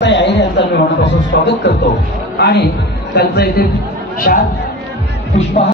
यांचं मी मनापासून स्वागत करतो आणि त्यांचं इथे शाल पुष्पहार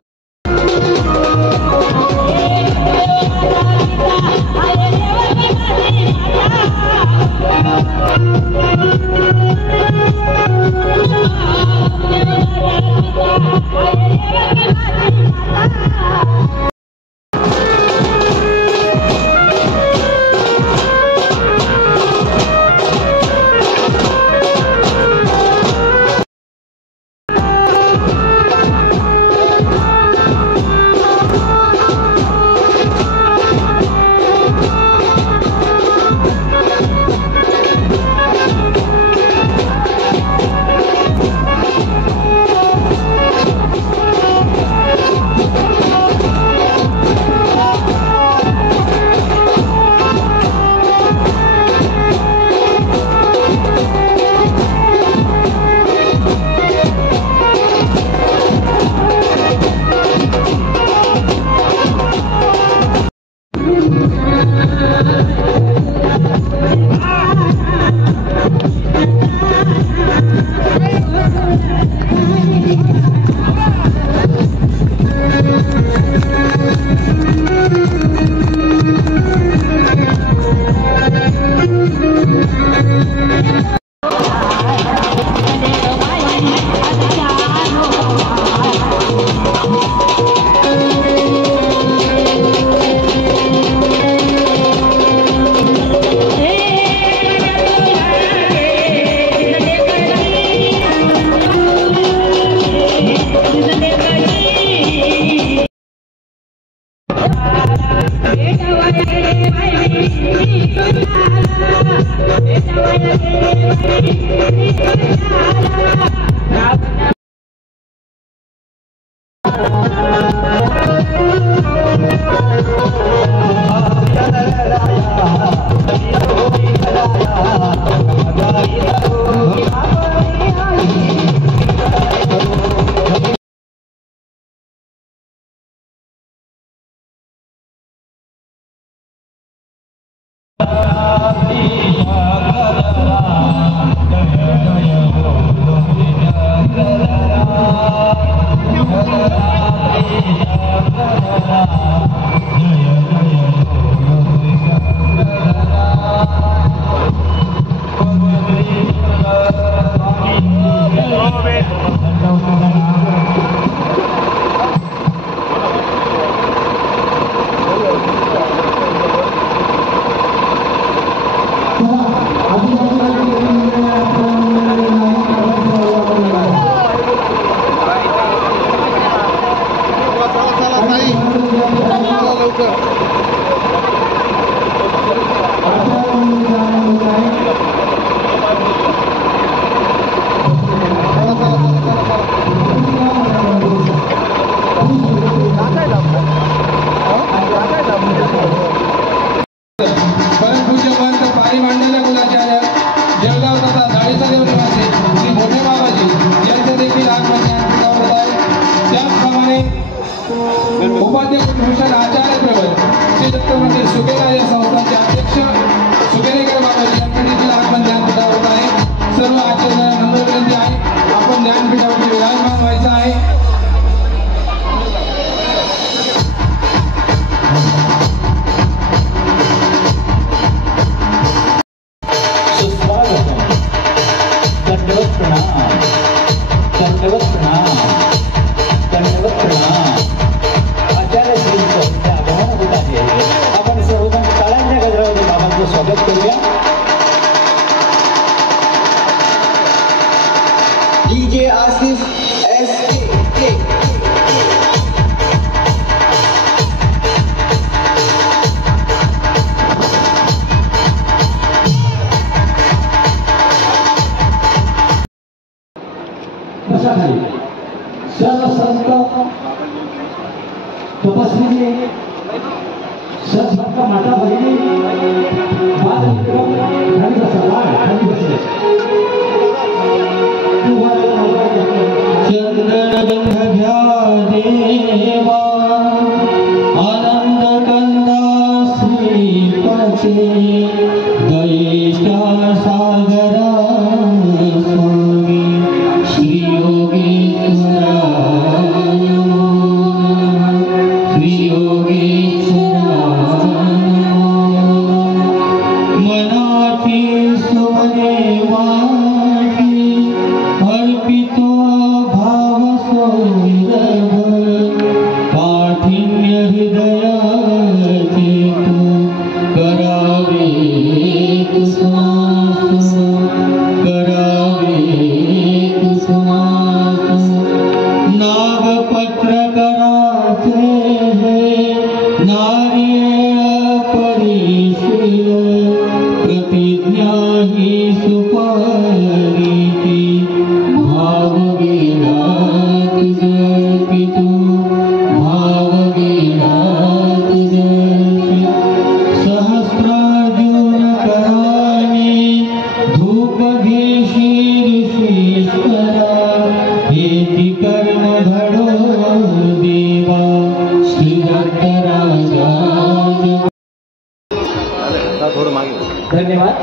धन्यवाद.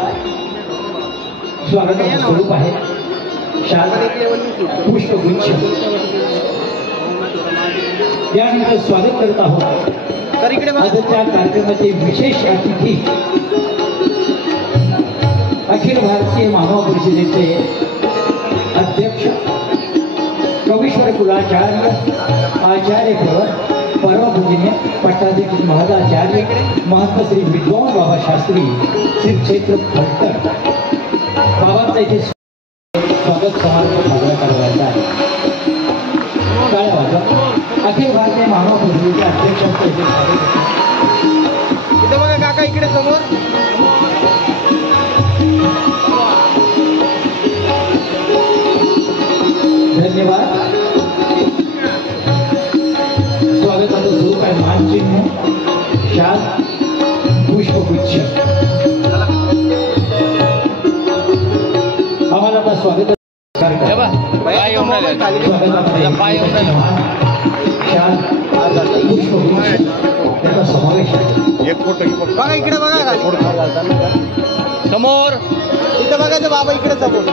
स्वागताचं स्वरूप आहे पुष्पगुच्छ. यानंतर स्वागत करत आहोत आजच्या कार्यक्रमाचे विशेष अतिथी अखिल भारतीय महानव परिषदेचे अध्यक्ष कवीश्वर कुलाचार्य आचार्य परमपूजनीय पट्टाध्यक्ष महाराजाचार्य महंत श्री विद्वान बाबा शास्त्री श्री क्षेत्र फलटण बाबांचा इथे स्वागत समारंभ साजरा करायचा आहे. काय वाजवा अखिल भारतीय मानव परिषदेचे अध्यक्षांचं इथे इथे बघा काका इकडे समोर. धन्यवाद. स्वागताचं स्वरूप आहे मानचिन्ह शाल पुष्पगुच्छ. आम्हाला आता स्वागत त्याचा समावेश आहे. एक फोटो बघा इकडे बघा समोर इथं बघा ते बाबा इकडे समोर.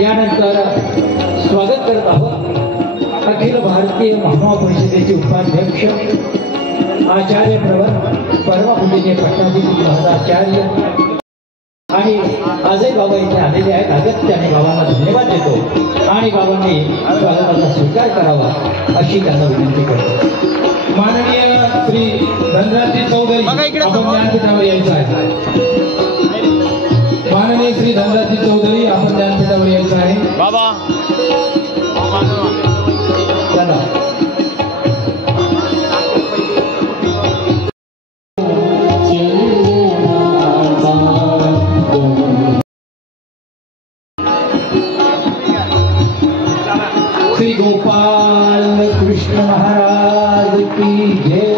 यानंतर स्वागत करत आहोत अखिल भारतीय महानव परिषदेचे उपाध्यक्ष आचार्य परमपूजनीय पट्टाधिकारी महाराजाचार्य आणि अजय बाबा इथे आलेले आहेत. अगत्याने बाबांना धन्यवाद देतो आणि बाबांनी स्वागताचा स्वीकार करावा अशी त्यांना विनंती करतो. माननीय श्री धनराजजी चौधरी आपण ज्ञानपीठावर यायचं आहे. माननीय श्री धनराजजी चौधरी आपण ज्ञानपीठावर यायचं आहे. बाबा श्री गोपाल कृष्ण महाराज की जय.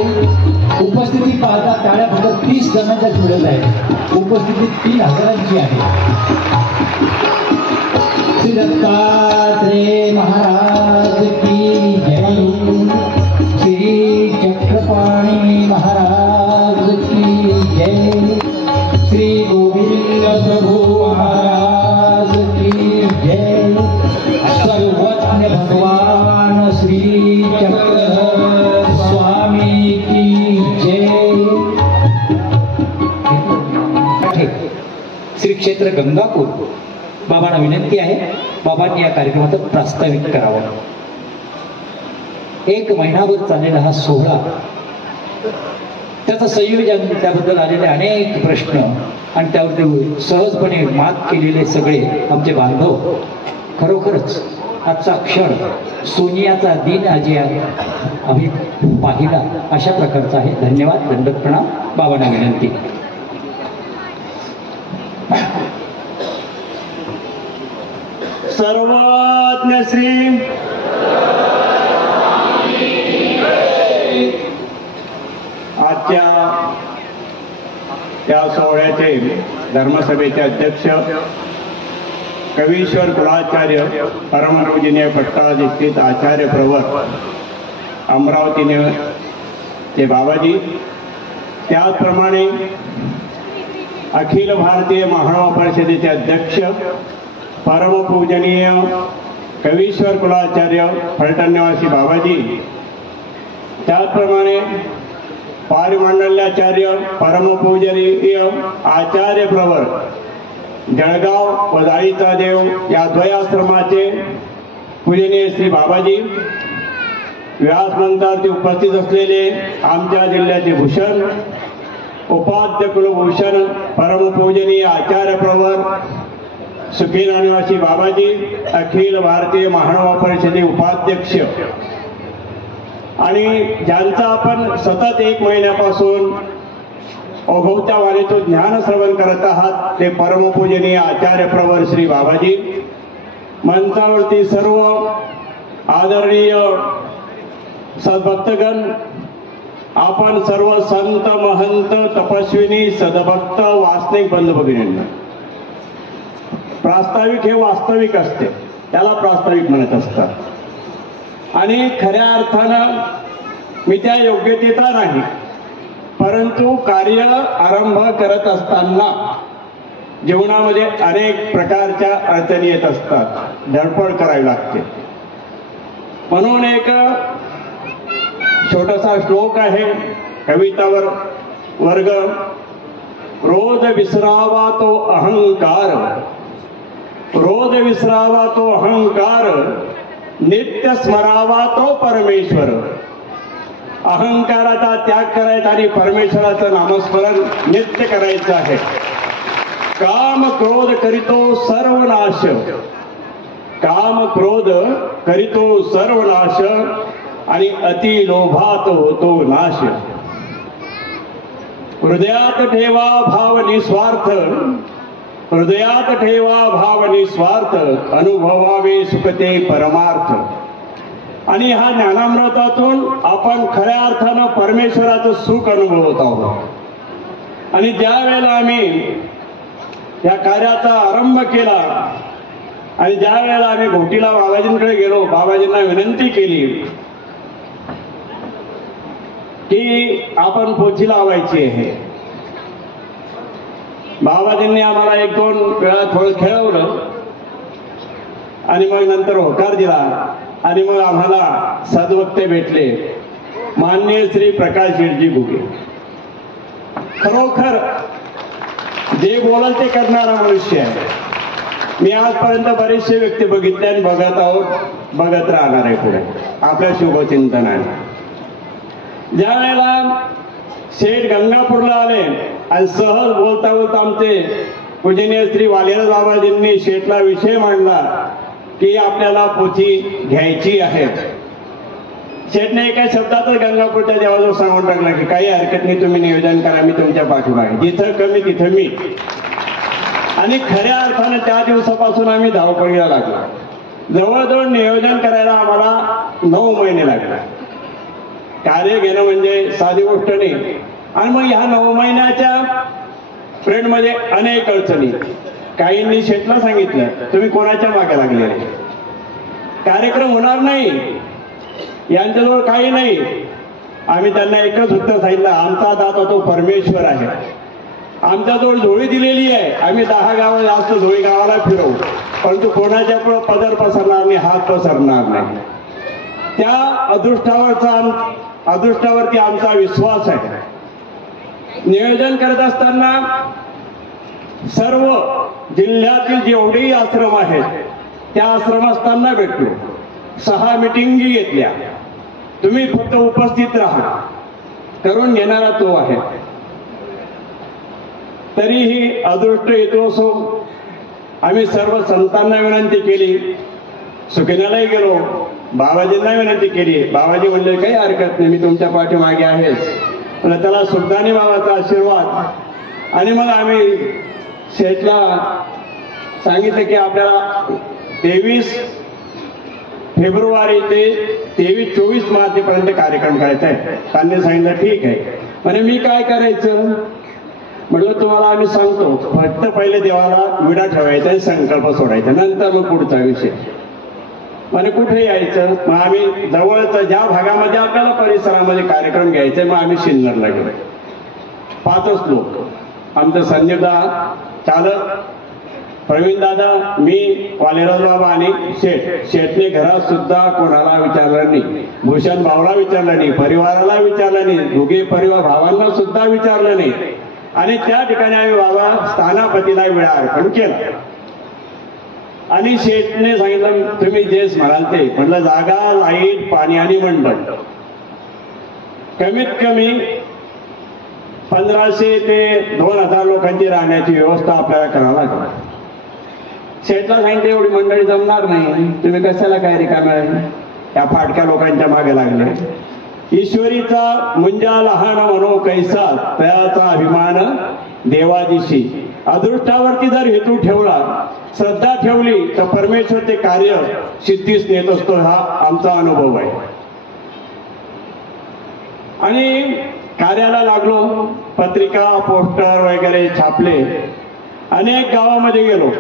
उपस्थिती पाहता टाळ्या फक्त 30 जणांच्या मिळत आहे. उपस्थिती 3000ची आहे. श्री दत्तात्रेय महाराज की जय. श्री चक्रपाणी महाराज की जय. श्री गोविंद प्रभु महाराज की जय. सर्वज्ञ भगवान श्री चक्रधर स्वामी की जय. श्री क्षेत्र गंगापूर बाबांना विनंती आहे बाबांनी या कार्यक्रमाचं प्रास्ताविक करावं. 1 महिनाभर चाललेला हा सोहळा त्याचं संयोजन त्याबद्दल आलेले अनेक प्रश्न आणि त्यावर सहजपणे मात केलेले सगळे आमचे बांधव. खरोखरच आजचा क्षण सोनियाचा दिन आजी आम्ही पाहिला अशा प्रकारचा आहे. धन्यवाद. दंडक प्रणाम. बाबांना विनंती. सर्वज्ञ श्री आजच्या या सोहळ्याचे धर्मसभेचे अध्यक्ष कवीश्वर कुलाचार्य परमपूजनीय पट्टाधिष्ठित आचार्य प्रवर अमरावतीने ते बाबाजी. त्याचप्रमाणे अखिल भारतीय महानव परिषदेचे अध्यक्ष परमपूजनीय कवीश्वर कुलाचार्य फलटण निवासी बाबाजी. त्याचप्रमाणे पारिमांडल्याचार्य परमपूजनीय आचार्य प्रवर जळगाव व जाळीचा देव या द्वयाश्रमाचे पूजनीय श्री बाबाजी, व्यास मंत्रार्थी उपस्थित असलेले आमच्या जिल्ह्याचे भूषण उपाध्य कुलभूषण परमपूजनीय आचार्य प्रवर सुखीना निवासी बाबाजी, अखिल भारतीय महानुभाव परिषदे उपाध्यक्ष आणि ज्यांचा आपण सतत 1 महिन्यापासून ओघवत्या वाणीतून ज्ञान श्रवण करत आहात ते परमपूजनीय आचार्य प्रवर श्री बाबाजी, मंचावरती सर्व आदरणीय सद्भक्तगण, आपण सर्व संत महंत तपस्विनी सद्भक्त वास्तविक बंधू भगिनींना, प्रास्ताविक हे वास्तविक असते, त्याला प्रास्ताविक म्हणत असतात आणि खऱ्या अर्थानं मी त्या योग्यतेचा नाही, परंतु कार्य आरंभ करत असताना जीवनामध्ये अनेक प्रकारच्या अडचणी येत असतात, धडपड करावी लागते. म्हणून एक छोटासा श्लोक आहे कवितावर वर्ग. रोज विसरावा तो अहंकार, रोज विसरावा तो अहंकार, नित्य स्मरावा तो परमेश्वर. अहंकाराचा त्याग करायचा आणि परमेश्वराचं नामस्मरण नित्य करायचं आहे. काम क्रोध करीतो सर्वनाश, काम क्रोध करीतो सर्वनाश आणि अति लोभात होतो नाश. हृदयात ठेवा भाव निस्वार्थ, हृदयात ठेवा भाव निस्वार्थ, अनुभवावे सुखते परमार्थ. आणि ह्या ज्ञानामृतातून आपण खऱ्या अर्थानं परमेश्वराचं सुख अनुभवत आहोत. आणि ज्या वेळेला आम्ही या कार्याचा आरंभ केला आणि ज्या वेळेला आम्ही घोटीला बाबाजींकडे गेलो, बाबाजींना विनंती केली की आपण पोथी लावायची आहे. बाबाजींनी आम्हाला 1-2 वेळा थोडं खेळवलं आणि मग नंतर होकार दिला आणि मग आम्हाला सद्वक्ते भेटले माननीय श्री प्रकाश शेठजी घुगे. खरोखर जे बोलल ते करणारा मनुष्य आहे. मी आजपर्यंत बरेचसे व्यक्ती बघितले आणि बघत आहोत, बघत राहणार आहे पुढे आपल्या शुभचिंतनाने. ज्या वेळेला शेठ गंगापूरला आले आणि सहज बोलता बोलता आमचे पूजनीय श्री वालेराज बाबाजींनी शेठला विषय मांडला की आपल्याला पोथी घ्यायची आहे. शेठने एका शब्दातच गंगापूरच्या देवाजवळ सांगून टाकला की काही हरकत नाही, तुम्ही नियोजन करा, मी तुमच्या पाठीमागे, जिथं कमी तिथं मी. आणि खऱ्या अर्थानं त्या दिवसापासून आम्ही धावपळीला लागलो. जवळजवळ नियोजन करायला आम्हाला 9 महिने लागले. कार्य घेणं म्हणजे साधी गोष्ट नाही. आणि मग ह्या 9 महिन्याच्या पिरियडमध्ये अनेक अडचणी. काहींनी शेठला सांगितलं तुम्ही कोणाच्या मागे लागले, कार्यक्रम होणार नाही, यांच्याजवळ काही नाही. आम्ही त्यांना एकच उत्तर सांगितलं, आमचा दाता तो परमेश्वर आहे. आमच्याजवळ झोळी दिलेली आहे, आम्ही 10 गावं जास्त झोळी गावाला फिरवू, परंतु कोणाच्या पुढे पदर पसरणार नाही, हात पसरणार नाही. त्या अदृष्टावरती आमचा विश्वास आहे. नियोजन करत असताना सर्व जिल्ह्यातील जेवढेही आश्रम आहेत त्या आश्रमस्थांना भेटलो. 6 मिटिंगी घेतल्या. तुम्ही फक्त उपस्थित राहा, करून घेणारा तो आहे. तरीही अदृष्ट येतो असो आम्ही सर्व संतांना विनंती केली, सुखीनालाही गेलो, बाबाजींना विनंती केली. बाबाजी म्हणले काही हरकत नाही, मी तुमच्या पाठीमागे आहेच. पण त्याला सुखदानी बाबाचा आशीर्वाद. आणि मग आम्ही शेठला सांगितलं की आपल्याला 23 फेब्रुवारी ते 23-24 मार्चपर्यंत कार्यक्रम करायचा आहे. त्यांनी सांगितलं ठीक आहे. म्हणजे मी काय करायचं म्हटलं, तुम्हाला आम्ही सांगतो, फक्त पहिले देवाला विडा ठेवायचा आहे, संकल्प सोडायचा, नंतर मग पुढचा विषय. म्हणजे कुठे यायचं, मग आम्ही जवळच ज्या भागामध्ये आपल्याला परिसरामध्ये कार्यक्रम घ्यायचे, मग आम्ही सिन्नरला गेलो. 5च लोक आमचं संनिधा चालत प्रवीण दादा, मी, वालेराव बाबा आणि शेठने घरात सुद्धा कोणाला विचारलं नाही, भूषण भाऊला विचारलं नाही, परिवाराला विचारलं नाही, दोघे परिवार भावांना सुद्धा विचारलं नाही. आणि त्या ठिकाणी आम्ही बाबा स्थानापतीला वेळा अर्पण केला. आणि शेठने सांगितलं तुम्ही जेच म्हणाल ते. म्हटलं जागा, लाईट, पाणी आणि मंडप कमीत कमी 1500 ते 2000 लोकांची राहण्याची व्यवस्था आपल्याला करावी लागेल. शेठला सांगितलं एवढी मंडळी जमणार नाही, तुम्ही कशाला काय रिकाम्या त्या फाटक्या लोकांच्या मागे लागले. ईश्वरीचा मुंजा लहान म्हणो कैसा, तयाचा अभिमान देवादिशी. अदृष्टावरती जर हेतू ठेवला, श्रद्धा ठेवली, तर परमेश्वर ते कार्य सिद्धीस नेत असतो. हा आमचा अनुभव आहे. आणि कार्याला लागलो, पत्रिका, पोस्टर वगैरे छापले, अनेक गावामध्ये गेलो.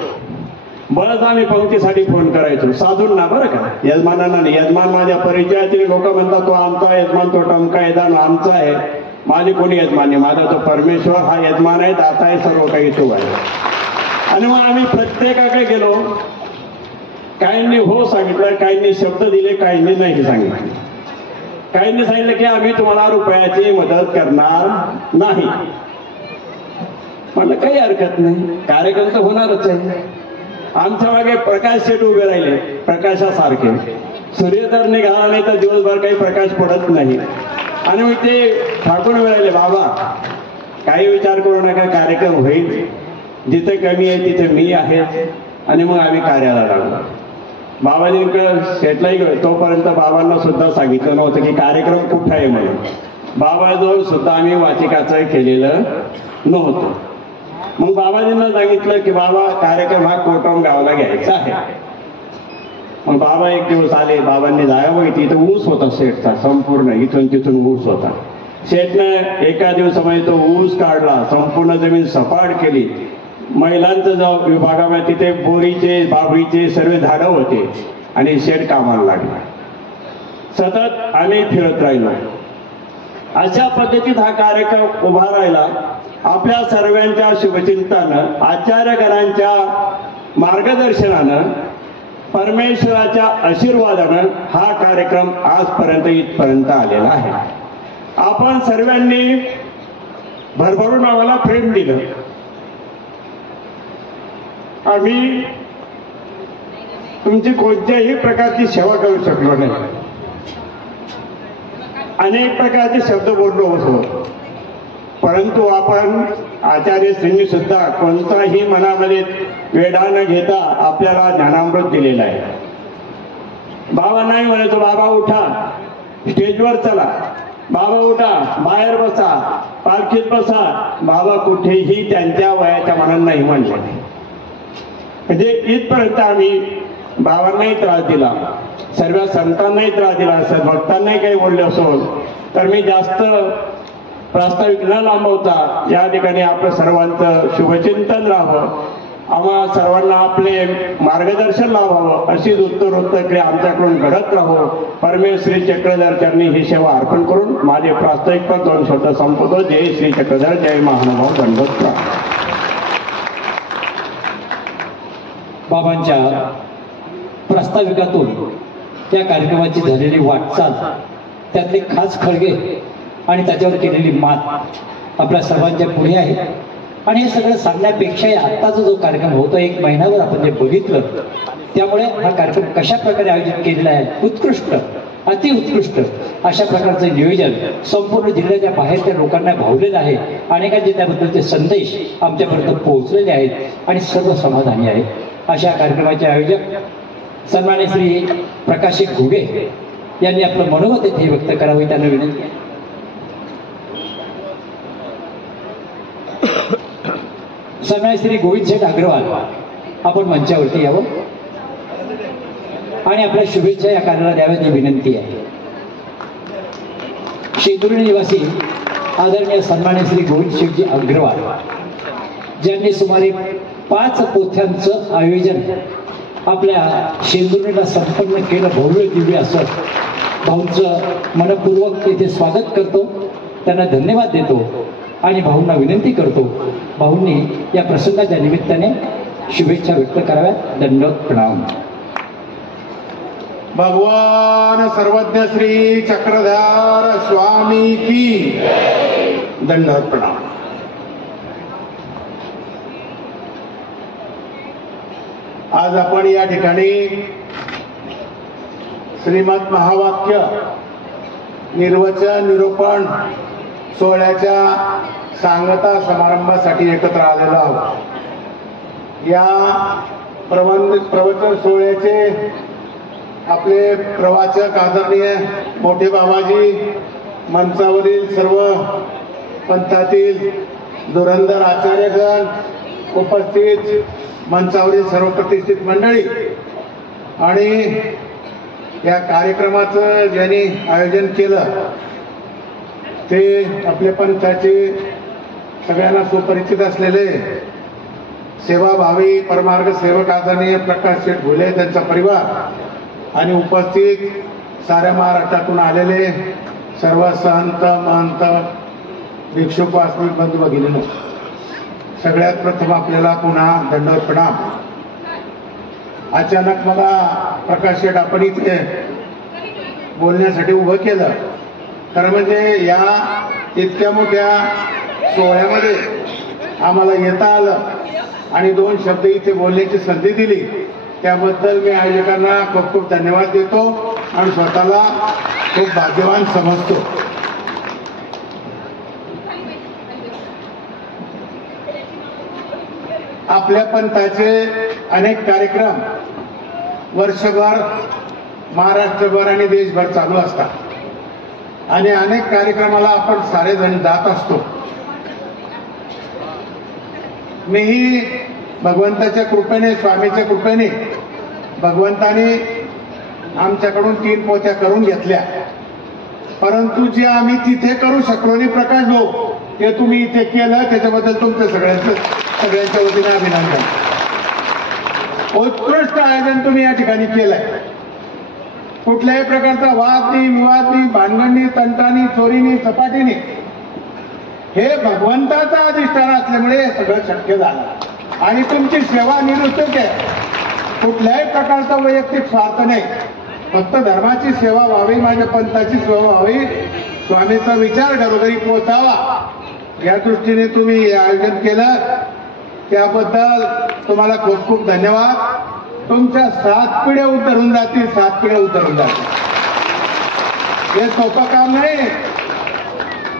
बरंच आम्ही पंक्तीसाठी फोन करायचो, साधून ना बरं का, यजमानांना नाही. यजमान माझ्या परिचयातील लोक म्हणतात तो आमचा यजमान, तो टमका यजमान आमचा आहे. माझे कोणी यजमान नाही, माझा तो परमेश्वर हा यजमान आहे, दाता आहे, सर्व काही तो आहे. आणि मग आम्ही प्रत्येकाकडे गेलो. काहींनी हो सांगितलं, काहींनी शब्द दिले, काहींनी नाही सांगितलं. काहींनी सांगितलं की आम्ही तुम्हाला रुपयाची मदत करणार नाही. म्हणलं काही हरकत नाही, कार्यक्रम तर होणारच आहे. आमच्या मागे प्रकाश शेठ उभे राहिले, प्रकाशासारखे. सूर्य जर निघाला नाही तर दिवसभर काही प्रकाश पडत नाही. आणि मग ते ठाकून राहिले, बाबा काही विचार करू नका, कार्यक्रम होईल, जिथे कमी आहे तिथे मी आहे. आणि मग आम्ही कार्याला लागलो. बाबाजींकडे शेठलाही तोपर्यंत बाबांना सुद्धा सांगितलं नव्हतं की कार्यक्रम कुठं आहे म्हणून. बाबाजवळ सुद्धा आम्ही वाचिकाचं केलेलं नव्हतं. मग बाबाजींना सांगितलं की बाबा कार्यक्रम हा कोटम गावाला घ्यायचा आहे. मग बाबा एक दिवस आले, बाबांनी जागा बघितली, इथं ऊस होता शेठचा, संपूर्ण इथून तिथून ऊस होता. शेठनं एका दिवसामध्ये तो ऊस काढला, संपूर्ण जमीन सपाट केली. महिलांचं जो विभागामध्ये तिथे बोरीचे, बाबळीचे सर्व झाडं होते. आणि शेठ कामाला लागला. सतत आम्ही फिरत राहिलो. अशा पद्धतीत हा कार्यक्रम उभा राहिला. आपल्या सर्वांच्या शुभचिंतानं, आचार्यगणांच्या मार्गदर्शनानं, परमेश्वराच्या आशीर्वादानं हा कार्यक्रम आजपर्यंत इथपर्यंत आलेला आहे. आपण सर्वांनी भरभरून आम्हाला प्रेम दिलं. आम्ही तुमची कोणत्याही प्रकारची सेवा करू शकलो नाही. अनेक प्रकारचे शब्द बोललो होतो, परंतु आपण आचार्यश्रींनी सुद्धा कोणताही मनामध्ये वेढा न घेता आपल्याला ज्ञानामृत दिलेला आहे. बाबा नाही म्हणायचो, बाबा उठा, स्टेजवर चला, बाबा उठा, बाहेर बसा, पालखीत बसा. बाबा कुठेही त्यांच्या वयाच्या मनानं नाही म्हणले. म्हणजे इथपर्यंत आम्ही बाबांनाही त्रास दिला, सर्व संतांनाही त्रास दिला, भक्तांनाही काही बोलले असो. तर मी जास्त प्रास्ताविक न लांबवता या ठिकाणी आपलं सर्वांचं शुभचिंतन राहावं, आम्हा सर्वांना आपले मार्गदर्शन लावावं, अशीच उत्तरोत्तर आमच्याकडून घडत राहो. परमेश्वरी चक्रधर चरणी ही सेवा अर्पण करून माझे प्रास्ताविक पद 2 शब्द संपवतो. जय श्री चक्रधर, जय महानुभाव, दंडवत. बाबांच्या प्रास्ताविकातून त्या कार्यक्रमाची झालेली वाटचाल, त्यातले खास खळगे आणि त्याच्यावर केलेली मात आपल्या सर्वांच्या पुढे आहे. आणि हे सगळं सांगण्यापेक्षाही आत्ताचा जो कार्यक्रम होतो, 1 महिनाभर आपण जे बघितलं, त्यामुळे हा कार्यक्रम कशा प्रकारे आयोजित केलेला आहे, उत्कृष्ट, अतिउत्कृष्ट अशा प्रकारचं नियोजन संपूर्ण जिल्ह्याच्या बाहेरच्या लोकांना भावलेलं आहे. अनेकांचे त्याबद्दलचे संदेश आमच्यापर्यंत पोहोचलेले आहेत आणि सर्व समाधानी आहेत. अशा कार्यक्रमाचे आयोजक सन्माननीय श्री प्रकाश घुगे यांनी आपलं मनोमत येथे व्यक्त करावे, त्यांना विनंती आहे. सन्माननीय श्री गोविंद शेठ अग्रवाल, आपण मंचावरती यावं आणि आपल्या शुभेच्छा या कार्याला द्याव्यात ही विनंती आहे. शेंदुर्णी निवासी आदरणीय सन्माननीय श्री गोविंद शेठजी अग्रवाल, ज्यांनी सुमारे 5 पोथ्यांचं आयोजन आपल्या शेंदुर्णीला संपन्न केलं. भव्य दिव्य असं भाऊंचं मनपूर्वक येथे स्वागत करतो, त्यांना धन्यवाद देतो आणि भाऊंना विनंती करतो, भाऊंनी या प्रसंगाच्या निमित्ताने शुभेच्छा व्यक्त कराव्यात. दंडवत प्रणाम. भगवान सर्वज्ञ श्री चक्रधार स्वामी की दंडवत प्रणाम. आज आपण या ठिकाणी श्रीमद महावाक्य निर्वचन निरूपण सोहळ्याच्या सांगता समारंभासाठी एकत्र आलेलो आहोत. या प्रवचन सोहळ्याचे आपले प्रवाचक आदरणीय मोठे बाबाजी, मंचावरील सर्व पंथातील धुरंधर आचार्यगण, उपस्थित मंचावरील सर्व प्रतिष्ठित मंडळी आणि या कार्यक्रमाचं ज्यांनी आयोजन केलं ते आपल्या पंथाचे सगळ्यांना सुपरिचित असलेले सेवाभावी परमार्ग सेवक आदरणीय प्रकाश शेठ भुले, त्यांचा परिवार आणि उपस्थित साऱ्या महाराष्ट्रातून आलेले सर्व संत महंत भिक्षुक वास्तविक बंधू भगिनींनो, सगळ्यात प्रथम आपल्याला पुन्हा दंडवत प्रणाम. अचानक मला प्रकाश शेठ आपण इथे बोलण्यासाठी उभं केलं. खरं म्हणजे या इतक्या मोठ्या सोहळ्यामध्ये आम्हाला येता आलं आणि 2 शब्द इथे बोलण्याची संधी दिली, त्याबद्दल मी आयोजकांना खूप खूप धन्यवाद देतो आणि स्वतःला खूप भाग्यवान समजतो. आपल्या पंथाचे अनेक कार्यक्रम वर्षभर महाराष्ट्रभर आणि देशभर चालू असतात आणि अनेक कार्यक्रमाला आपण सारेजण जात असतो. मीही भगवंताच्या कृपेने, स्वामीच्या कृपेने भगवंताने आमच्याकडून 3 पोथ्या करून घेतल्या, परंतु जे आम्ही तिथे करू शकलो नाही प्रकाश भाऊ, ते तुम्ही इथे केलं, त्याच्याबद्दल तुमचं सगळ्यांच्या वतीने अभिनंदन. उत्कृष्ट आयोजन तुम्ही या ठिकाणी केलंय. कुठल्याही प्रकारचा वाद नाही, विवाद नाही, भानगडणी, तंटानी, चोरीनी, चपाटीनी, हे भगवंताचा अधिष्ठान असल्यामुळे हे सगळं शक्य झालं आणि तुमची सेवा निरुस्तक आहे. कुठल्याही प्रकारचा वैयक्तिक स्वार्थ नाही, फक्त धर्माची सेवा व्हावी, माझ्या पंथाची सेवा व्हावी, स्वामीचा विचार घरोघरी पोहोचावा, या दृष्टीने तुम्ही हे आयोजन केलं, त्याबद्दल तुम्हाला खूप खूप धन्यवाद. तुमच्या 7 पिढ्या उतरून जातील, 7 पिढ्या उतरून जातील. हे सोपं काम नाही.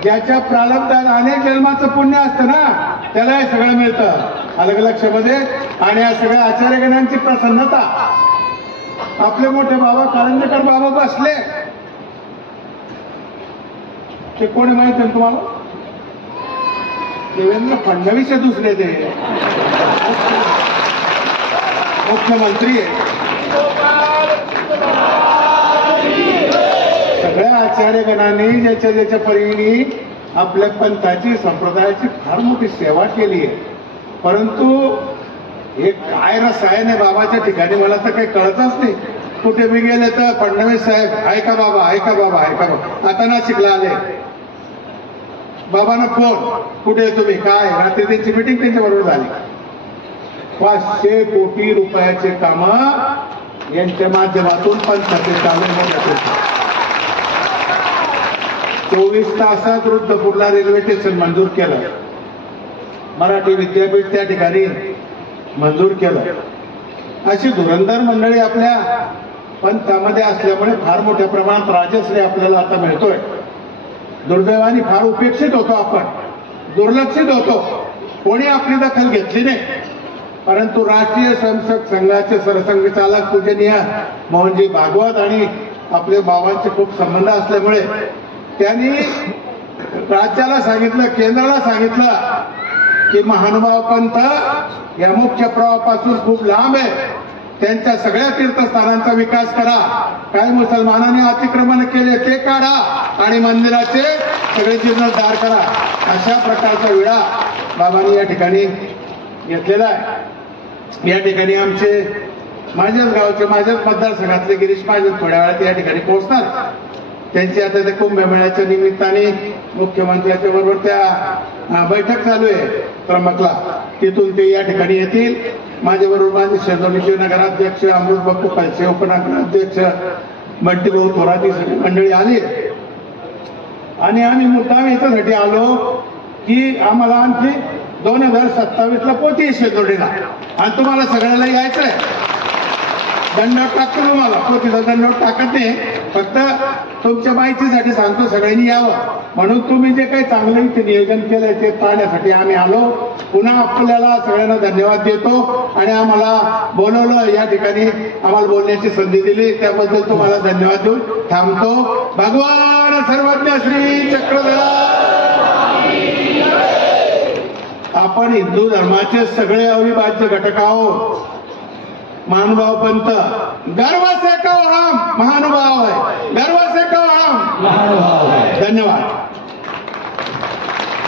ज्याच्या प्रारब्धात अनेक जन्माचं पुण्य असतं ना, त्याला हे सगळं मिळतं. अलग लक्षामध्ये. आणि या सगळ्या आचार्यगणांची प्रसन्नता. आपले मोठे बाबा कारंजेकर बाबा बसले, ते कोणी माहिती आहे तुम्हाला? देवेंद्र फडणवीस दुसरे ते मुख्यमंत्री आहे. सगळ्या आचार्यगणांनी ज्याच्या ज्याच्या परीने आपल्या पंथाची संप्रदायाची फार मोठी सेवा केली आहे, परंतु हे काय रसायन आहे बाबाच्या ठिकाणी मला तर काही कळतच नाही. कुठे मी गेले तर फडणवीस साहेब ऐका बाबा, ऐका बाबा, ऐका बाबा. आता नाशिकला आले, बाबांना फोन, कुठे तुम्ही, काय? रात्री त्यांची मिटिंग त्यांच्या बरोबर झाली. 500 कोटी रुपयाचे काम यांच्या माध्यमातून पंथाचे चालू होते. 24 तासात रुद्रपूरला रेल्वे स्टेशन मंजूर केलं, मराठी विद्यापीठ त्या ठिकाणी मंजूर केलं. अशी धुरंधर मंडळी आपल्या पंथामध्ये असल्यामुळे फार मोठ्या प्रमाणात राजश्री आपल्याला आता मिळतोय. दुर्दैवाने फार उपेक्षित होतो आपण, दुर्लक्षित होतो, कोणी आपली दखल घेतली नाही. परंतु राष्ट्रीय स्वयंसेवक संघाचे सरसंघचालक पूजनीय मोहनजी भागवत आणि आपले बाबांचे खूप संबंध असल्यामुळे त्यांनी राज्याला सांगितलं, केंद्राला सांगितलं की महानुभाव पंथ या मुख्य प्रवाहापासून खूप लांब आहे, त्यांच्या सगळ्या तीर्थस्थानांचा विकास करा. काही मुसलमानांनी अतिक्रमण केले ते काढा आणि मंदिराचे सगळे जीर्णोद्धार करा. अशा प्रकारचा विडा बाबांनी या ठिकाणी घेतलेला आहे. या ठिकाणी आमचे माझ्याच गावचे, माझ्याच मतदारसंघातले गिरीश महाजन थोड्या वेळात या ठिकाणी पोहोचणार. त्यांची आता त्या कुंभमेळ्याच्या निमित्ताने मुख्यमंत्र्यांच्या बरोबर त्या बैठक चालू आहे त्र्यंबकला, तिथून ते या ठिकाणी येतील माझ्याबरोबर माझे शेजोलीचे नगराध्यक्ष अमृत बापू पैसे उपनगराध्यक्ष बंटी भाऊ थोरात ही सगळी मंडळी आली आणि आम्ही मुद्दाम याच्यासाठी आलो की आम्हाला आणखी 2027ला पोती शेजोलीला आणि तुम्हाला सगळ्याला यायचंय. दंडवट टाकतो तुम्हाला, पोतीचा दंडवट टाकत नाही, फक्त तुमच्या माहितीसाठी सांगतो सगळ्यांनी यावं म्हणून. तुम्ही जे काही चांगलं इथे नियोजन केलंय ते पाहण्यासाठी आम्ही आलो. पुन्हा आपल्याला सगळ्यांना धन्यवाद देतो आणि आम्हाला बोलवलं, या ठिकाणी आम्हाला बोलण्याची संधी दिली त्याबद्दल तुम्हाला धन्यवाद देऊन थांबतो. भगवान सर्वज्ञ श्री चक्रधर. आपण हिंदू धर्माचे सगळे अविभाज्य घटक आहोत. महानुभाव पंत गर्व से कहो हम महानुभाव है, गर्व से कहो हम महानुभाव है. धन्यवाद.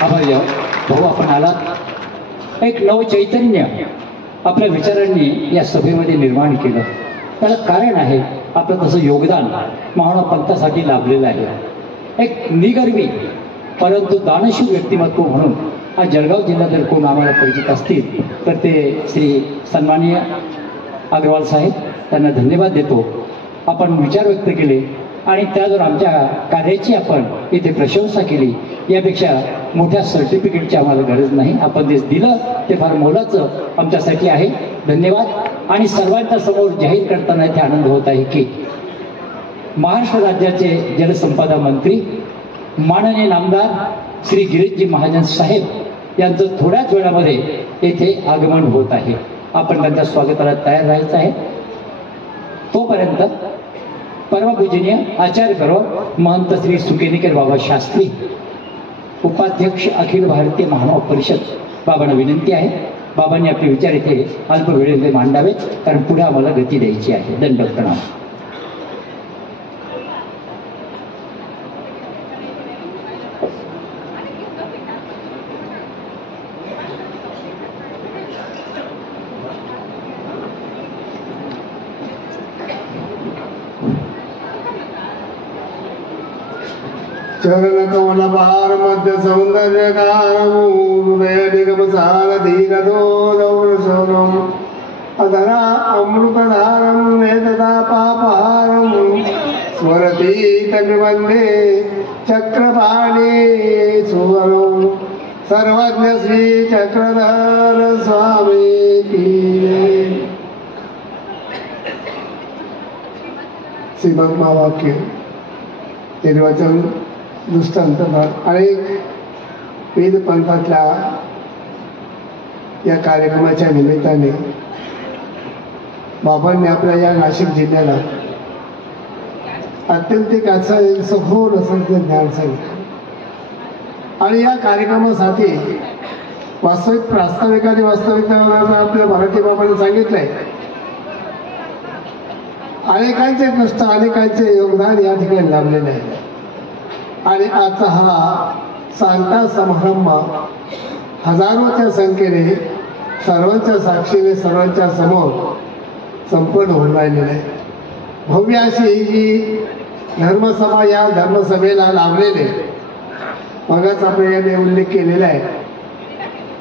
आभारी आहोत भाऊ, आपण आलात. एक नव चैतन्य आपल्या विचारांनी या सभेमध्ये निर्माण केलं. त्याला कारण आहे आपलं तसं योगदान महानुभाव पंथासाठी लाभलेलं आहे. एक निगर्वी परंतु दानशील व्यक्तिमत्व म्हणून आज जळगाव जिल्ह्यात जर कोण आम्हाला परिचित असतील तर ते श्री सन्माननीय अग्रवाल साहेब, त्यांना धन्यवाद देतो. आपण विचार व्यक्त केले आणि त्यावर आमच्या कार्याची आपण इथे प्रशंसा केली. यापेक्षा मोठ्या सर्टिफिकेटची आम्हाला गरज नाही. आपण जे दिलं ते फार मोलाचं आमच्यासाठी आहे. धन्यवाद. आणि सर्वांच्या समोर जाहीर करताना इथे आनंद होत आहे की महाराष्ट्र राज्याचे जलसंपदा मंत्री माननीय नामदार श्री गिरीशजी महाजन साहेब यांचं थोड्याच वेळामध्ये येथे आगमन होत आहे. आपण त्यांच्या स्वागताला तयार राहायचं आहे. तोपर्यंत परमपूजनीय आचार्य करो महंत श्री सुकेनिकर बाबा शास्त्री, उपाध्यक्ष अखिल भारतीय महानुभाव परिषद, बाबांना विनंती आहे बाबांनी आपले विचार इथे अल्प वेळेमध्ये मांडावेत, कारण पुढे आम्हाला गती द्यायची आहे. दंडवत प्रणाम. चरण कमल भार मध्य सौंदर्य हृदय निगम सार धीरदोलम अधरा अमृतधारम नेतदा पापहारम स्वरती तटबंधे चक्रपाणी सुवरम सर्वज्ञ श्री चक्रधर स्वामी की. श्रीमद महावाक्य निर्वचन दृष्टांत आणि वेद पंथातल्या या कार्यक्रमाच्या निमित्ताने बाबांनी आपल्या या नाशिक जिल्ह्याला अत्यंत एक असं सखोल असं ज्ञान सांगितलं. आणि या कार्यक्रमासाठी वास्तविक प्रास्ताविक आणि वास्तविकता आपल्या मराठी बाबांनी सांगितलंय. अनेकांचे कष्ट अनेकांचे योगदान या ठिकाणी लाभलेले आहे. आणि आजचा हा सांगता समारंभ हजारोच्या संख्येने सर्वांच्या साक्षीने सर्वांच्या समोर संपन्न होऊन राहिलेला आहे. भव्य अशी ही धर्मसभा, या धर्मसभेला लाभलेले मगच आपण याने उल्लेख केलेला आहे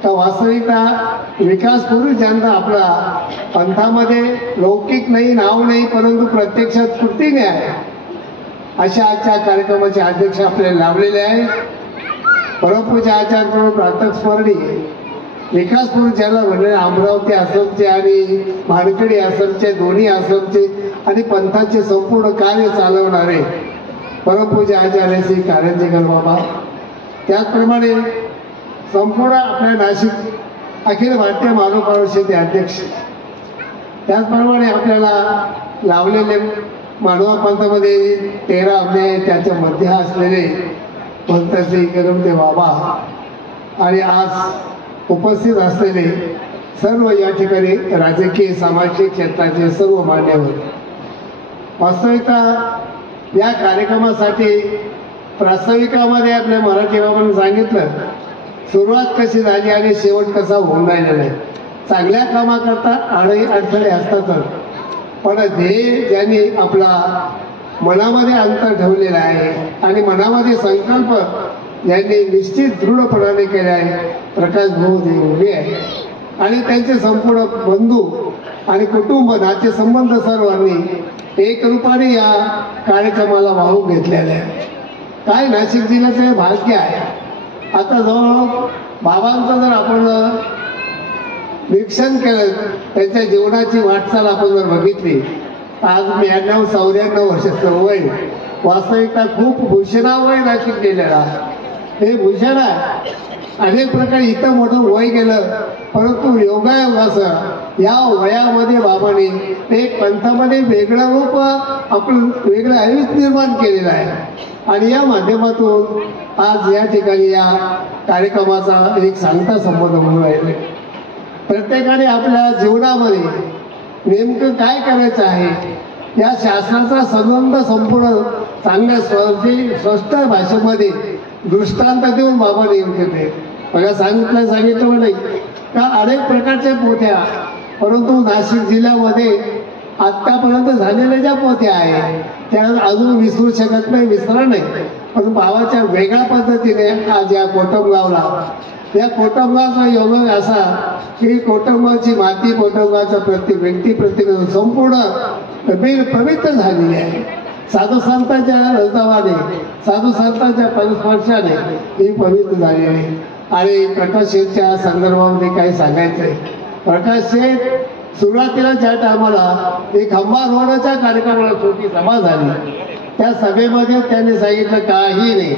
का वास्तविकता विकास पुरुष ज्यांना आपला पंथामध्ये लौकिक नाही, नाव नाही, परंतु प्रत्यक्षात कृतीने आहे अशा आजच्या कार्यक्रमाचे अध्यक्ष आपल्याला लाभलेले आहे. परमपूज्य आचार्य प्रातक स्मरणीय विकास पुरुष ज्याला म्हणले अमरावती आश्रमचे आणि मानकडी आश्रमचे, दोन्ही आश्रमचे आणि पंथाचे संपूर्ण कार्य चालवणारे परमपूज्य आचार्य श्री कारंजेकर बाबा, त्याचप्रमाणे संपूर्ण आपल्या नाशिक अखिल भारतीय महानुभाव परिषदेचे अध्यक्ष, त्याचप्रमाणे आपल्याला लावलेले मानव पंथामध्ये 13 अध्याय त्याच्या मध्ये असलेले पंत श्री करमते बाबा आणि आज उपस्थित असलेले सर्व या ठिकाणी राजकीय सामाजिक क्षेत्राचे सर्व मान्यवर. वास्तविकता या कार्यक्रमासाठी प्रास्ताविकामध्ये आपल्या मराठी बाबांनी सांगितलं सुरुवात कशी झाली आणि शेवट कसा होऊन राहिलेला आहे. चांगल्या कामाकरता अडथळे असतातच, पण ध्येय ज्यांनी आपला मनामध्ये अंतर ठेवलेला आहे आणि मनामध्ये संकल्प ज्यांनी निश्चित दृढपणाने केला आहे, प्रकाश भाऊ जे उभे आहे आणि त्यांचे संपूर्ण बंधू आणि कुटुंब नाते संबंध सर्वांनी एक रूपाने या कार्यक्रमाला वाहून घेतलेले आहे. काय नाशिक जिल्ह्याचं हे भाग्य आहे. आता जवळ बाबांचं जर आपण निरीक्षण केलं, त्यांच्या जीवनाची वाटचाल आपण जर बघितली, आज 94-94 वर्षाचं वय, वास्तविकता खूप भूषणावय नाशिक गेलेलं आहे. हे भूषण आहे. अनेक प्रकारे इथं मोठं वय गेलं, परंतु योगायोगाचं या वयामध्ये बाबांनी एक पंथामध्ये वेगळं रूप आपलं वेगळं आयुष्य निर्माण केलेलं आहे. आणि या माध्यमातून आज या ठिकाणी या कार्यक्रमाचा एक सांगता संबंध म्हणून राहिले. प्रत्येकाने आपल्या जीवनामध्ये नेमकं काय करायचं आहे या शास्त्राचा संबंध संपूर्ण चांगल्या स्पष्ट भाषेमध्ये दृष्टांत देऊन बाबांनी येते. बघा सांगितलं नाही का अनेक प्रकारच्या पोथ्या, परंतु नाशिक जिल्ह्यामध्ये आतापर्यंत झालेल्या ज्या पोथ्या आहेत त्या अजून विसरू शकत नाही, विसरणार नाही. पण बाबाच्या वेगळ्या पद्धतीने आज या कोटमगावला, या कोटमगावचा योग असा की कोटमगावची माती, कोटमगावचा प्रत्येक व्यक्ती प्रत्येक संपूर्ण पवित्र झालेली आहे. साधू संतांच्या रजवाने, साधू संतांच्या स्पर्शाने ही पवित्र झाली आहे. आणि प्रकाश शेठच्या संदर्भामध्ये काय सांगायचंय. प्रकाश शेठ सुरुवातीला ज्या टायमाला एक खंबा रोडाच्या कार्यक्रमाला छोटी सभा झाली, त्या सभेमध्ये त्यांनी सांगितलं काही नाही,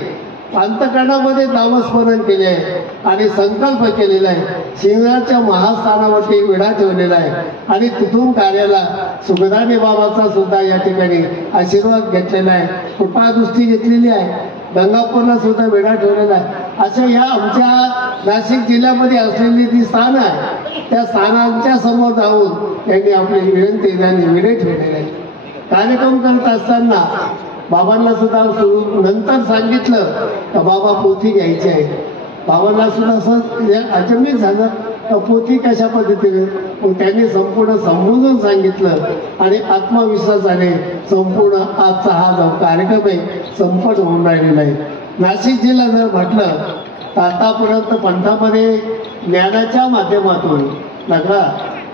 अंतकरणामध्ये नामस्मरण केले आहे आणि संकल्प केलेला आहे. सिंहणाच्या महास्थानावरती विडा ठेवलेला आहे आणि तिथून कार्याला सुगदाने बाबाचा सुद्धा या ठिकाणी आशीर्वाद घेतलेला आहे, कृपादृष्टी घेतलेली आहे. गंगापूरला सुद्धा विडा ठेवलेला आहे. अशा या आमच्या नाशिक जिल्ह्यामध्ये असलेली जी स्थान आहे त्या स्थानांच्या समोर जाऊन त्यांनी आपली विनंती त्यांनी विडे ठेवलेले आहे. कार्यक्रम करत असताना बाबांना सुद्धा नंतर सांगितलं का बाबा पोथी घ्यायची आहे. बाबांना सुद्धा असं अचंबित झालं का पोथी कशा पद्धतीने, मग त्यांनी संपूर्ण समजून सांगितलं आणि आत्मविश्वासाने संपूर्ण आजचा हा जो कार्यक्रम आहे संपन्न होऊन राहिलेला आहे. नाशिक जिल्हा जर म्हटलं तर आतापर्यंत पंथामध्ये ज्ञानाच्या माध्यमातून नका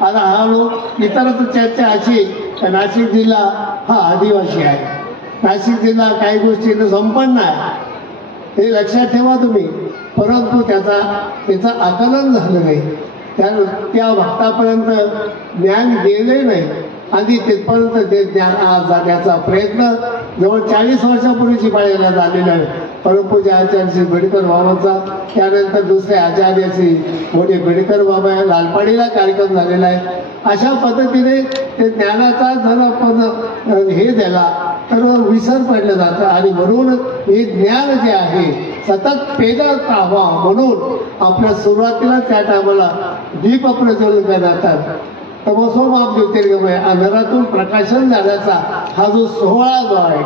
आता हळूहळू इतरच चर्चा अशी का नाशिक जिल्हा हा आदिवासी आहे, नाशिक जिल्हा काही गोष्टींना संपन्न आहे, हे लक्षात ठेवा तुम्ही. परंतु त्याचं आकलन झालं नाही, त्या भक्तापर्यंत ज्ञान गेले नाही आणि तिथपर्यंत ते ज्ञान आज जाण्याचा प्रयत्न जवळ 40 वर्षापूर्वीची पाळीला झालेला आहे. परमपूज्य आचार्य श्री बेडकर बाबांचा, त्यानंतर दुसरे आचार्य श्री मोठे बेडकर बाबा लालपाडीला कार्यक्रम झालेला आहे. अशा पद्धतीने ते ज्ञानाचा जर आपण हे दिला तर विसर पडलं जातं आणि म्हणून हे ज्ञान जे आहे सतत पेदत राहावं म्हणून आपल्या सुरुवातीला त्या टायमाला दीप प्रज्वलन करण्यात तमसोमा ज्योतिर्गमय अंधारातून प्रकाशन झाल्याचा हा जो सोहळा जो आहे,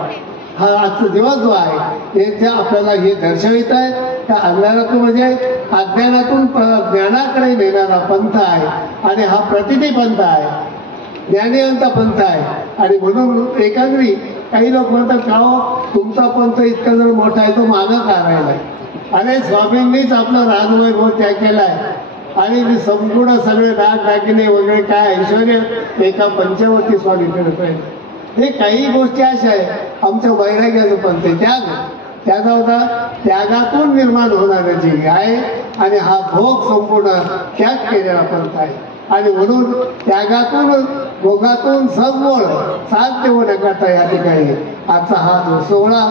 हा आजचा दिवस जो आहे हे आपल्याला हे दर्शवित आहे त्या अंधारातून म्हणजे अज्ञानातून ज्ञानाकडे नेणारा पंथ आहे आणि हा प्रतिनिधी पंथ आहे, ज्ञानीवंत पंथ आहे. आणि म्हणून एकाग्री काही लोक म्हणतात का तुमचा पंथ इतका जर मोठा आहे तो मागं का राहिलाय. अरे स्वामींनीच आपला राजमय भाव त्याग केलाय आणि संपूर्ण सगळे दागिने वगैरे काय ऐश्वर एका पंचवटी स्वामीकडे पाहिजे. हे काही गोष्टी अशा आहेत आमच्या वैराग्याचं पंथ त्याचा होता त्यागातून निर्माण होणारं जे आहे आणि हा भोग संपूर्ण त्याग केलेला पंथ आहे. आणि म्हणून त्यागातून भोगातून समोर साध्य होण्याकरता या ठिकाणी आजचा हा जो सोहळा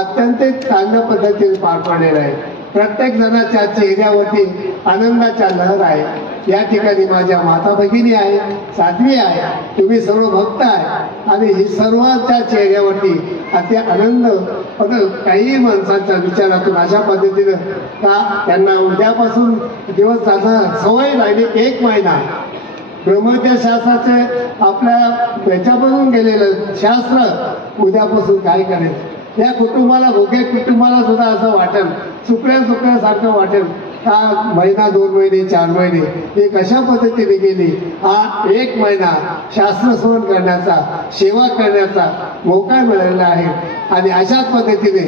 अत्यंत चांगल्या पद्धतीने पार पडलेला आहे. प्रत्येक जणाच्या चेहऱ्यावरती आनंदाच्या लहर आहे. या ठिकाणी माझ्या माता भगिनी आहे, साध्वी आहे, तुम्ही सर्व भक्त आहे आणि ही सर्वांच्या चेहऱ्यावरती अति आनंद. पण काही माणसांच्या विचारातून अशा पद्धतीनं का त्यांना उद्यापासून दिवस जाता सवय राहिली 1 महिना ब्रह्मविद्या शास्त्राचे आपल्या याच्यापासून गेलेलं शास्त्र उद्यापासून काय करायचं. या कुटुंबाला भोगे कुटुंबाला सुद्धा असं वाटेल, चुकल्यासारखं वाटेल हा महिना 2 महिने 4 महिने हे कशा पद्धतीने गेली, हा 1 महिना शास्त्रस्मरण करण्याचा, सेवा करण्याचा मोका मिळालेला आहे. आणि अशाच पद्धतीने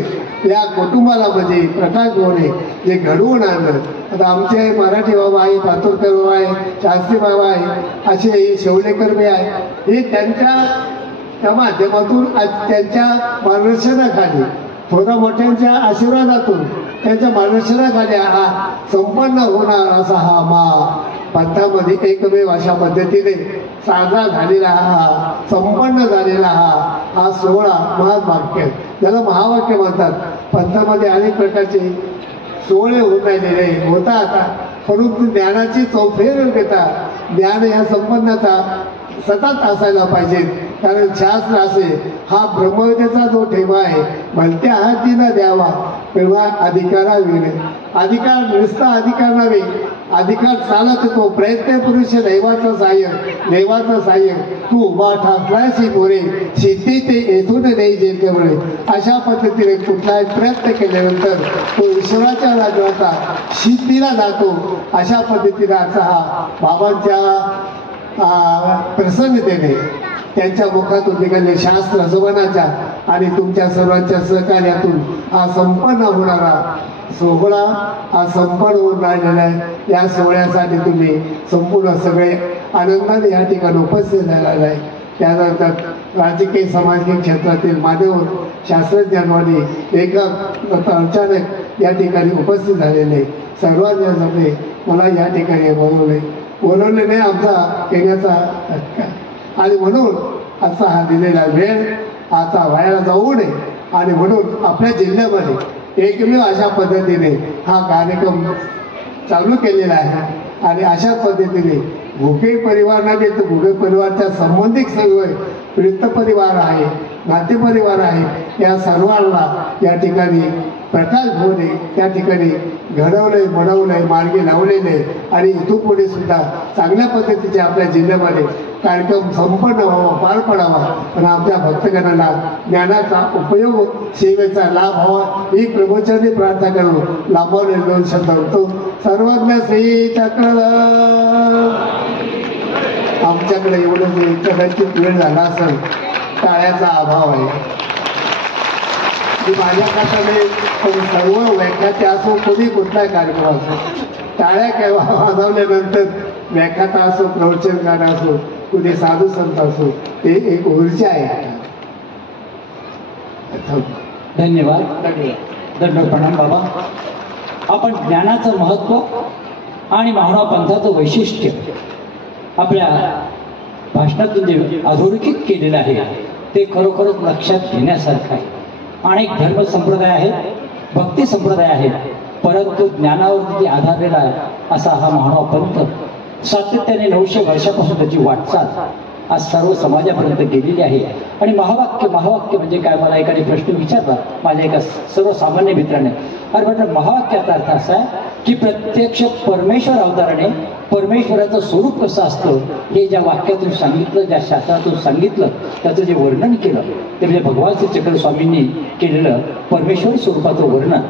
या कुटुंबाला म्हणजे प्रकाश भोवने जे घडवून आणलं. आता आमचे मराठी बाबा आहे, पातुरकर बाबा आहे, शास्त्री बाबा आहे, असे हे शेवलेकर बी आहे. हे त्यांच्या माध्यमातून त्यांच्या मार्गदर्शनाखाली, थोडा मोठ्यांच्या आशीर्वादातून त्यांच्या मार्गदर्शनाखाली हा संपन्न होणार असा हा पंथामध्ये एकमेव अशा पद्धतीने साजरा झालेला हा, संपन्न झालेला हा सोहळा महावाक्य, ज्याला महावाक्य म्हणतात. पंथामध्ये अनेक प्रकारचे सोहळे होत राहिलेले होतात, परंतु ज्ञानाची चौफेर घेता ज्ञान या संपन्नता सतत असायला पाहिजे. कारण शास्त्र असे हा ब्रह्मविद्येचा जो ठेवा आहे, भलत्या हातीला द्यावा तेव्हा अधिकाराविणे. अधिकार नुसता अधिकार नव्हे, अधिकार चालत तो प्रयत्न पुरुष दैवाचं साह्य तू उभा ठाकलासी मोरे सिद्धी ते येथून नाही जेवढे. अशा पद्धतीने कुठलाही प्रयत्न केल्यानंतर तो ईश्वराच्या राज्याचा सिद्धीला जातो. अशा पद्धतीने असा हा बाबांच्या प्रसन्नतेने त्यांच्या मुखातून निघाले शास्त्र जवनाच्या आणि तुमच्या सर्वांच्या सहकार्यातून हा संपन्न होणारा सोहळा हा संपन्न होऊन राहिलेला आहे. या सोहळ्यासाठी तुम्ही संपूर्ण सगळे आनंदाने या ठिकाणी उपस्थित झालेला आहे. त्यानंतर राजकीय सामाजिक क्षेत्रातील मान्यवर शास्त्रज्ञांवानी लेखक अचानक या ठिकाणी उपस्थित झालेले सर्वांसाठी मला या ठिकाणी बोलवले नाही आमचा येण्याचा आणि म्हणून असा हा दिलेला वेळ आता वाया जाऊ नये. आणि म्हणून आपल्या जिल्ह्यामध्ये एकमेव अशा पद्धतीने हा कार्यक्रम चालू केलेला आहे. आणि अशा पद्धतीने भुके परिवार नव्हे तर भुके परिवारच्या संबंधित सर्व वृत्त परिवार आहे, नातेपरिवार आहे, या सर्वांना या ठिकाणी प्रकाश भोवने त्या ठिकाणी घडवलंय, बनवलंय, मार्गी लावलेले. आणि इथून पुढे सुद्धा चांगल्या पद्धतीचे आपल्या जिल्ह्यामध्ये कार्यक्रम संपन्न व्हावा, पार पडावा आणि आपल्या भक्तगणाला ज्ञानाचा उपयोग, सेवेचा लाभ व्हावा ही प्रभूचरणी प्रार्थना करून लांबवले 2 शब्द होतो. सर्वज्ञ श्री चक्रधर. आमच्याकडे एवढं कदाचित वेळ झाला असेल, टाळ्याचा अभाव आहे. माझ्या खात्याने सर्व व्याख्याते असो, कोणी कुठलाही कार्यक्रम असो, टाळ्या काय वाजवल्यानंतर व्याख्याता असो, प्रवचनकार असो, कुठे साधू संत असो, ते एक ऊर्जा आहे. धन्यवाद. दंड प्रणाम बाबा. आपण ज्ञानाचं महत्व आणि मानव पंथाचं वैशिष्ट्य आपल्या भाषणातून जे अधोरेखित केलेलं आहे ते खरोखरच लक्षात घेण्यासारखं आहे. अनेक धर्म संप्रदाय आहेत, भक्ती संप्रदाय आहेत, परंतु ज्ञानावरती आधारलेला असा हा महानुभाव पंथ सातत्याने 900 वर्षापासून त्याची वाटचाल आज सर्व समाजापर्यंत गेलेली आहे. आणि महावाक्य म्हणजे काय, मला एकाने प्रश्न विचारला माझ्या एका सर्वसामान्य मित्राने. अरे म्हटलं महावाक्याचा अर्थ असा आहे की प्रत्यक्ष परमेश्वर अवताराने परमेश्वराचं स्वरूप कसं असतं हे ज्या वाक्यातून सांगितलं, ज्या शास्त्रातून सांगितलं, त्याचं जे वर्णन केलं ते म्हणजे भगवान श्री चक्र स्वामींनी केलेलं परमेश्वर स्वरूपाचं वर्णन.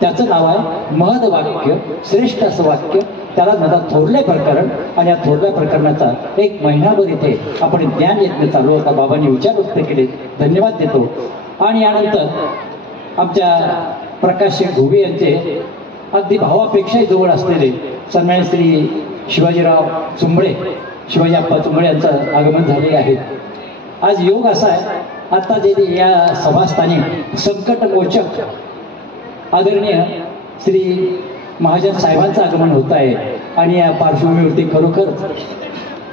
त्याचं नाव आहे महदवाक्य, श्रेष्ठ असं वाक्य. त्याला माझा थोरले प्रकरण. आणि या थोरल्या प्रकरणाचा 1 महिनाभर इथे आपण ज्ञान यज्ञ चालू होता. बाबांनी विचार व्यक्त केले, धन्यवाद देतो. आणि यानंतर आमच्या प्रकाश घोबे यांचे अगदी भावापेक्षाही जवळ असलेले सन्मान्य श्री शिवाजीराव चुंबळे, शिवाजी आप्पा चुंबळे यांचं आगमन झालेले आहे. आज योग असा आहे, आता जे या सभास्थानी संकटमोचक आदरणीय श्री महाजन साहेबांचं आगमन होत आहे. आणि या पार्श्वभूमीवरती खरोखर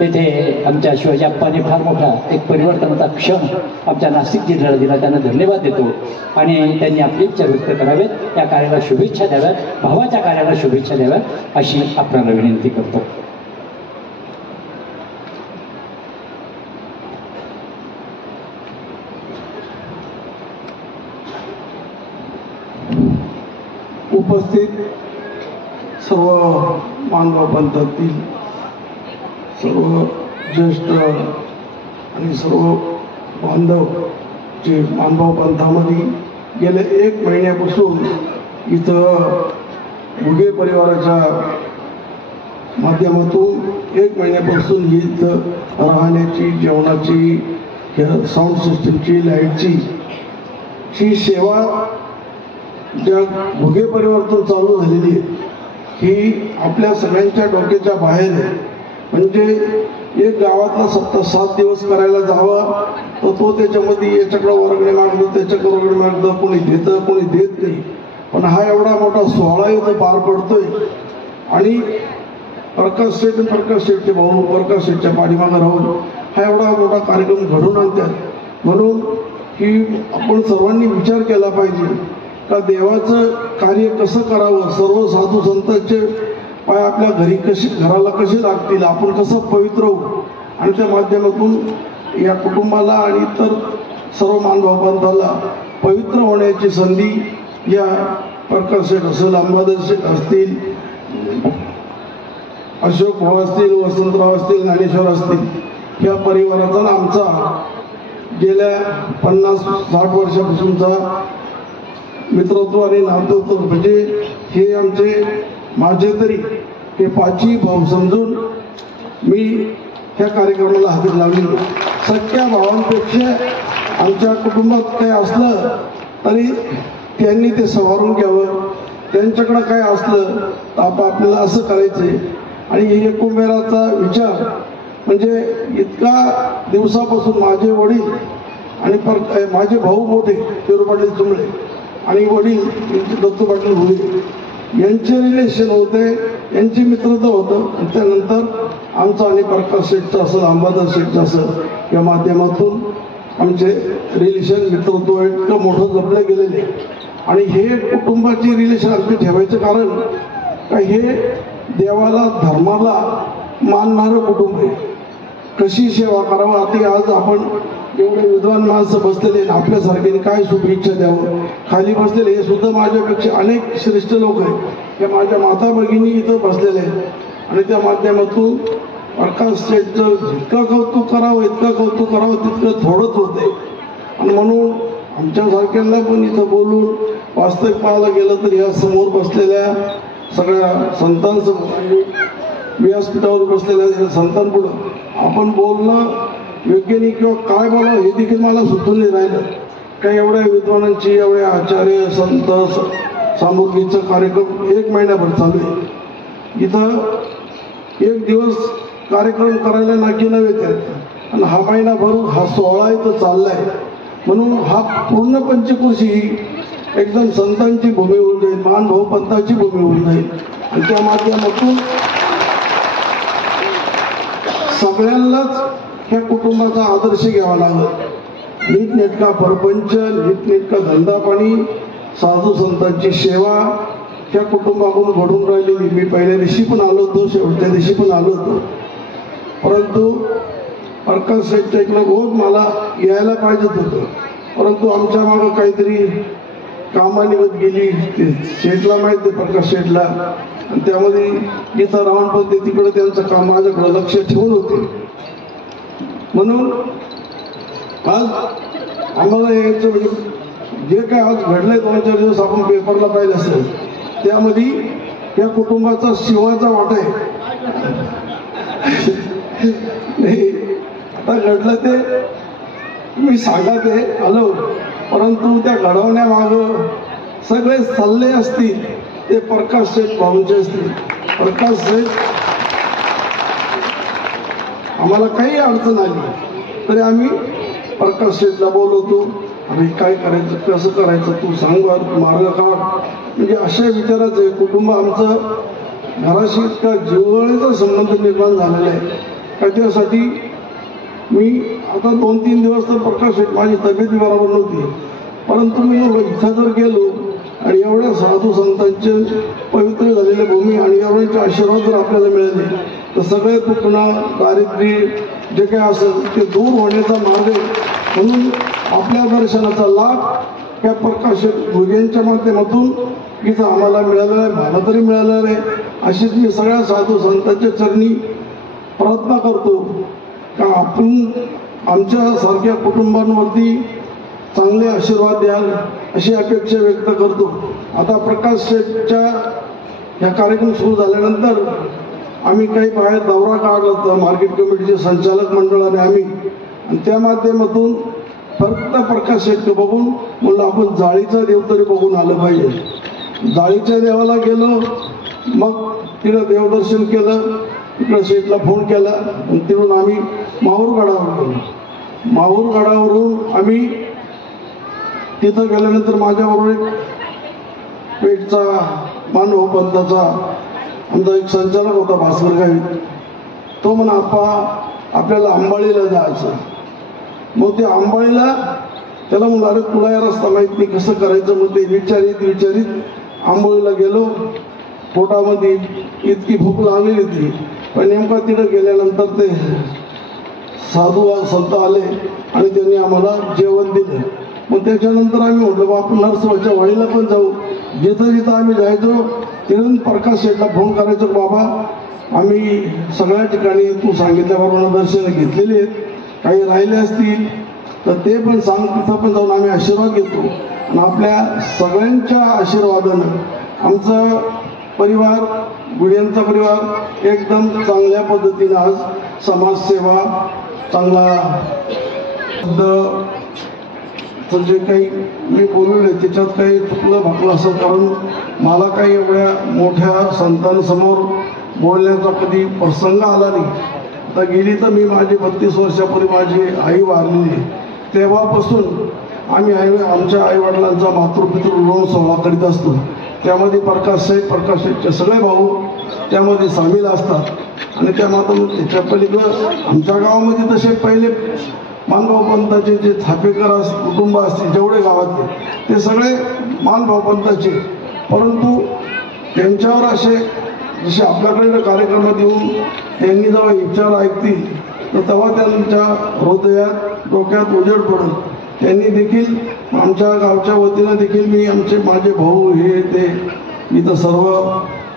येथे आमच्या शिवाजी आप्पाने फार मोठा एक परिवर्तनाचा क्षण आमच्या नाशिक जिल्ह्याला दिला. त्यांना धन्यवाद देतो. आणि त्यांनी आपली इच्छा व्यक्त करावेत, या कार्याला शुभेच्छा द्याव्यात, भावाच्या कार्याला शुभेच्छा द्याव्यात अशी आपल्याला विनंती करतो. उपस्थित सर्व मानव पंथातील सर्व ज्येष्ठ आणि सर्व बांधव जे मानव पंथामध्ये गेले 1 महिन्यापासून इथं घुगे परिवाराच्या माध्यमातून 1 महिन्यापासून ही इथं राहण्याची, जेवणाची, साऊंड सिस्टीमची, लाईटची ही सेवा ज्या घुगे परिवारातून चालू झालेली आहे ही आपल्या सगळ्यांच्या डोक्याच्या बाहेर आहे. म्हणजे एक गावातला 7 दिवस करायला जावा तर तो त्याच्यामध्ये याच्याकडे वर्गणी मागतो, त्याच्याकडे वर्गणी मागतं, कोणी देतं कोणी देत नाही. पण हा एवढा मोठा सोहळा इथं पार पडतोय आणि प्रकाश शेठचे भाऊ प्रकाश शेठच्या पाठीमागं राहून हा एवढा मोठा कार्यक्रम घडून आणतात. म्हणून की आपण सर्वांनी विचार केला पाहिजे का देवाचं कार्य कसं करावं. सर्व साधू संतांचे पाय आपल्या घराला कसे लागतील, आपण कसं पवित्र होऊ आणि त्या माध्यमातून या कुटुंबाला आणि इतर सर्व मानभाव पंथाला पवित्र होण्याची संधी या प्रकाश शेठ असेल, अंबादास शेठ असतील, अशोक भाऊ असतील, वसंतराव असतील, ज्ञानेश्वर असतील या परिवाराचा ना आमचा गेल्या 50-60 वर्षापासूनचा मित्रत्व आणि नातृत्व. म्हणजे हे माझे तरी हे 5ही भाऊ समजून मी ह्या कार्यक्रमाला हजेरी लावली. सख्या भावांपेक्षा आमच्या कुटुंबात काही असलं तरी त्यांनी ते सवारून घ्यावं. त्यांच्याकडं काय असलं तर आपल्याला असं करायचंय. आणि हे कुंभेराचा विचार म्हणजे इतका दिवसापासून माझे वडील आणि माझे भाऊ मोठे पेरू पाटील चुंबळे आणि वडील दत्तू पाटील भुगे यांचे रिलेशन होते, यांची मित्रता होतं. आणि त्यानंतर आमचं आणि प्रकाश शेठचं असं, अंबादास शेठचं असं या माध्यमातून आमचे रिलेशन मित्रत्व इतकं मोठं जपले गेलेले. आणि हे कुटुंबाची रिलेशन आमचे ठेवायचं कारण का हे देवाला धर्माला मानणारं कुटुंब आहे. कशी सेवा करावं आता आज आपण एवढे विद्वान माणसं बसलेले आपल्यासारखे काय शुभेच्छा द्यावं. खाली बसलेले हे सुद्धा माझ्यापेक्षा अनेक श्रेष्ठ लोक आहेत. या माझ्या माता भगिनी इथं बसलेले आहेत आणि त्या माध्यमातून प्रकाश शेठचं जितकं कौतुक करावं तितकं थोडंच होते. आणि म्हणून आमच्यासारख्यांना पण इथं बोलून वास्तविक पाहायला गेलं तर या समोर बसलेल्या सगळ्या संतांसमोर, व्यासपीठावर बसलेल्या संतांपुढं आपण बोलणं योग्य नाही किंवा काय बोलावं हे देखील मला सुचून नाही राहिलं. काही एवढ्या विद्वानांची, एवढ्या आचार्य संत सामुग्रीचा कार्यक्रम 1 महिनाभर चालू आहे. इथं 1 दिवस कार्यक्रम करायला नाकी नव्हे त्यात आणि हा महिनाभर हा सोहळा इथं चाललाय. म्हणून हा पूर्ण पंचक्रोशी एकदम संतांची भूमी होऊन जाईल, मानभाऊ पंथाची भूमी होऊन जाईल. आणि त्या माध्यमातून सगळ्यांनाच ह्या कुटुंबाचा आदर्श घ्यावा लागेल. नीटनेटका परपंच, नीटनेटका धंदा पाणी, साधू संतांची सेवा ह्या कुटुंबाकडून घडून राहिलेली. मी पहिल्या दिवशी पण आलो होतो, शेवटच्या दिवशी पण आलो होतो. परंतु प्रकाश शेठच्या इकडे रोज मला यायला पाहिजेच होतं. परंतु आमच्या मागं काहीतरी कामानिवत गेली, शेठला माहिती आहे प्रकाश शेठला. आणि त्यामध्ये इथं राहून पण ते तिकडे त्यांचं काम माझ्याकडे लक्ष ठेवून होते. म्हणून आज आम्हाला यायचं म्हणजे जे काय आज घडलंय 2-4 दिवस आपण पेपरला पाहिलं असेल त्यामध्ये या कुटुंबाचा शिवाचा वाटा आहे. नाही आता घडलं ते मी सांगा ते आलो, परंतु त्या घडवण्यामागं सगळे सल्ले असतील ते प्रकाश शेठ भाऊंचे असतील. प्रकाश शेठ आम्हाला काही अडचण आली तरी आम्ही प्रकाश शेठला बोलवतो, आम्ही काय करायचं, कसं करायचं, तू सांग मार्ग काढ. म्हणजे अशा विचाराचं कुटुंब आमचं घराशी इतका जिव्हाळ्याचा संबंध निर्माण झालेला आहे का त्यासाठी मी आता 2-3 दिवस तर प्रकाश शेठ माझी तब्येत बरोबर नव्हती, परंतु मी इथं जर गेलो आणि एवढ्या साधू संतांचे पवित्र झालेल्या भूमी आणि एवढ्याचे आशीर्वाद जर आपल्याला मिळाले तर सगळे दुखणं, दारिद्र्य जे काही असेल ते दूर होण्याचा मार्ग आहे. म्हणून आपल्या दर्शनाचा लाभ या प्रकाश भुगेंच्या माध्यमातून इथं आम्हाला मिळालेला आहे, मला तरी मिळालेला आहे. अशीच मी सगळ्या साधू संतांच्या चरणी प्रार्थना करतो का आपण आमच्यासारख्या कुटुंबांवरती चांगले आशीर्वाद द्याल अशी अपेक्षा व्यक्त करतो. आता प्रकाश शेठच्या ह्या कार्यक्रम सुरू झाल्यानंतर आम्ही काही बाहेर दौरा काढला होता मार्केट कमिटीचे संचालक मंडळाने आम्ही, आणि त्या माध्यमातून फक्त प्रकाश शेट्टी बघून म्हणलं आपण जाळीचा देव तरी बघून आलं पाहिजे. जाळीच्या देवाला गेलो, मग तिथं देवदर्शन केलं, इकडं शेठला फोन केला आणि तिथून आम्ही माहूरगडावर गेलो. माहूरगडावरून आम्ही तिथं गेल्यानंतर माझ्याबरोबर एक पेठचा मानव पंथाचा आमचा एक संचालक होता भास्कर गावी. तो म्हणा आप्पा आपल्याला अंबाळीला जायचं. मग ते अंबाळीला त्याला म्हणलं अरे तुला या रस्ता माहीत नाही कसं करायचं, मग ते विचारित आंबोलीला गेलो. पोटामध्ये इतकी भूक लागलेली होती, पण नेमका तिथं गेल्यानंतर ते साधू संत आले आणि त्यांनी आम्हाला जेवण दिलं. मग त्याच्यानंतर आम्ही म्हटलं बा आपण नरसोबाच्या वाडीला पण जाऊ. जिथं आम्ही जायचो तिथून प्रकाश शेठला फोन करायचो, बाबा आम्ही सगळ्या ठिकाणी तू सांगितल्याप्रमाणे दर्शन घेतलेली आहेत, काही राहिले असतील तर ते पण सांग, तिथं पण जाऊन आम्ही आशीर्वाद घेतो. आणि आपल्या सगळ्यांच्या आशीर्वादानं आमचं परिवार गुडियांचा परिवार एकदम चांगल्या पद्धतीनं आज समाजसेवा चांगला तर जे काही मी बोलवले त्याच्यात काही चुकलं भाकलं असं, कारण मला काही एवढ्या मोठ्या संतांसमोर बोलण्याचा कधी प्रसंग आला नाही. आता गेली तर मी माझी 32 वर्षापूर्वी माझी आई वारलेली, तेव्हापासून आम्ही आमच्या आईवडिलांचा मातृपितृ ऋण सोहळा करीत असतो. त्यामध्ये प्रकाश शेठचे सगळे भाऊ त्यामध्ये सामील असतात. आणि त्या मात्र त्याच्या पलीकडं आमच्या गावामध्ये तसे पहिले मानभाऊ पंथाचे जे थापेकर कुटुंब असतील जेवढे गावातले ते सगळे मानभाऊ पंथाचे, परंतु त्यांच्यावर असे जसे आपल्याकडे कार्यक्रमात येऊन त्यांनी जेव्हा विचार ऐकतील तर तेव्हा त्यांच्या हृदयात डोक्यात उजेड पडेल. त्यांनी देखील आमच्या गावच्या वतीनं देखील मी माझे भाऊ हे ते इथं सर्व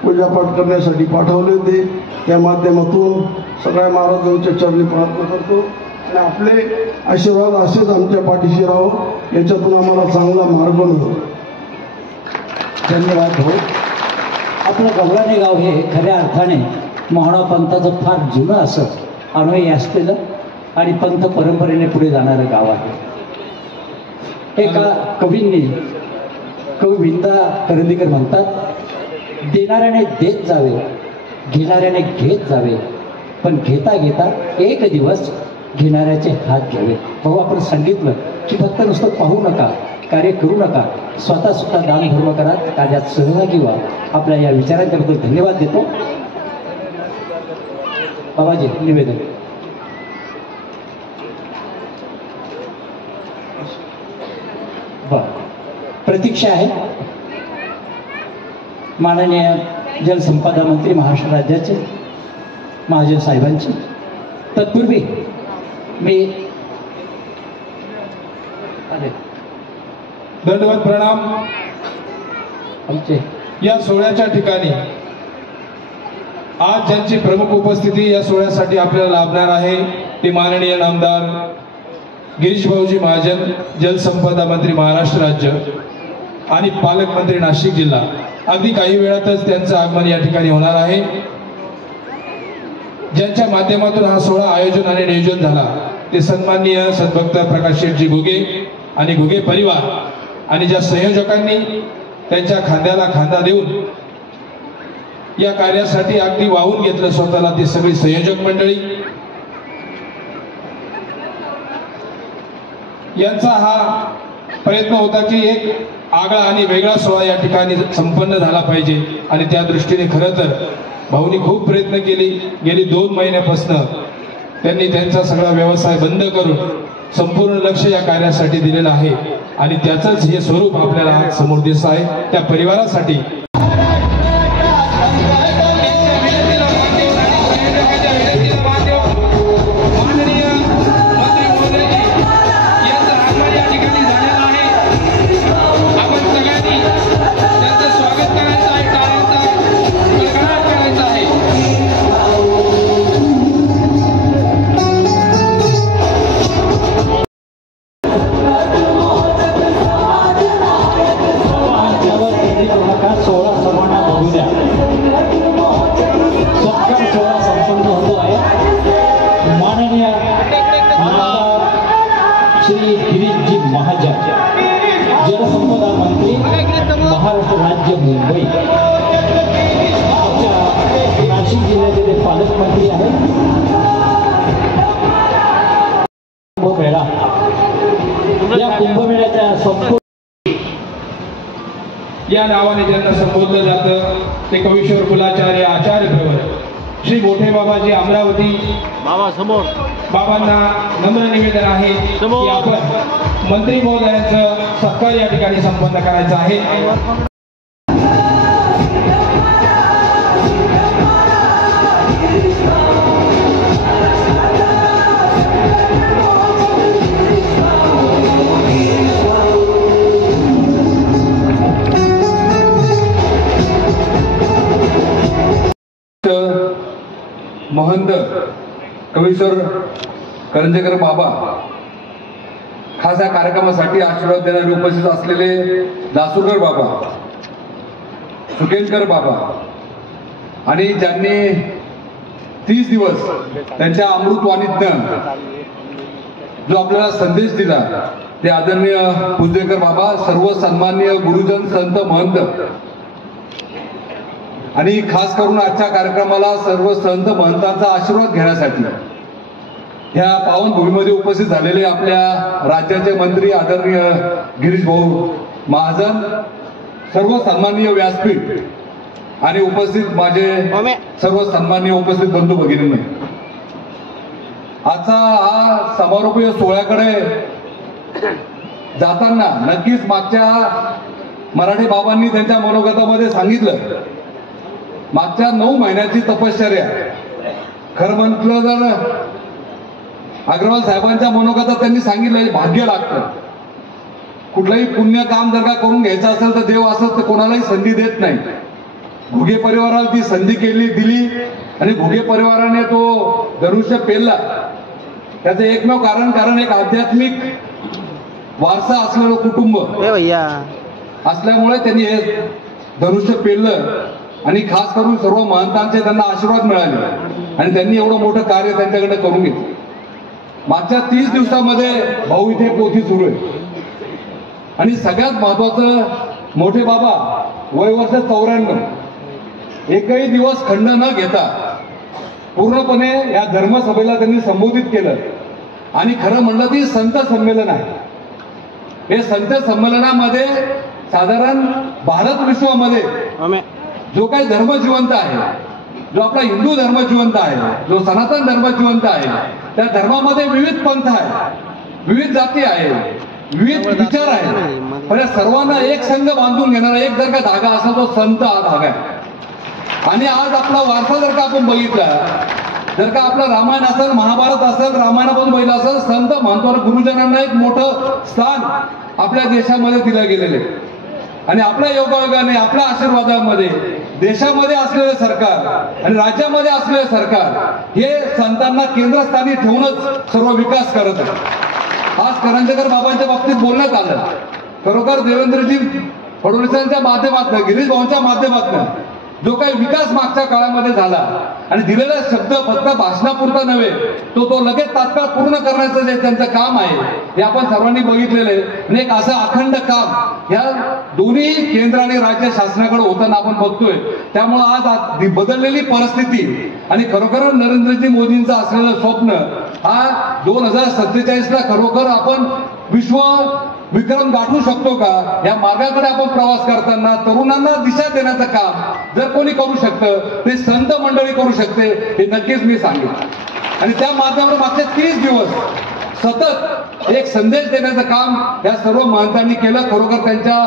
पूजापाठ करण्यासाठी पाठवले होते. त्या माध्यमातून सगळ्या महाराजांच्या चरणी प्रार्थना करतो आणि आपले आशीर्वाद असेच आमच्या पाठीशी राहो, याच्यातून आम्हाला चांगला मार्ग मिळतो. धन्यवाद भाऊ. आपलं गवळाणे गाव हे खऱ्या अर्थाने महाणा पंथाचं फार जुनं असं अन्वयी असलेलं आणि पंथ परंपरेने पुढे जाणारं गाव आहे. एका कवी विंदा करंदीकर म्हणतात, देणाऱ्याने देत जावे, घेणाऱ्याने घेत जावे, पण घेता घेता एक दिवस घेणाऱ्याचे हात घ्यावे. भाऊ आपण सांगितलं की फक्त नुसतं पाहू नका, कार्य करू नका, स्वतः सुद्धा दान धर्म करा, कार्यात सहभागी व्हा. आपल्या या विचारांच्याबद्दल धन्यवाद देतो. बाबाजी निवेदन. प्रतीक्षा आहे माननीय जलसंपदा मंत्री महाराष्ट्र राज्याचे महाजन साहेबांची. तत्पूर्वी मी दंडवत प्रणाम. आमचे या सोहळ्याच्या ठिकाणी आज ज्यांची प्रमुख उपस्थिती या सोहळ्यासाठी आपल्याला लाभणार आहे ते माननीय नामदार गिरीश भाऊजी महाजन, जलसंपदा मंत्री महाराष्ट्र राज्य आणि पालकमंत्री नाशिक जिल्हा. अगदी काही वेळातच त्यांचं आगमन या ठिकाणी होणार आहे. ज्यांच्या माध्यमातून हा सोहळा आयोजन आणि नियोजन झाला ते सन्माननीय सद्भक्त प्रकाश शेठजी घुगे आणि घुगे परिवार आणि ज्या संयोजकांनी त्यांच्या खांद्याला खांदा देऊन या कार्यासाठी अगदी वाहून घेतलं स्वतःला, ती सगळी संयोजक मंडळी. यांचा हा प्रयत्न होता की एक आगळा आणि वेगळा सोहळा या ठिकाणी संपन्न झाला पाहिजे आणि त्या दृष्टीने खरं तर भाऊनी खूप प्रयत्न केली. गेली 2 महिन्यापासून त्यांनी त्यांचा सगळा व्यवसाय बंद करून संपूर्ण लक्ष या कार्यासाठी दिलेलं आहे आणि त्याचंच हे स्वरूप आपल्याला आज समोर दिसत आहे. त्या परिवारासाठी माननीय आमदार श्री गिरीशजी महाजन, जलसंपदा मंत्री, महाराष्ट्र राज्य, मुंबई. आमच्या नाशिक जिल्ह्याचे ते पालकमंत्री आहेत. कुंभमेळा, या कुंभमेळ्याच्या संपूर्ण या नावाने ज्यांना संबोधलं जातं ते कवीश्वर कुलाचार्य आचार्य प्रवर श्री मोठे बाबाजी अमरावती. बाबा समोर. बाबांना नम्र निवेदन आहे की आपण मंत्री महोदयांचं सत्कार या ठिकाणी संपन्न करायचं आहे. महंत कवीश्वर करंजेकर बाबा खास या कार्यक्रमासाठी आशीर्वाद देणारे उपस्थित असलेले दासुरकर बाबा, सुकेनकर बाबा आणि ज्यांनी 30 दिवस त्यांच्या अमृतवाणीतनं जो आपल्याला संदेश दिला ते आदरणीय पुजदेकर बाबा, सर्व सन्माननीय गुरुजन, संत, महंत आणि खास करून आजच्या कार्यक्रमाला सर्व संत महंतांचा आशीर्वाद घेण्यासाठी ह्या पावनभूमीमध्ये उपस्थित झालेले आपल्या राज्याचे मंत्री आदरणीय गिरीश भाऊ महाजन, सर्व सन्माननीय व्यासपीठ आणि उपस्थित माझे सर्व सन्माननीय उपस्थित बंधू भगिनींनी, आजचा हा समारोपीय सोहळ्याकडे जाताना नक्कीच मागच्या मराठी बाबांनी त्यांच्या मनोगतामध्ये सांगितलं, मागच्या 9 महिन्याची तपश्चर्या. खरं म्हटलं तर अग्रवाल साहेबांच्या मनोगतात त्यांनी सांगितलं भाग्य लागतं. कुठलंही पुण्य काम जर का करून घ्यायचं असेल तर देव असं तर कोणालाही संधी देत नाही. घुगे परिवाराला ती संधी दिली आणि घुगे परिवाराने तो धनुष्य पेलला. त्याचं एकमेव कारण एक आध्यात्मिक वारसा असलेलं कुटुंब असल्यामुळे त्यांनी हे धनुष्य पेललं आणि खास करून सर्व महंतांचे त्यांना आशीर्वाद मिळाले आणि त्यांनी एवढं मोठं कार्य त्यांच्याकडे करून घेतलं. मागच्या 30 दिवसामध्ये भाऊ इथे पोथी सुरू आहे आणि सगळ्यात महत्वाचं मोठे बाबा वय वर्ष 94, एकही दिवस खंड न घेता पूर्णपणे या धर्मसभेला त्यांनी संबोधित केलं. आणि खरं म्हणलं ती संत संमेलन आहे. हे संत संमेलनामध्ये साधारण भारत विश्वामध्ये जो काही धर्म जिवंत आहे, जो आपला हिंदू धर्म जिवंत आहे, जो सनातन धर्म जिवंत आहे, त्या धर्मामध्ये विविध पंथ आहे, विविध जाती आहे, विविध विचार आहे, पण या सर्वांना एक संघ बांधून घेणारा एक जर का धागा असेल तो संत हा धागा आहे. आणि आज आपला वारसा जर का आपण बघितला, जर का आपलं रामायण असेल, महाभारत असेल, रामायणापासून बघितलं असेल, संत महंत गुरुजनांना एक मोठं स्थान आपल्या देशामध्ये दिलं गेलेले. आणि आपल्या योगायोगाने, आपल्या आशीर्वादामध्ये देशामध्ये असलेलं सरकार आणि राज्यामध्ये असलेलं सरकार हे संतांना केंद्रस्थानी ठेवूनच सर्व विकास करत आहे. आज करंजेकर बाबांच्या बाबतीत बोलण्यात आलं. खरोखर देवेंद्रजी फडणवीसांच्या माध्यमातून, गिरीश भाऊंच्या माध्यमातून जो काही विकास मागच्या काळामध्ये झाला आणि दिलेला शब्द फक्त भाषणापुरता नव्हे, तो लगेच तात्काळ पूर्ण करण्याचं जे त्यांचं काम आहे हे आपण सर्वांनी बघितलेलं आहे. आणि एक असं अखंड काम या दोन्ही केंद्र आणि राज्य शासनाकडे होताना आपण बघतोय. त्यामुळे आज बदललेली परिस्थिती आणि खरोखर नरेंद्रजी मोदींचं असलेलं स्वप्न हा 2047ला खरोखर आपण विश्व विक्रम गाठू शकतो का, या मार्गाकडे आपण प्रवास करताना तरुणांना दिशा देण्याचं काम जर कोणी करू शकतं ते संत मंडळी करू शकते, हे नक्कीच मी सांगेन. आणि त्या माध्यमातून मागचे 30 दिवस सतत एक संदेश देण्याचं काम या सर्व महंतांनी केलं. खरोखर त्यांच्या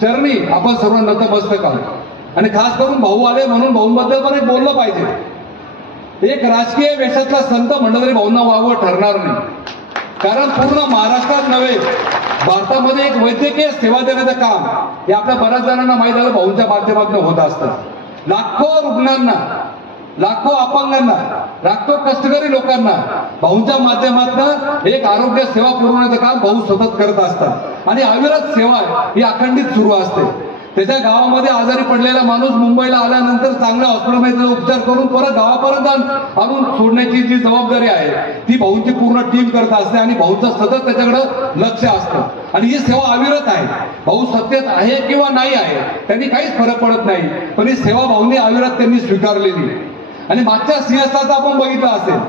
चरणी आपण सर्व नतमस्तक आहोत. आणि खास करून भाऊ आले म्हणून भाऊंबद्दल पण एक बोललं पाहिजे. एक राजकीय वेशातला संत म्हणलं तरी भाऊंना वावं ठरणार नाही. कारण पूर्ण महाराष्ट्रात नव्हे, भारतामध्ये एक वैद्यकीय सेवा देण्याचं काम हे आपल्या बऱ्याच जणांना माहीत झालं भाऊंच्या माध्यमातून होत असतं. लाखो रुग्णांना, लाखो अपंगांना, लाखो कष्टकरी लोकांना भाऊंच्या माध्यमातून एक आरोग्य सेवा पुरवण्याचं काम भाऊ सतत करत असतात. आणि अविरत सेवा ही अखंडित सुरू असते. त्याच्या गावामध्ये आजारी पडलेला माणूस मुंबईला आल्यानंतर चांगल्या हॉस्पिटलमध्ये त्याचा उपचार करून परत गावापर्यंत आणून सोडण्याची जी जबाबदारी आहे ती भाऊंची पूर्ण टीम करत असते आणि भाऊचं सतत त्याच्याकडे लक्ष असतं आणि ही सेवा अविरत आहे. भाऊ सत्तेत आहे किंवा नाही आहे त्यांनी काहीच फरक पडत नाही, पण ही सेवा भाऊंनी अविरत त्यांनी स्वीकारलेली. आणि मागच्या सिंहस्थाचा आपण बघितलं असेल,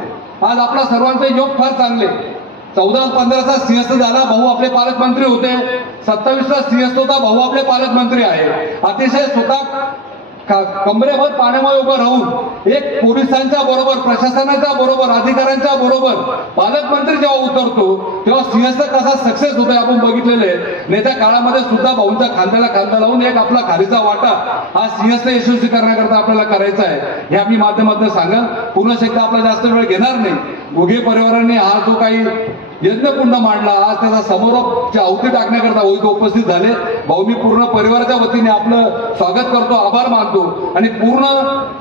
आज आपला सर्वांचे योग फार चांगले. 14-15चा सिंहस्थ झाला, भाऊ आपले पालकमंत्री होते. 27चा सिंहस्थ होता, भाऊ आपले पालकमंत्री आहे. अतिशय स्वतः कमरेवर पाण्यामध्ये उभं राहून एक पोलिसांच्या बरोबर, प्रशासनाच्या बरोबर, अधिकाऱ्यांच्या बरोबर पालकमंत्री जेव्हा उतरतो तेव्हा सिंहस्थ कसा सक्सेस होतोय आपण बघितलेले. नेत्या काळामध्ये सुद्धा भाऊंच्या खांद्याला खांदा लावून एक आपला खालीचा वाटा हा सिंहस्थ यशस्वी करण्याकरता आपल्याला करायचा आहे. हे आम्ही माध्यमातून सांगा. पुन्हा एकदा आपला जास्त वेळ घेणार नाही. घुगे परिवाराने हा जो काही यज्ञकुंड मांडला, आज त्याचा समारोपची आहुती टाकण्याकरता इथे उपस्थित झाले. भाऊ मी पूर्ण परिवाराच्या वतीने आपलं स्वागत करतो, आभार मानतो आणि पूर्ण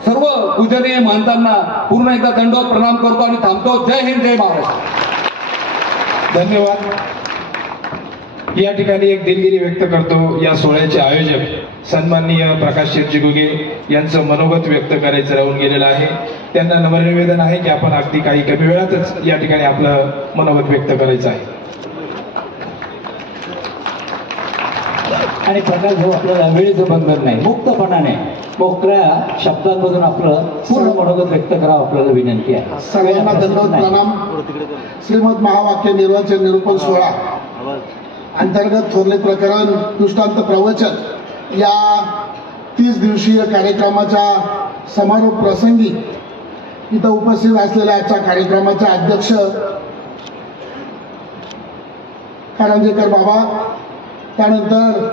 सर्व पूजनीय महंतांना पूर्ण एकदा दंडवत प्रणाम करतो आणि थांबतो. जय हिंद, जय महाराष्ट्र. धन्यवाद. या ठिकाणी एक दिलगिरी व्यक्त करतो. या सोहळ्याचे आयोजक सन्माननीय प्रकाश शेटजी घुगे यांचं मनोगत व्यक्त करायचं राहून गेलेलं आहे. त्यांना नम्र निवेदन आहे की आपण अगदी काही कमी वेळातच या ठिकाणी आपलं मनोगत व्यक्त करायचं आहे. आणि प्रकाश भाऊ आपल्याला वेळेचं बंधन नाही, मुक्तपणाने मोकळ्या शब्दांमधून आपलं पूर्ण मनोगत व्यक्त करावं आपल्याला विनंती आहे. सगळ्यांना दंडवत प्रणाम. श्रीमद महावाक्य निर्वाचन निरूपण सोहळा अंतर्गत थोरले प्रकरण दृष्टांत प्रवचन या 30 दिवसीय कार्यक्रमाच्या समारोप प्रसंगी इथं उपस्थित असलेल्या आजच्या कार्यक्रमाचे अध्यक्ष कारंजेकर बाबा, त्यानंतर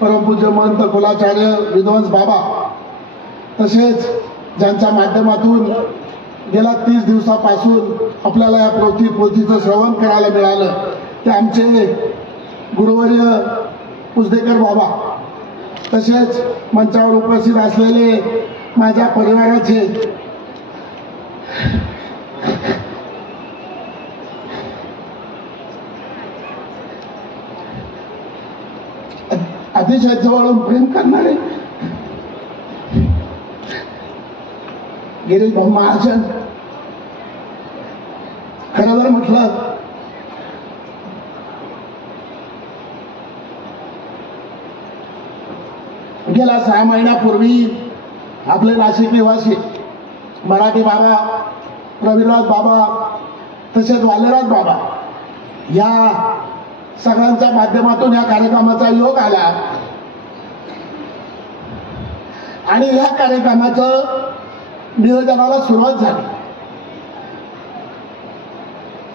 परमपूज्य महंत कुलाचार्य विद्वांस बाबा, तसेच ज्यांच्या माध्यमातून गेल्या 30 दिवसापासून आपल्याला या पोथीचं श्रवण करायला मिळालं ते आमचे गुरुवर्य उजदेकर बाबा, तसेच मंचावर उपस्थित असलेले माझ्या परिवाराचे अतिशय जवळून प्रेम करणारे गिरीश भाऊ महाजन. खरं जर म्हटलं गेल्या 6 महिन्यापूर्वी आपले नाशिक निवासी मराठी बाबा, रविराज बाबा, तसेच वालेराज बाबा या सगळ्यांच्या माध्यमातून या कार्यक्रमाचा योग आला आणि या कार्यक्रमाचं नियोजनाला सुरुवात झाली.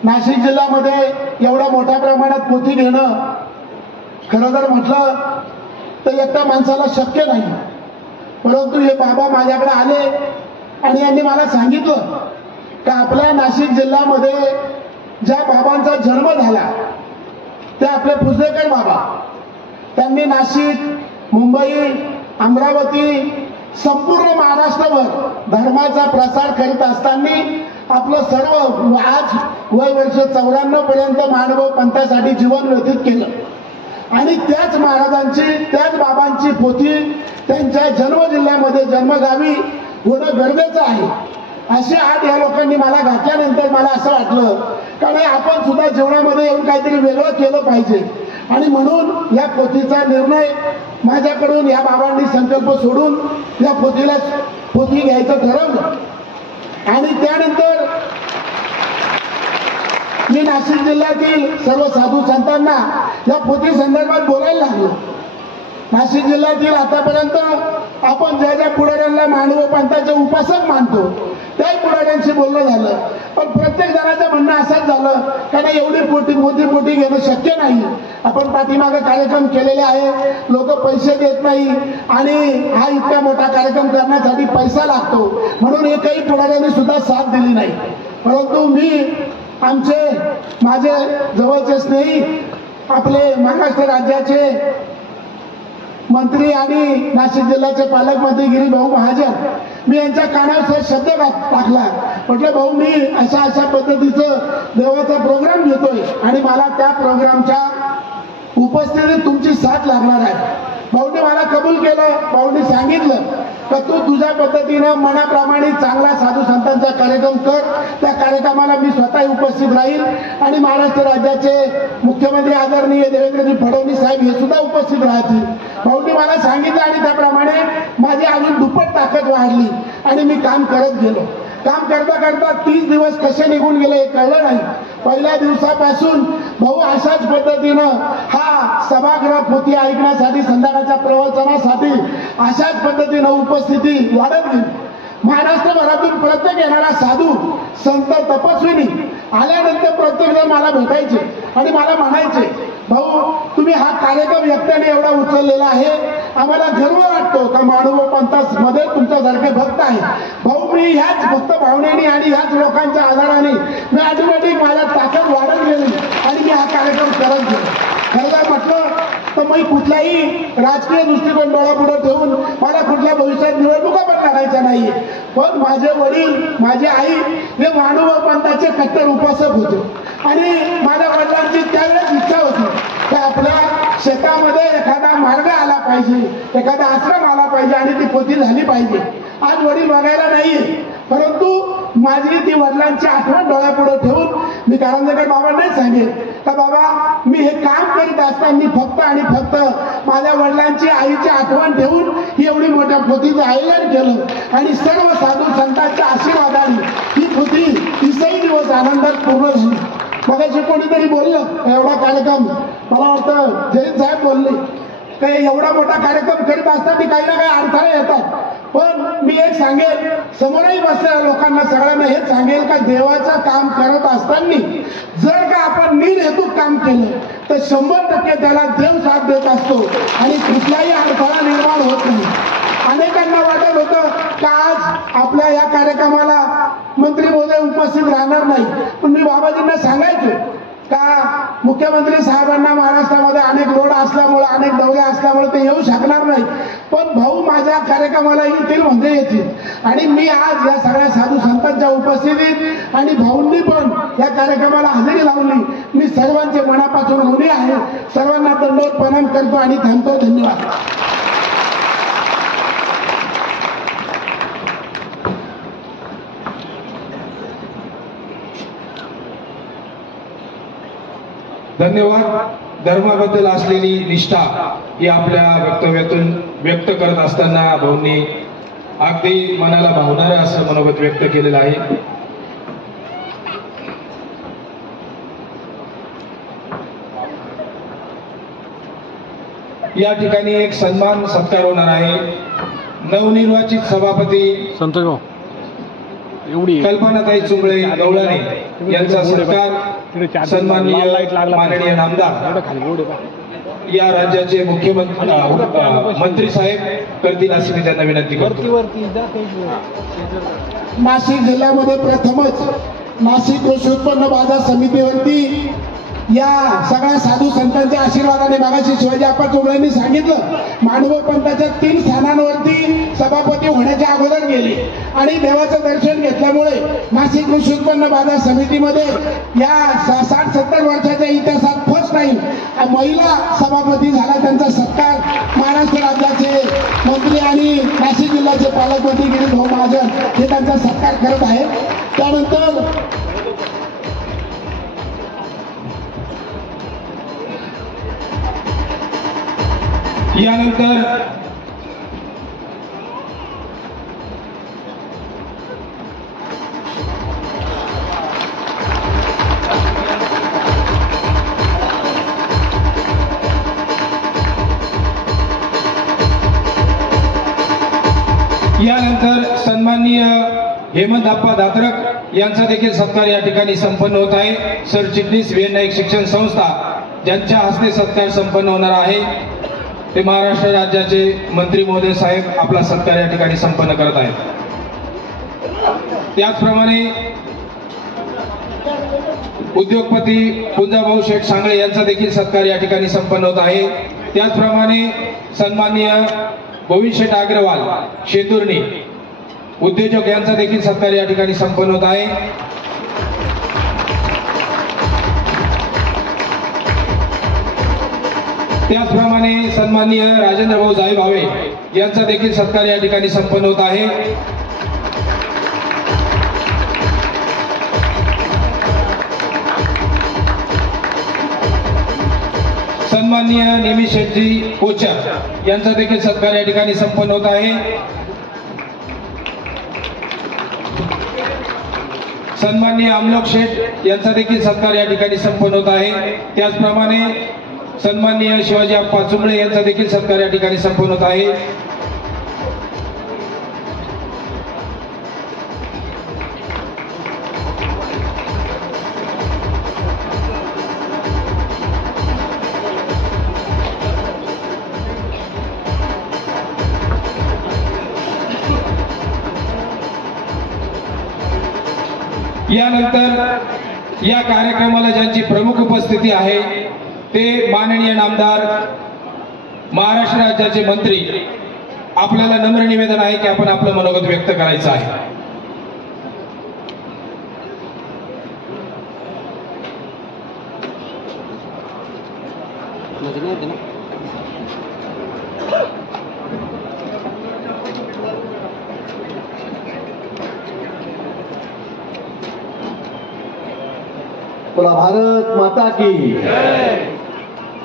नाशिक जिल्ह्यामध्ये एवढ्या मोठ्या प्रमाणात पोथी घेणं खरं जर म्हटलं तर एकट्या माणसाला शक्य नाही. परंतु हे बाबा माझ्याकडे आले आणि यांनी मला सांगितलं की आपल्या नाशिक जिल्ह्यामध्ये ज्या बाबांचा जन्म झाला ते आपले पुजदेकर बाबा, त्यांनी नाशिक, मुंबई, अमरावती, संपूर्ण महाराष्ट्रभर धर्माचा प्रसार करीत असताना आपलं सर्व आज वय वर्ष 94 पर्यंत मानव पंथासाठी जीवन व्यतीत केलं आणि त्याच महाराजांची, त्याच बाबांची पोथी त्यांच्या जन्म जिल्ह्यामध्ये, जन्मगावी होणं गरजेचं आहे. असे आठ या लोकांनी मला घातल्यानंतर मला असं वाटलं कारण आपण सुद्धा जीवनामध्ये येऊन काहीतरी वेगळं केलं पाहिजे आणि म्हणून या पोथीचा निर्णय माझ्याकडून या बाबांनी संकल्प सोडून या पोथी घ्यायचं ठरवलं. आणि त्यानंतर मी नाशिक जिल्ह्यातील सर्व साधू संतांना या पोथी संदर्भात बोलायला लागलो. नाशिक जिल्ह्यातील आतापर्यंत आपण ज्या ज्या पुढाऱ्यांना मानव पंथाचे उपासक मानतो त्याही पुढाऱ्यांशी बोलणं झालं, पण प्रत्येक जणाचं म्हणणं असंच झालं कारण एवढी मोठी पोथी घेणं शक्य नाही. आपण पाठीमागे कार्यक्रम केलेले आहे, लोक पैसे देत नाही आणि हा इतका मोठा कार्यक्रम करण्यासाठी पैसा लागतो म्हणून एकही पुढाऱ्यांनी सुद्धा साथ दिली नाही. परंतु मी माझे जवळचे स्नेही आपले महाराष्ट्र राज्याचे मंत्री आणि नाशिक जिल्ह्याचे पालकमंत्री गिरीश भाऊ महाजन, मी यांच्या कानावर शब्द टाकला. म्हटलं भाऊ मी अशा पद्धतीचं देवाचा प्रोग्राम घेतोय आणि मला त्या प्रोग्रामच्या उपस्थितीत तुमची साथ लागणार आहे. भाऊने मला कबूल केलं. भाऊने सांगितलं का तू तुझ्या पद्धतीनं मनाप्रमाणे चांगला साधू संतांचा कार्यक्रम कर. त्या कार्यक्रमाला मी स्वतः उपस्थित राहील आणि महाराष्ट्र राज्याचे मुख्यमंत्री आदरणीय देवेंद्रजी फडणवीस साहेब हे सुद्धा उपस्थित राहतील. भाऊंनी मला सांगितलं आणि त्याप्रमाणे माझी अजून दुप्पट ताकद वाढली आणि मी काम करत गेलो. काम करता करता 30 दिवस कसे निघून गेले हे कळलं नाही. पहिल्या दिवसापासून भाऊ अशाच पद्धतीनं हा सभागृह पोथी ऐकण्यासाठी संध्याकाळच्या प्रवचनासाठी अशाच पद्धतीनं उपस्थिती वाढत गेली. महाराष्ट्रभरातून प्रत्येक येणारा साधू संत तपस्विनी आल्यानंतर प्रत्येक जण मला भेटायचे आणि मला म्हणायचे, भाऊ तुम्ही हा कार्यक्रम एकट्याने एवढा उचललेला आहे, आम्हाला गर्व वाटतो का मानव पंथास मध्ये तुमच्यासारखे भक्त आहे. भाऊ मी ह्याच भक्त भावनेने आणि ह्याच लोकांच्या आधाराने मी ऑटोमॅटिक माझ्या ताकद वाढत गेली आणि मी हा कार्यक्रम करत गेलो. खरं म्हटलं तर मी कुठलाही राजकीय दृष्टिकोन डोळ्यापुढे ठेवून मला कुठल्या भविष्यात निवडणुका पण लढायच्या नाहीये. पण माझे वडील माझी आई हे मानव पंथाचे कट्टर उपासक होते आणि माझ्या वडिलांची त्यावेळेस इच्छा होती की आपल्या शेतामध्ये एखादा मार्ग आला पाहिजे, एखादा आश्रम आला पाहिजे आणि ती पोथी झाली पाहिजे. आज वडील बघायला नाहीये, परंतु माझी ती वडिलांची आठवण डोळ्यापुढे ठेवून मी कारंजेकर बाबांनाही सांगेन का बाबा मी हे काम करीत असताना फक्त आणि फक्त माझ्या वडिलांची आईची आठवण ठेवून ही एवढी मोठ्या पोथीचं आयोजन केलं आणि सर्व साधू संतांच्या आशीर्वादाने ही पोथी 30 दिवस आनंदात पूर्ण झाली. मगाशी कोणीतरी बोललं एवढा कार्यक्रम, मला वाटतं जयंत साहेब बोलले काही एवढा मोठा कार्यक्रम करीत असताना काही ना काही अडथळे येतात. पण मी एक सांगेल समोरही बसलेल्या लोकांना सगळ्यांना हेच सांगेल का देवाचं काम करत असताना जर का आपण निर्हेतुक काम केलं तर 100% त्याला देव साथ देत असतो आणि कुठलाही अडथळा निर्माण होत नाही. अनेकांना वाटत होतं का आज आपल्या या कार्यक्रमाला मंत्री महोदय उपस्थित राहणार नाही, पण मी बाबाजींना सांगायचो का मुख्यमंत्री साहेबांना महाराष्ट्रामध्ये अनेक लोड असल्यामुळे अनेक दौरे असल्यामुळे ते येऊ शकणार नाही, पण भाऊ माझ्या कार्यक्रमाला येतील म्हणजे येतील. आणि मी आज या सगळ्या साधू संतांच्या उपस्थितीत आणि भाऊंनी पण या कार्यक्रमाला हजेरी लावली. मी सर्वांचे मनापासून ऋणी आहे. सर्वांना दंडवत प्रणाम करतो आणि थांबतो. धन्यवाद. धन्यवाद. धर्माबद्दल असलेली निष्ठा ही आपल्या वक्तव्यातून व्यक्त करत असताना भाऊंनी अगदी मनाला भावणारं असं मनोगत व्यक्त केलेलं आहे. या ठिकाणी एक सन्मान सत्कार होणार आहे. नवनिर्वाचित सभापती कल्पनाताई चुंबळे गवळाणे यांचा सत्कार सन्माननीय माननीय नामदार या राज्याचे मुख्यमंत्री मंत्री साहेब करतील अशी मी त्यांना विनंती करतो. नाशिक जिल्ह्यामध्ये प्रथमच नाशिक कृषी उत्पन्न बाजार समितीवरती या सगळ्या साधू संतांच्या आशीर्वादाने मागाशी शिवाजी आप्पा चोबळेंनी सांगितलं मानव पंथाच्या 3 स्थानांवरती सभापती होण्याच्या अगोदर गेले आणि देवाचं दर्शन घेतल्यामुळे नाशिक कृषी उत्पन्न बाजार समितीमध्ये या 60-70 वर्षाच्या इतिहासात फर्स्ट टाइम महिला सभापती झाला. त्यांचा सत्कार महाराष्ट्र राज्याचे मंत्री आणि नाशिक जिल्ह्याचे पालकमंत्री गिरीश भाऊ महाजन हे त्यांचा सत्कार करत आहेत. त्यानंतर यानंतर सन्माननीय हेमंत आप्पा दात्रक यांचा देखील सत्कार या ठिकाणी संपन्न होत आहे. सरचिटणीस नाईक शिक्षण संस्था ज्यांच्या हस्ते सत्कार संपन्न होणार आहे ते महाराष्ट्र राज्याचे मंत्री महोदय साहेब आपला सत्कार या ठिकाणी संपन्न करत आहेत. त्याचप्रमाणे उद्योगपती पुंजाभाऊ शेठ सांगळे यांचा देखील सत्कार या ठिकाणी संपन्न होत आहे. त्याचप्रमाणे सन्माननीय गोविंद शेठ अग्रवाल शेतुर्णी उद्योजक यांचा देखील सत्कार या ठिकाणी संपन्न होत आहे. त्याचप्रमाणे सन्माननीय राजेंद्र भाऊ जाई भावे यांचा देखील सत्कार या ठिकाणी संपन्न होत आहे. सन्माननीय निमिष शेट्टी कोचर यांचा देखील सत्कार या ठिकाणी संपन्न होत आहे. सन्माननीय अमलोक शेठ यांचा देखील सत्कार या ठिकाणी संपन्न होत आहे. त्याचप्रमाणे सन्माननीय शिवाजी आप्पा चुंबळे यांचा देखील सत्कार या ठिकाणी संपन्न होत आहे. यानंतर या कार्यक्रमाला ज्यांची प्रमुख उपस्थिती आहे ते माननीय नामदार, महाराष्ट्र राज्याचे मंत्री. आपल्याला नम्र निवेदन आहे की आपण आपलं मनोगत व्यक्त करायचं आहे. बोला भारत माता की,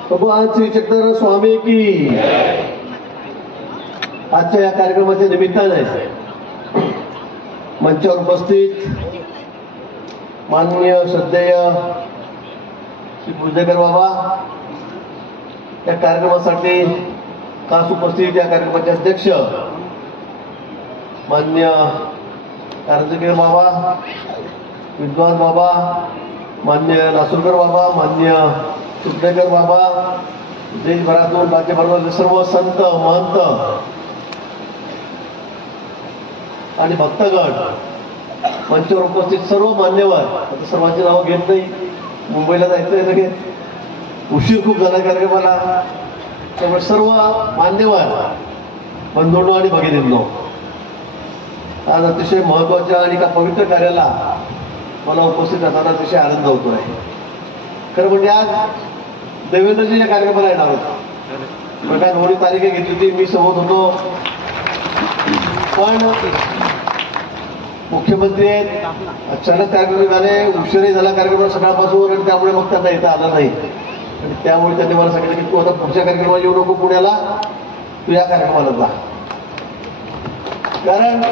भगवान श्री चक्रधर स्वामी की. आजच्या या कार्यक्रमाच्या निमित्ताने मंचावर उपस्थित माननीय श्रद्धेय श्री भुजनेकर बाबा, या कार्यक्रमासाठी खास उपस्थित या कार्यक्रमाचे अध्यक्ष माननीय कारंजकर बाबा, विद्वान बाबा, मान्य लासूरकर बाबा, मान्य सुपनेकर बाबा, देशभरातून राज्यभरातील सर्व संत महंत आणि भक्तगण, मंचावर उपस्थित सर्व मान्यवर. आता सर्वांची नावं घेत नाही, मुंबईला जायचंय लगेच, उशीर खूप झाला कार्यक्रमाला. त्यामुळे सर्व मान्यवर बंधूंनो आणि भगिनींनो, आज अतिशय महत्वाच्या आणि एका पवित्र कार्याला मला उपस्थित राहताना अतिशय आनंद होतो आहे. खरं म्हणजे आज देवेंद्रजी या कार्यक्रमाला येणार होते. काय 9 तारीख घेतली होती, मी सोबत होतो, पण मुख्यमंत्री आहेत, अचानक कार्यक्रम झाले, उशीरही झाला कार्यक्रम सकाळपासून, आणि त्यामुळे मग त्यांना येता आलं नाही. आणि त्यामुळे त्यांनी मला सांगितलं की तू आता पुढच्या कार्यक्रमाला येऊ नको पुण्याला, तू या कार्यक्रमाला जा. कारण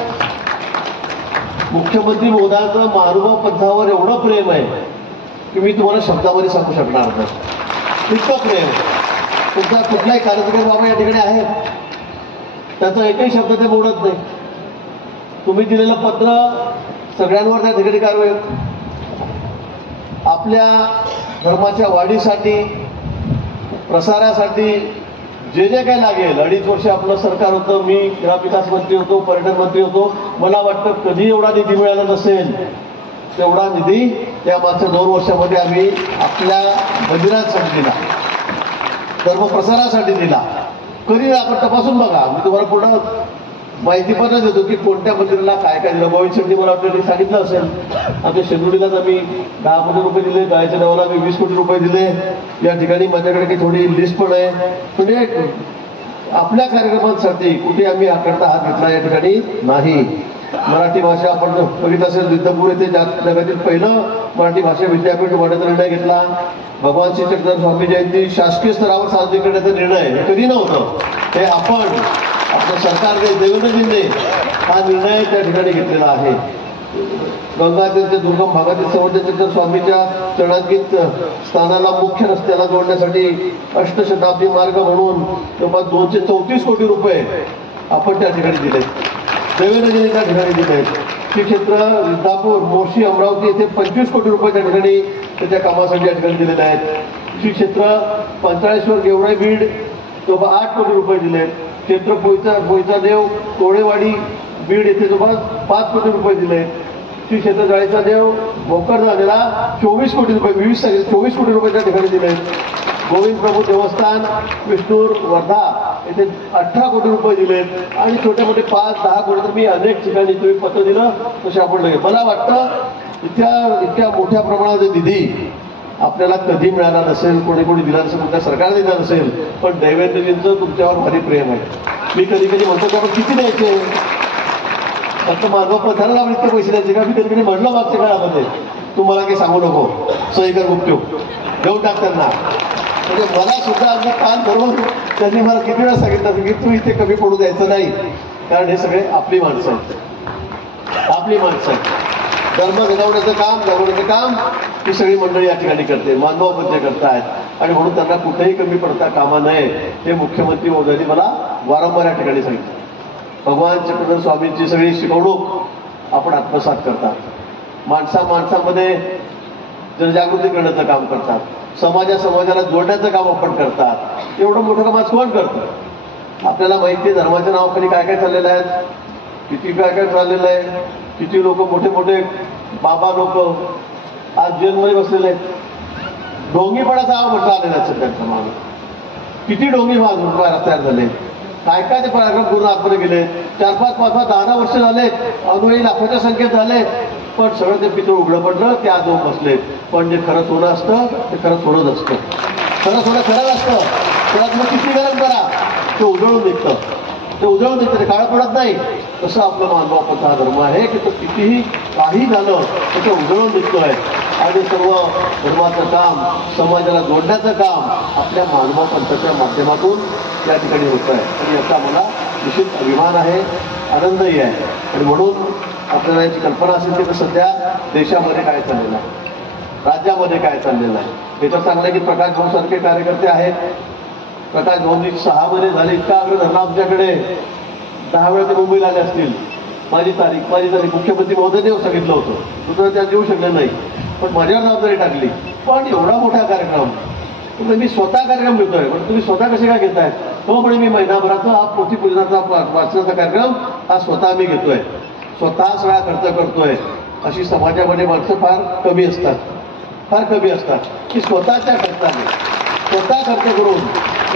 मुख्यमंत्री महोदयाचं महानुभाव पंथावर एवढं प्रेम आहे की मी तुम्हाला शब्दामध्ये सांगू शकणार नाही. इतकं प्रेम. तुमचा कुठलाही कार्यक्रम बाबा या ठिकाणी आहेत, त्याचा एकही शब्द ते बोलत नाही. तुम्ही दिलेलं पत्र सगळ्यांवर त्या ठिकाणी कारवाई. आपल्या धर्माच्या वाढीसाठी, प्रसारासाठी जे जे काही लागेल, 2.5 वर्ष आपलं सरकार होतं, मी ग्रामविकास मंत्री होतो, पर्यटन मंत्री होतो, मला वाटतं कधी एवढा निधी मिळाला नसेल तेवढा निधी या मागच्या 2 वर्षामध्ये आम्ही आपल्या मंदिरांसाठी दिला, धर्मप्रसारासाठी दिला. कधी आपण तपासून बघा, मी तुम्हाला पूर्ण माहिती पण देतो की कोणत्या मंदिराला काय काय दिलं. गोविंद शेट्टी मला आपल्याला सांगितलं असेल, आमच्या शेंदुडीलाच आम्ही 10 कोटी रुपये दिले, गायच्या देवाला आम्ही 20 कोटी रुपये दिले. या ठिकाणी माझ्याकडे काही थोडी लिस्ट पण आहे. म्हणजे आपल्या कार्यक्रमांसाठी कुठे आम्ही आकडता हात घेतला या ठिकाणी नाही. मराठी भाषा आपण बघितलं असेल, विद्यापूर येथे जगातील पहिलं मराठी भाषा विद्यापीठ उभारण्याचा निर्णय घेतला. भगवान श्री चक्रधर स्वामी जयंती शासकीय स्तरावर साजरी करण्याचा निर्णय कधी नव्हतं, हे आपण आपल्या सरकारने, देवेंद्रजींनी हा निर्णय त्या ठिकाणी घेतलेला आहे. गंगातीरच्या दुर्गम भागातील समर्थ चक्रधर स्वामीच्या चरणांकित स्थानाला मुख्य रस्त्याला जोडण्यासाठी अष्टशताब्दी मार्ग म्हणून जवळपास 234 कोटी रुपये आपण त्या ठिकाणी दिले, देवेंद्रजींनी त्या ठिकाणी दिले. श्री क्षेत्र विद्यापूर, मोर्शी, अमरावती येथे 25 कोटी रुपये त्या ठिकाणी त्याच्या कामासाठी या ठिकाणी दिलेले आहेत. श्री क्षेत्र पंचाळेश्वर, गेवराई, बीड जवळपास 8 कोटी रुपये दिले. क्षेत्र पोईचा देव, कोळेवाडी, बीड येथे जवळपास 5 कोटी रुपये दिले. श्री क्षेत्र जाळीचा देव, भोकरदला 24 कोटी रुपये, 24 कोटी रुपये त्या ठिकाणी दिले. गोविंद प्रभू देवस्थान, विष्णूर, वर्धा येथे 18 कोटी रुपये दिलेत. आणि छोटे मोठे 5-10 कोटी तर मी अनेक ठिकाणी तुम्ही पत्र दिलं तसे आपण लगे. मला वाटतं इतक्या मोठ्या प्रमाणात निधी आपल्याला कधी मिळाला नसेल, कोणी कोणी दिला नसेल, कोणत्या सरकारने दिला नसेल, पण देवेंद्रजींचं तुमच्यावर भारी प्रेम आहे. मी कधी कधी म्हणतो की आपण किती द्यायचे, फक्त माधव पथाला इतके पैसे द्यायचे का? मी कधी कधी म्हटलं मागच्या काळामध्ये तुम्हाला काही सांगू नको, सही कर गुपचूप देऊन टाक त्यांना. म्हणजे मला सुद्धा अगदी कान धरून त्यांनी मला किती वेळा सांगितलं की तू इथे कमी पडू द्यायचं नाही, कारण हे सगळे आपली माणसं आहेत, आपली माणसं आहेत. धर्म घडवण्याचं काम ही सगळी मंडळी या ठिकाणी करते, मानवामध्ये करतायत, आणि म्हणून त्यांना कुठेही कमी पडता कामा नये हे मुख्यमंत्री महोदयांनी मला वारंवार या ठिकाणी सांगितलं. भगवान चक्रधर स्वामींची सगळी शिकवणूक आपण आत्मसात करतात, माणसामध्ये जनजागृती करण्याचं काम करतात, समाजाला जोडण्याचं काम आपण करतात. एवढं मोठं काम आज कोण करतं? आपल्याला माहिती आहे धर्माच्या नावाखाली काय काय चाललेलं आहे, किती काय काय चाललेलं आहे. किती लोक मोठे मोठे बाबा लोक आज जेलमध्ये बसलेले आहेत. ढोंगीपणाचा हा म्हटलं आलेला आहे सध्याच्या मागे. किती ढोंगी तयार झाले, काय काय ते पराक्रम पूर्ण आतमध्ये गेले. 4-5, 5-5, 10 वर्ष झाले, अनुयायी लाखोच्या संख्येत झाले, पण सगळं ते पितळ उघडं पडलं, ते आज जाऊन बसले. पण जे खरं सोनं असतं ते खरं सोनंच असतं, खरं सोनं खरं असतं. त्याला तुम्ही किती गरम करा ते उजळून निघतं, ते काळं पडत नाही. तसं आपलं मानवापंथ हा धर्म आहे की तो कितीही काही झालं तर ते उजळून निघतोय. आणि सर्व धर्माचं काम, समाजाला जोडण्याचं काम आपल्या मानवापंथाच्या माध्यमातून या ठिकाणी होत आहे, आणि याचा मला निश्चित अभिमान आहे, आनंदही आहे. आणि म्हणून आपल्याला याची कल्पना असेल की सध्या देशामध्ये काय चाललेलं आहे, राज्यामध्ये काय चाललेलं आहे. याचं चांगलं आहे की प्रकाश भाऊ सारखे कार्यकर्ते आहेत. प्रकाश भाऊंनी 6 महिने झाले इतका आग्रह धरला आमच्याकडे, 10 वेळा ते मुंबईला आले असतील. माझी तारीख मुख्यमंत्री महोदयांनी सांगितलं होतं, दुसरं त्यात येऊ शकले नाही, पण माझ्यावर जबाबदारी टाकली. पण एवढा मोठा कार्यक्रम मी स्वतः कार्यक्रम घेतोय, पण तुम्ही स्वतः कसे काय घेताय? तो म्हणे मी महिनाभराचा हा पोथीपूजनाचा वाचनाचा कार्यक्रम हा स्वतः मी घेतोय, स्वतः सगळा खर्च करतोय. अशी समाजामध्ये माणसं फार कमी असतात की स्वतःच्या खर्चाने स्वतः खर्च करून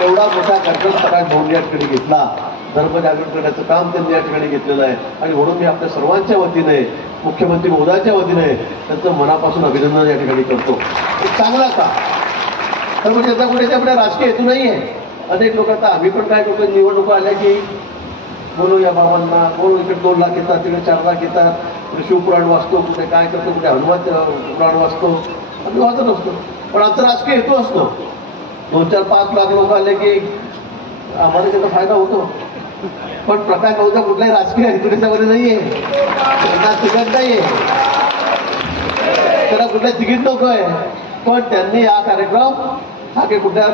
एवढा मोठा कार्यक्रम प्रकाश भाऊंनी या ठिकाणी घेतला. धर्मजागृत करण्याचं काम त्यांनी या ठिकाणी घेतलेलं आहे, आणि म्हणून मी आपल्या सर्वांच्या वतीने, मुख्यमंत्री महोदयाच्या वतीने त्यांचं मनापासून अभिनंदन या ठिकाणी करतो. चांगला का तर म्हणजे त्याचा कुठे आपल्या राजकीय हेतू नाही आहे. अनेक लोक आता आम्ही पण काय करतो, निवडणुका आल्या की बोलूया बाबांना, बोलू इकडे 2 लाख येतात, तिकडे 4 लाख येतात, शिवपुराण वाचतो, कुठे काय करतो, कुठे हनुमान पुराण वाचतो, आम्ही वाचत असतो. पण आमचा राजकीय हेतू असतो. 2-4-5 लाख लोक आले की आम्हाला त्याचा फायदा होतो. पण प्रकाश भाऊचा कुठलाही राजकीय हेतू त्याच्यामध्ये नाहीये, त्यांना तिकीट नाहीये, त्याला कुठल्या तिकीट नको आहे. पण त्यांनी हा कार्यक्रम हा काही कुठल्या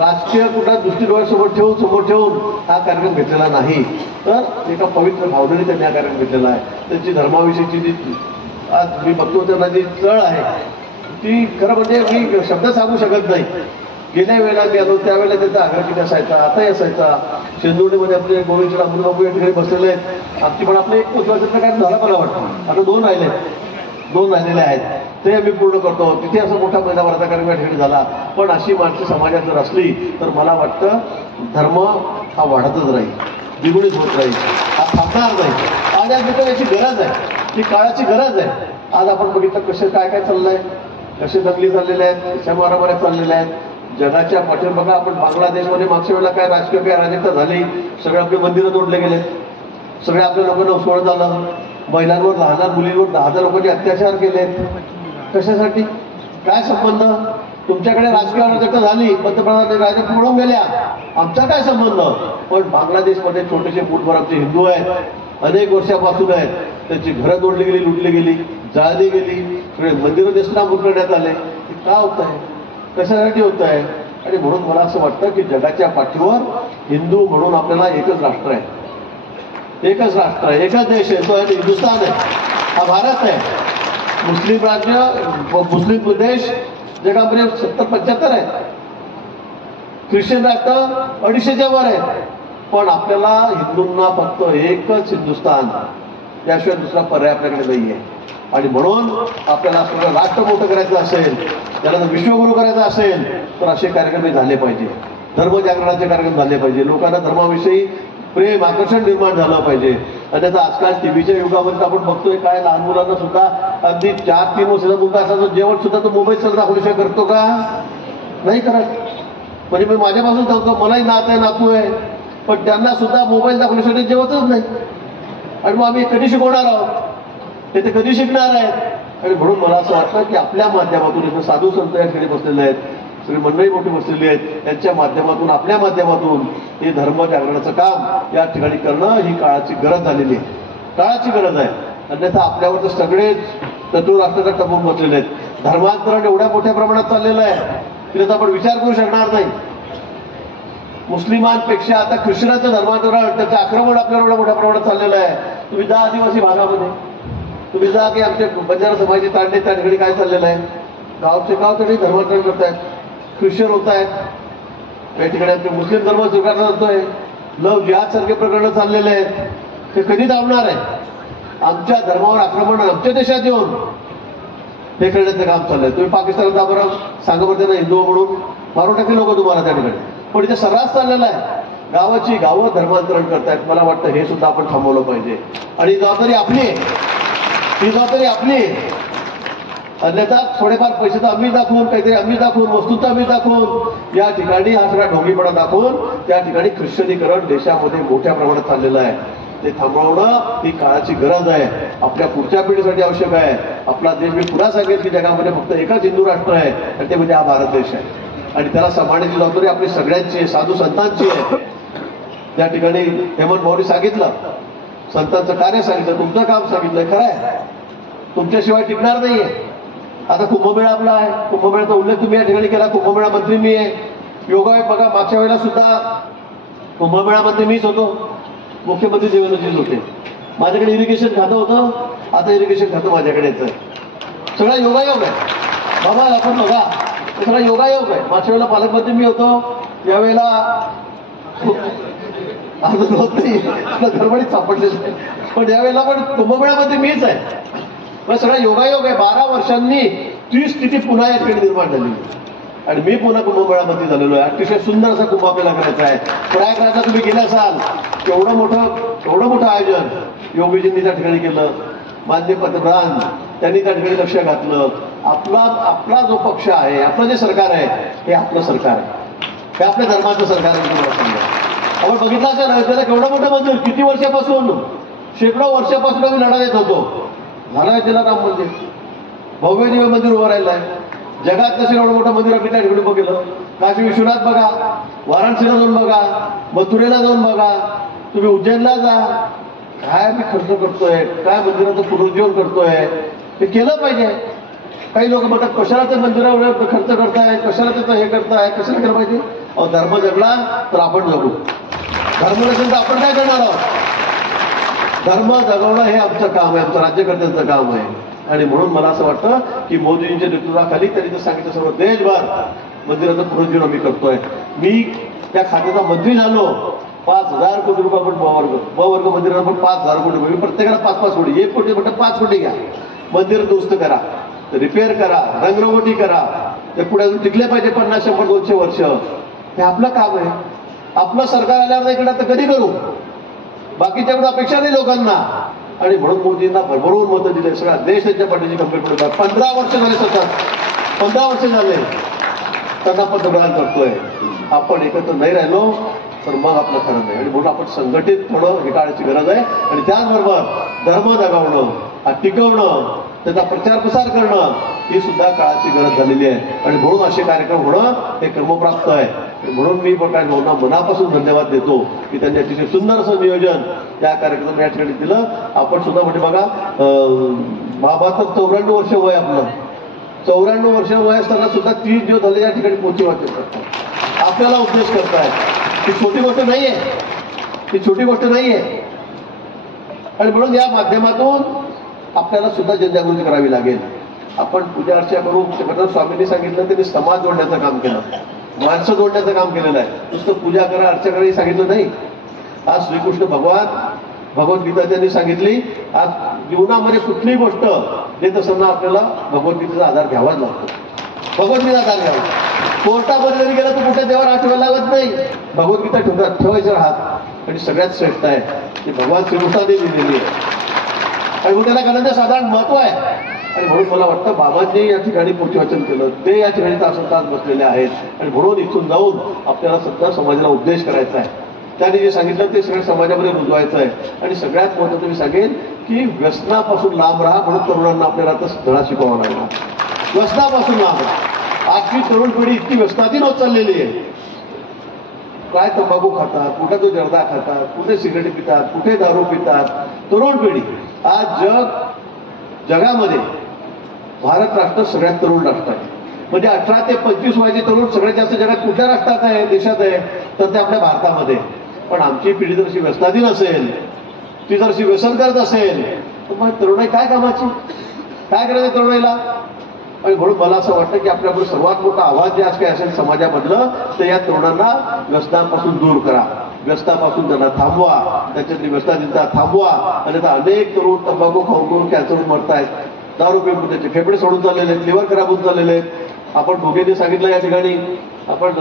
राजकीय कुठल्या समोर ठेवून हा कार्यक्रम घेतलेला नाही, तर एका पवित्र भावनेने त्यांनी हा कार्यक्रम घेतलेला आहे. त्यांची धर्माविषयीची जी आज मी बघतो त्यांना जी चळ आहे ती खरं म्हणजे मी शब्द सांगू शकत नाही. गेल्या वेळेला मी आलो त्यावेळेला त्यांचा आग्रह किती असायचा, आताही असायचा. शेंदुर्डीमध्ये आपले गोविंद अमृतबाबू या ठिकाणी बसलेले आहेत. आमची पण आपले 1 वर्षाचं काय झालं मला वाटतं, आता 2 राहिलेले आहेत, ते आम्ही पूर्ण करतो. तिथे असं मोठा महिनाभराचा कार्यक्रम या ठिकाणी झाला. पण अशी माणसं समाजात जर असली तर मला वाटतं धर्म हा वाढतच राहील, द्विगुणित होत राहील, हा थांबणार नाही. आणि आज मित्र याची गरज आहे, ही काळाची गरज आहे. आज आपण बघितलं कसे काय चाललंय, कसे दंगली चाललेले आहेत, कशा मारामाऱ्या चाललेल्या आहेत. जगाच्या पाठीवर बघा, आपण बांगलादेशमध्ये मागच्या वेळेला काय राजकीय काय अराजकता झाली, सगळे आपले मंदिरं तोडले गेले, सगळे आपल्या लोकांना सोडत झालं, महिलांवर, लहान मुलींवर 10,000 लोकांनी अत्याचार केले. कशासाठी? काय संबंध? तुमच्याकडे राजकीय अराजकता झाली, पंतप्रधानांनी राजा पळून गेल्या, आमचा काय संबंध? पण बांगलादेशमध्ये छोटेसे फुटभर आमचे हिंदू आहेत, अनेक वर्षापासून आहेत, त्यांची घरं तोडली गेली, लुटली गेली, जाळली गेली, सगळे मंदिरं नेस्तनाबूत करण्यात आले. हे का होत आहे? कशासाठी होत आहे? आणि म्हणून मला असं वाटतं की जगाच्या पाठीवर हिंदू म्हणून आपल्याला एकच राष्ट्र आहे, एकच देश आहे, तो आहे हिंदुस्थान आहे, हा भारत आहे. मुस्लिम राज्य, मुस्लिम देश जगामध्ये 70-75 आहेत, ख्रिश्चन राष्ट्र 250च्या वर आहेत. पण आपल्याला हिंदूंना फक्त एकच हिंदुस्थान, त्याशिवाय दुसरा पर्याय आपल्याकडे नाही आहे. आणि म्हणून आपल्याला सगळं राष्ट्र मोठं करायचं असेल, त्याला जर विश्वगुरू करायचं असेल तर असे कार्यक्रम झाले पाहिजे, धर्मजागरणाचे कार्यक्रम झाले पाहिजे. लोकांना धर्माविषयी प्रेम आकर्षण निर्माण झालं पाहिजे. आणि आता आजकाल टीव्हीच्या युगामध्ये आपण बघतोय काय लहान मुलांना सुद्धा अगदी 4-3 वर्षाचा मुलगा असा जेवण सुद्धा तो मोबाईल सर दाखवल्याशिवाय करतो का? नाही करत. म्हणजे मी माझ्यापासून सांगतो, मलाही नात आहे नातू आहे, पण त्यांना सुद्धा मोबाईल दाखवल्याशिवाय जेवतच नाही. आणि मग आम्ही कधी शिकवणार आहोत, ते कधी शिकणार आहेत? आणि म्हणून मला असं वाटतं की आपल्या माध्यमातून इथं साधू संत या ठिकाणी बसलेले आहेत, सगळी मंडळी मोठी बसलेली आहेत, त्यांच्या माध्यमातून आपल्या माध्यमातून हे धर्म जागरणाचं काम या ठिकाणी करणं ही काळाची गरज झालेली आहे. काळाची गरज आहे. अन्यथा आपल्यावर तर सगळेच चतुराष्ट्रात टपून बसलेले आहेत. धर्मांतरण एवढ्या मोठ्या प्रमाणात चाललेलं आहे की त्याचा आपण विचार करू शकणार नाही. मुस्लिमांपेक्षा आता ख्रिश्चनाचं धर्मांतरण, त्याचं आक्रमण आपल्याला एवढ्या मोठ्या प्रमाणात चाललेलं आहे. तुम्ही जा आदिवासी भागामध्ये, तुम्ही जा की आमच्या बंजारा समाजाचे तांडे त्या ठिकाणी काय चाललेलं आहे, गावचे गाव तरी धर्मांतरण करतायत, ख्रिश्चन होत आहेत, त्या ठिकाणी आमचे मुस्लिम धर्म स्वीकारला जातोय, लव जिहाद सारखे प्रकरण चाललेले आहेत. ते कधी थांबणार आहे? आमच्या धर्मावर आक्रमण आमच्या देशात येऊन हे करण्याचं काम चाललंय. तुम्ही पाकिस्तानात जा बरं, सांगा बरं त्यांना हिंदू म्हणून मारून टाकले लोक तुम्हाला त्या ठिकाणी. पण इथे सर्रास चाललेला आहे. गावाची गावं धर्मांतरण करतायत. मला वाटतं हे सुद्धा आपण थांबवलं पाहिजे. आणि जबाबदारी आपली आहे, ही जबाबदारी आपली आहे. अन्यथा थोडेफार पैसे तर आम्ही दाखवून, काहीतरी आम्ही दाखवून, वस्तूचं आम्ही दाखवून, या ठिकाणी हा सगळा ढोंगीपणा दाखवून त्या ठिकाणी ख्रिश्चनीकरण देशामध्ये मोठ्या प्रमाणात चाललेलं आहे. ते थांबवणं ही काळाची गरज आहे. आपल्या पुढच्या पिढीसाठी आवश्यक आहे. आपला देश, मी पुन्हा सांगेल की जगामध्ये फक्त एकच हिंदू राष्ट्र आहे आणि ते म्हणजे हा भारत देश आहे. आणि त्याला सांभाळण्याची जबाबदारी आपली सगळ्यांची आहे, साधू संतांची आहे. त्या ठिकाणी हेमंत भाऊनी सांगितलं, संतांचं कार्य सांगितलं, तुमचं काम सांगितलंय, खरं आहे, तुमच्याशिवाय टिकणार नाहीये. आता कुंभमेळा आपला आहे, कुंभमेळ्याचा उल्लेख तुम्ही या ठिकाणी केला. कुंभमेळा मंत्री मी आहे. योगायोग बघा, मागच्या वेळेला सुद्धा कुंभमेळा मंत्री मीच होतो, मुख्यमंत्री देवेंद्रजीच होते. माझ्याकडे इरिगेशन खातं होतं, आता इरिगेशन खातं माझ्याकडे येतं. सगळा योगायोग आहे बाबा. आपण बघा, सगळा योगायोग आहे. मागच्या वेळेला पालकमंत्री मी होतो, यावेळेला अजून होत नाही, गडबडीत सापडलेलं आहे. पण यावेळेला पण कुंभमेळ्यामध्ये मीच आहे. मग सगळा योगायोग आहे. 12 वर्षांनी ती स्थिती पुन्हा या ठिकाणी निर्माण झाली आणि मी पुन्हा कुंभमेळ्यामध्ये झालेलो आहे. अतिशय सुंदर असा कुंभ आपल्याला करायचा आहे. प्रयागराजला तुम्ही गेले असाल, एवढं मोठं आयोजन योगीजींनी त्या ठिकाणी केलं. माननीय पंतप्रधान त्यांनी त्या ठिकाणी लक्ष घातलं. आपला जो पक्ष आहे, आपलं जे सरकार आहे, हे आपलं सरकार आहे, हे आपल्या धर्माचं सरकार आहे. तुम्हाला सांगा, आपण बघितलं असेल त्याला केवढं मोठं मंदिर, किती वर्षापासून, शेकडो वर्षापासून आम्ही लढा देत होतो. झालं आहे त्याला राम मंदिर, भव्य दिव्य मंदिर उभं राहिलं आहे. जगात नसेल एवढं मोठं मंदिर आम्ही त्या ठिकाणी बघितलं. काशी विश्वनाथ बघा, वाराणसीला जाऊन बघा, मथुरेला जाऊन बघा, तुम्ही उज्जैनला जा. काय आम्ही खर्च करतोय, काय मंदिराचं पुनरुज्जीवन करतोय, ते केलं पाहिजे. काही लोक म्हणतात कशाला ते मंदिरावर खर्च करताय, कशाला त्याचं हे करताय, कशाला केलं पाहिजे. अहो, धर्म जगला तर आपण जगू, धर्म नसेल तर आपण काय करणार आहोत. धर्म जगवणं हे आमचं काम आहे, आमचं राज्यकर्त्यांचं काम आहे. आणि म्हणून मला असं वाटतं की मोदींच्या नेतृत्वाखाली त्यांनी जर सांगितलं सर्व देशभर मंदिराचं पुनरुज्जीवन आम्ही करतोय. मी त्या खात्याचा मंत्री झालो. 5,000 कोटी रुपये आपण ब वर्ग मंदिराला पण 5,000 कोटी रुपये, प्रत्येकाला 5-5 कोटी, 1 कोटी म्हटलं 5 कोटी घ्या. मंदिर दुरुस्त करा, रिपेअर करा, रंगरंगोटी करा. ते पुढे अजून टिकले पाहिजे 50, 100, 200 वर्ष. हे आपलं काम आहे. आपलं सरकार आल्यावर इकडे तर कधी करू, बाकीच्याकडे अपेक्षा नाही लोकांना. आणि म्हणून मोदींना भरभरून मतं दिले. सगळा देश त्यांच्या पाठीची कंप्लीट पडत आहे. 15 वर्ष झाले, सतत 15 वर्ष झाले त्यांना पंतप्रधान करतोय. आपण एकत्र नाही राहिलो तर मग आपलं खरं नाही. आणि म्हणून आपण संघटित होणं ही काळाची गरज आहे. आणि त्याचबरोबर धर्म जगवणं, हा टिकवणं, त्याचा प्रचार प्रसार करणं ही सुद्धा काळाची गरज झालेली आहे. आणि म्हणून असे कार्यक्रम होणं हे क्रमप्राप्त आहे. म्हणून मी प्रकाश भाऊंना मनापासून धन्यवाद देतो की त्यांनी अतिशय सुंदर असं नियोजन या कार्यक्रमात या ठिकाणी दिलं. आपण सुद्धा म्हणजे बघा, महाभारतात 94 वर्ष वय आपलं, 94 वर्ष वय असताना सुद्धा 30 दिवस झाले या ठिकाणी पोहोची वाटत करतात. आपल्याला उपदेश करताय. ही छोटी गोष्ट नाहीये, ही छोटी गोष्ट नाहीये. आणि म्हणून या माध्यमातून आपल्याला सुद्धा जनजागृती करावी लागेल. आपण पूजा अर्चा करू शकत. स्वामींनी सांगितलं त्यांनी समाज जोडण्याचं काम केलं, माणसं जोडण्याचं काम केलेलं आहे. नुसतं पूजा करा, अर्चा करा सांगितलं नाही. आज श्रीकृष्ण भगवान भगवद्गीता त्यांनी सांगितली. आज जीवनामध्ये कुठलीही गोष्ट देत असताना आपल्याला भगवद्गीतेचा आधार घ्यावाच लागतो. भगवद्गीता आधार घ्यावा. कोर्टामध्ये जरी गेला तर कुठल्या देवाला आठवायला लागत नाही. भगवद्गीता ठेवायचं राहत. आणि सगळ्यात श्रेष्ठ आहे ती भगवान श्रीकृष्णाने दिलेली आहे आणि म्हणून त्याला करण्याचं साधारण महत्व आहे. आणि म्हणून मला वाटतं बाबांनी या ठिकाणी पुढचवाचन केलं, ते या ठिकाणी तास बसलेले आहेत आणि म्हणून इथून जाऊन आपल्याला सध्या समाजाला उपदेश करायचा आहे. त्याने जे सांगितलं ते सगळ्या समाजामध्ये रुजवायचं आहे. आणि सगळ्यात महत्त्वाचं मी सांगेन की व्यसनापासून लांब राहा, म्हणून तरुणांना आपल्याला आता धडा शिकवावा लागला. व्यसनापासून लांब राहा. आजची तरुण पिढी इतकी व्यसनाधीन होत चाललेली आहे. काय तंबाखू खातात, कुठे तो जर्दा खातात, कुठे सिगरेट पितात, कुठे दारू पितात. तरुण पिढी आज जगामध्ये भारत राष्ट्र सगळ्यात तरुण राष्ट्र आहे. म्हणजे 18 ते 25 वयाचे तरुण सगळ्यात जास्त जगात कुठल्या राष्ट्रात आहे, देशात आहे, तर ते आपल्या भारतामध्ये. पण आमची पिढी जर अशी व्यसनाधीन असेल, ती जर अशी व्यसन करत असेल, तर मग तरुणाई काय कामाची, काय करायचं तरुणाईला. आणि म्हणून मला असं वाटतं की आपल्याकडे सर्वात मोठा आव्हान जे आज काय असेल समाजामधलं, तर या तरुणांना व्यसनापासून दूर करा, व्यसनापासून त्यांना थांबवा, त्याच्यातली व्यसनाधीनता थांबवा. आणि आता अनेक तरुण तंबाखू खाऊन कॅन्सर मरतायत, दारू पिऊन त्याचे फेफडे सोडून चाललेले आहेत, लिव्हर खराब होऊन चाललेले आहेत. आपण दोघेंनी सांगितलं या ठिकाणी, आपण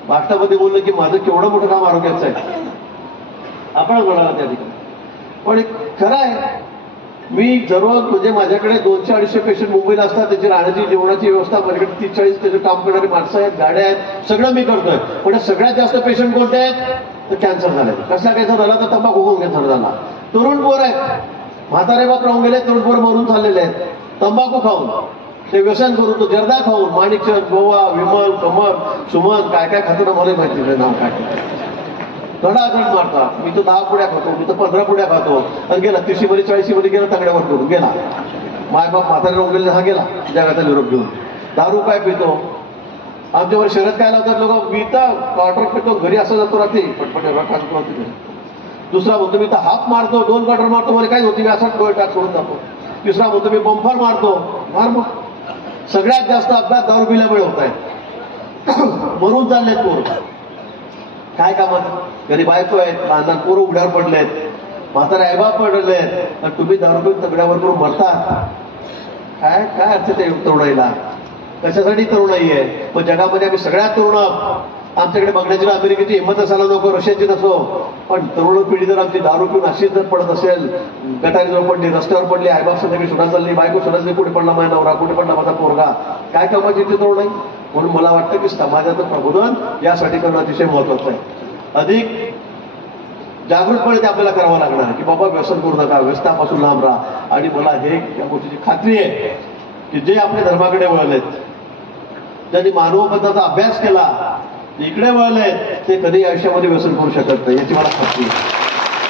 महाराष्ट्रामध्ये बोललं की माझं केवढं मोठं काम आरोग्याचं आहे, आपण म्हणाला त्या ठिकाणी. पण एक खरं आहे, मी दररोज म्हणजे माझ्याकडे 200-250 पेशंट मुंबईला असतात, त्याची राहण्याची जेवणाची व्यवस्था, माझ्याकडे 30-40 त्याचे काम करणारी माणसं आहेत, गाड्या आहेत, सगळं मी करतोय. पण सगळ्यात जास्त पेशंट कोणते आहेत, तर कॅन्सर झाले. कसा कॅन्सर झाला, तर तंबाखू खाऊन कॅन्सर झाला. तरुण पोर आहेत, म्हातारे बाप राहून गेले, तरुण पोर मरून चाललेले आहेत तंबाखू खाऊन, ते व्यसन करून, तो जर्दा खाऊन, माणिकचंद, गोवा, विमल, कमर, सुमन, काय काय खातो ना मला माहिती नाही नाव काय. धडाधड मारतात. मी तो 10 पुड्या खातो, मी तर 15 पुड्या खातो. आणि गेला 30मध्ये 40मध्ये गेला, तगड्यावर करून गेला. मायबाप म्हातारे राहून गेले, हा गेला जगाचा निरोप घेऊन. दारू काय पितो, आमच्यावर शरद काय लावतात लोक, मी तर क्वार्टर पितो, घरी असं जातो रात्री पटपट टाकतो. दुसरा म्हणतो मी तर हाफ मारतो, 2 क्वार्टर मारतो, मला काय होती, मी असाच डोळे टाक सोडून जातो. तिसरा म्हणतो मी बंफर मारतो, मार मग. सगळ्यात जास्त अपघात दारू पिल्यामुळे होत आहे. मरून चाललेत पोर, काय कामात, घरी बायको आहेत, लहान पोरं उघड्यावर पडले आहेत, म्हातारे आईबाप पडले आहेत, आणि तुम्ही दारू पिऊन तगड्यावर करून मरता. काय काय अर्थ ते तरुणाईला, कशासाठी तरुणाई आहे. पण जगामध्ये आम्ही सगळ्यात तरुण आहोत. आमच्याकडे बघण्याची अमेरिकेची हिंमत असायला नको, रशियाची नसो, पण तरुण पिढी जर आमची दारू पिऊन अशीच जर पडत असेल, गटारीजवळ पडली, रस्त्यावर पडली, आईबाप संध्याकाळी सुद्धा चालली, बायको सुद्धा कुठे पडला माझा नवरा, कुठे पडला माझा पोरगा, काय कामाची ती तरुणाई. म्हणून मला वाटतं की समाजाचं प्रबोधन यासाठी करणं अतिशय महत्वाचं आहे. अधिक जागृतपणे ते आपल्याला करावं लागणार की बाबा व्यसन करू नका, व्यसनापासून लांब राहा. आणि मला हे या गोष्टीची खात्री आहे की जे आपल्या धर्माकडे वळलेत, ज्यांनी मानवबद्धाचा अभ्यास केला, इकडे वळले, ते कधी आयुष्यामध्ये व्यसन करू शकत नाही, याची मला खात्री आहे.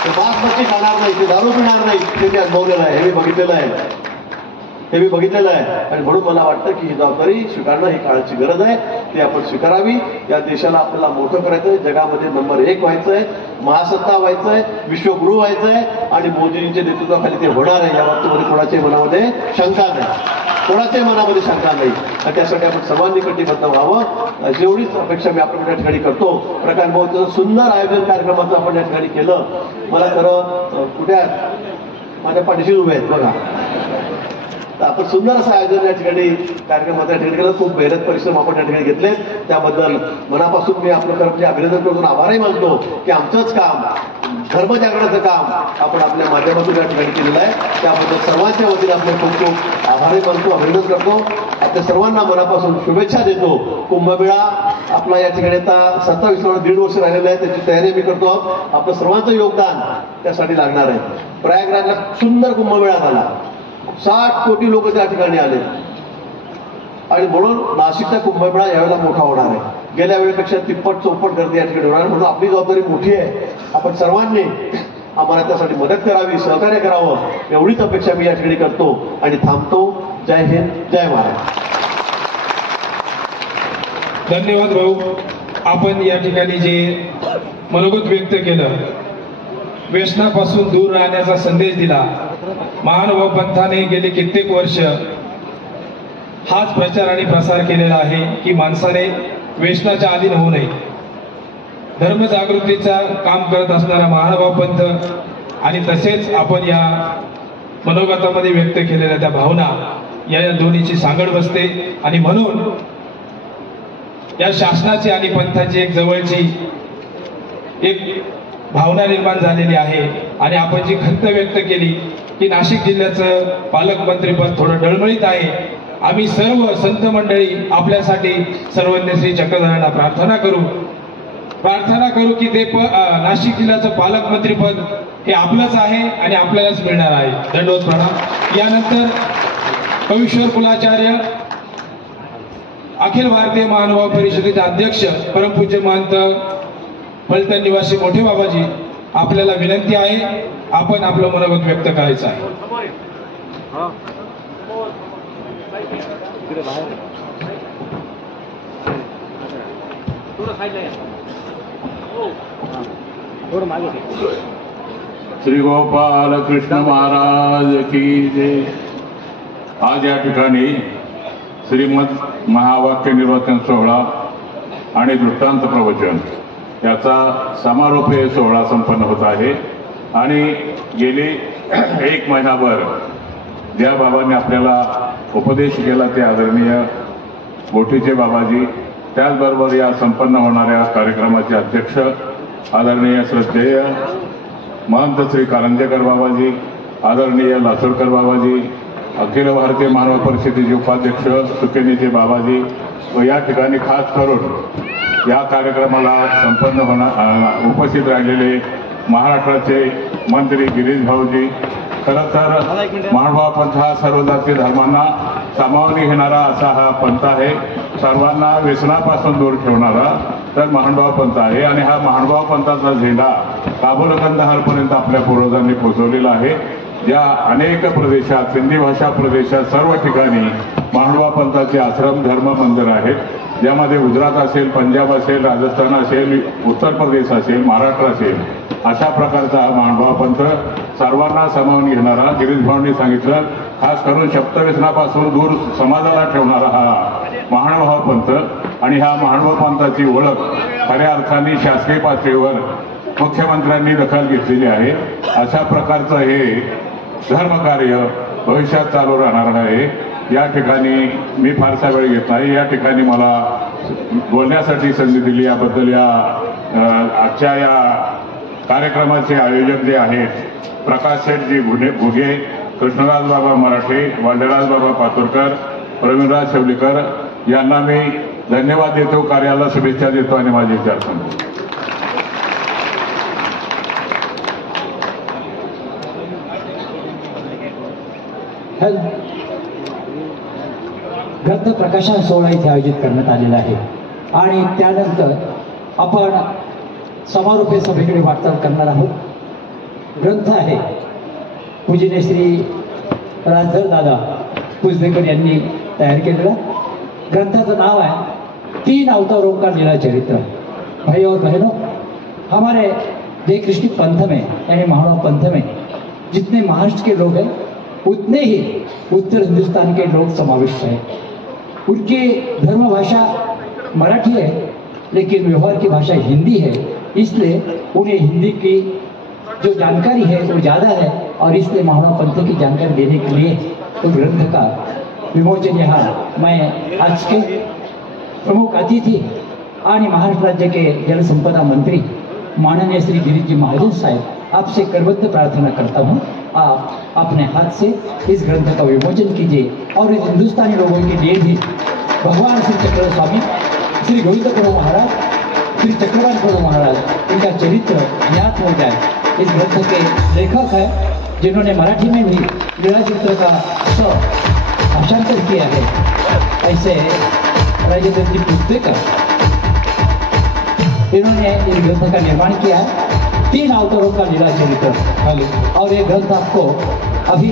ते मांस मच्छी खाणार नाही, ते दारू पिणार नाही, ते मी अनुभवलेलं आहे, हे मी बघितलेलं आहे. आणि म्हणून मला वाटतं की ही जबाबदारी स्वीकारणं ही काळाची गरज आहे, ती आपण स्वीकारावी. या देशाला आपल्याला मोठं करायचं आहे, जगामध्ये नंबर 1 व्हायचं आहे, महासत्ता व्हायचं आहे, विश्वगुरू व्हायचं आहे. आणि मोदींच्या नेतृत्वाखाली ते होणार आहे, या बाबतीमध्ये कोणाच्याही मनामध्ये शंका नाही. आणि त्यासाठी आपण सर्वांनी कटिबद्ध व्हावं, जेवढीच अपेक्षा मी आपण या ठिकाणी करतो. प्रकाश भाऊचं सुंदर आयोजन कार्यक्रमाचं आपण या ठिकाणी केलं. मला खरं कुठे माझ्या पाठीशी उभे आहेत बघा, आपण सुंदर असं आयोजन या ठिकाणी कार्यक्रमाच्या ठिकाणी केलं. खूप मेहनत परिश्रम आपण या ठिकाणी घेतले, त्याबद्दल मनापासून मी आपलं खरं म्हणजे अभिनंदन करून आभारही मानतो की आमचंच काम, धर्मजागरणाचं काम आपण आपल्या माध्यमातून या ठिकाणी केलेलं आहे. त्याबद्दल सर्वांच्या वतीने आपले खूप खूप आभारही मानतो, अभिनंदन करतो. आपल्या सर्वांना मनापासून शुभेच्छा देतो. कुंभमेळा आपला या ठिकाणी आता 27 1.5 वर्ष राहिलेलं आहे, त्याची तयारी मी करतो. आपलं सर्वांचं योगदान त्यासाठी लागणार आहे. प्रयागराजला सुंदर कुंभमेळा झाला, 60 कोटी लोक त्या ठिकाणी आले. आणि म्हणून नाशिकचा कुंभमेळा यावेळेला मोठा होणार आहे. गेल्या वेळेपेक्षा 3-4 गर्दी या ठिकाणी होणार. म्हणून आपली जबाबदारी मोठी आहे. आपण सर्वांनी आम्हाला त्यासाठी मदत करावी, सहकार्य करावं, एवढीच अपेक्षा मी या ठिकाणी करतो आणि थांबतो. जय हिंद, जय महाराष्ट्र. धन्यवाद भाऊ. आपण या ठिकाणी जे मनोगत व्यक्त केलं, व्यसनापासून दूर राहण्याचा संदेश दिला. महानुभाव पंथाने गेले कित्येक वर्ष हाच प्रचार आणि प्रसार केलेला आहे की माणसाने व्यसनाच्या अधीन होऊ नये. धर्मजागृतीचा काम करत असणारा महानुभाव पंथ आणि तसेच आपण या मनोगतामध्ये व्यक्त केलेल्या त्या भावना, या दोन्हीची सांगड बसते. आणि म्हणून या शासनाची आणि पंथाची एक जवळची एक भावना निर्माण झालेली आहे आणि आपण जी खंत व्यक्त केली की नाशिक जिल्ह्याचं पालकमंत्रीपद थोडं डळमळीत आहे, आम्ही सर्व संत मंडळी आपल्यासाठी सर्वज्ञ श्री चक्रधरांना प्रार्थना करू की ते नाशिक जिल्ह्याचं पालकमंत्रीपद हे आपलंच आहे आणि आपल्यालाच मिळणार आहे. दंडवत प्रणाम. यानंतर कवीश्वर कुलाचार्य अखिल भारतीय महानुभाव परिषदेचे अध्यक्ष परमपूज्य महंत फलटण निवासी मोठे बाबाजी, आपल्याला विनंती आहे आपण आपलं मनोगत व्यक्त करायचं आहे. श्री गोपाल कृष्ण महाराज की जय. आज या ठिकाणी श्रीमद महावाक्य निर्वाचन सोहळा आणि दृष्टांत प्रवचन याचा समारोपीय सोहळा संपन्न होत आहे. आणि गेली 1 महिनाभर ज्या बाबांनी आपल्याला उपदेश केला ते आदरणीय गोठीचे बाबाजी, त्याचबरोबर या संपन्न होणाऱ्या कार्यक्रमाचे अध्यक्ष आदरणीय श्रद्धेय महंत श्री कारंजेकर बाबाजी, आदरणीय लासोडकर बाबाजी, अखिल भारतीय मानव परिषदेचे उपाध्यक्ष सुकेनीचे बाबाजी व या ठिकाणी खास करून या कार्यक्रमाला संपन्न उपस्थित राहिलेले महाराष्ट्राचे मंत्री गिरीश भाऊजी. खरं तर महानुभाव पंथ हा सर्व जाती धर्मांना सामावून घेणारा असा हा पंथ आहे. सर्वांना व्यसनापासून दूर ठेवणारा तर महानुभाव पंथ आहे. आणि हा महानुभाव पंथाचा झेंडा काबूल कंदहारपर्यंत आपल्या पूर्वजांनी पोहोचवलेला आहे. ज्या अनेक प्रदेशात, सिंधी भाषा प्रदेशात सर्व ठिकाणी महानुभाव पंथाचे आश्रम धर्म मंदिर आहेत, ज्यामध्ये गुजरात असेल, पंजाब असेल, राजस्थान असेल, उत्तर प्रदेश असेल, महाराष्ट्र असेल, अशा प्रकारचा हा महानुभाव पंथ सर्वांना सामावून घेणारा, गिरीश भाऊंनी सांगितलं खास करून शब्दव्यसनापासून दूर समाजाला ठेवणारा हा महानुभाव पंथ. आणि ह्या महानुभाव पंथाची ओळख खऱ्या अर्थाने शासकीय पातळीवर मुख्यमंत्र्यांनी दखल घेतलेली आहे. अशा प्रकारचं हे धर्मकार्य भविष्यात चालू राहणार आहे. या ठिकाणी मी फारसा वेळ घेत नाही. या ठिकाणी मला बोलण्यासाठी संधी दिली याबद्दल या आजच्या या कार्यक्रमाचे आयोजक जे आहेत प्रकाश शेठजी घुगे, कृष्णराज बाबा मराठे, वांडेराज बाबा पातुरकर, प्रवीणराज शेवलीकर यांना मी धन्यवाद देतो, कार्याला शुभेच्छा देतो आणि माझे विचार सांगतो. ग्रंथ प्रकाशन सोहळा इथे आयोजित करण्यात आलेला आहे आणि त्यानंतर आपण समारोपीय सभेकडे वाटचाल करणार आहोत. ग्रंथ आहे पूजनीय श्री राजधर दादा पुजनेकर यांनी तयार केलेला. ग्रंथाचं नाव आहे 3 अवतारों का लीला चरित्र. भाई और बहनों, हमारे देव कृष्ण पंथ में यानी महानुभाव पंथ में जितने महाराष्ट्र के लोग हैं उतने ही उत्तर हिंदुस्तान के लोग समाविष्ट हैं. उनकी धर्म भाषा मराठी है लेकिन व्यवहार की भाषा हिंदी है, इसलिए उन्हें हिंदी की जो जानकारी है वो ज़्यादा है और इसलिए महानुभाव पंथ की जानकारी देने के लिए उस ग्रंथ का विमोचन यहाँ मैं आज के प्रमुख अतिथि आणि महाराष्ट्र राज्य के जलसंपदा मंत्री माननीय श्री गिरीश जी महाजन साहब आपसे करबद्ध प्रार्थना करता हूँ, आप अपने हाथ से इस ग्रंथ का विमोचन कीजिए और इस हिंदुस्तानी लोगों के लिए भी भगवान श्री चक्र स्वामी, श्री गोविंद प्रभु महाराज, श्री चक्रवाल प्रभु महाराज इनका चरित्र ज्ञात हो जाए. इस ग्रंथ के लेखक है जिन्होंने मराठी में भी लीला चित्र का भाषांतर किया है, ऐसे राजेंद्र जी पुस्तेकर, इन्होंने इस ग्रंथ का निर्माण किया है 3 अवतारों का लीला चरित्र. और ये ग्रंथ आपको अभी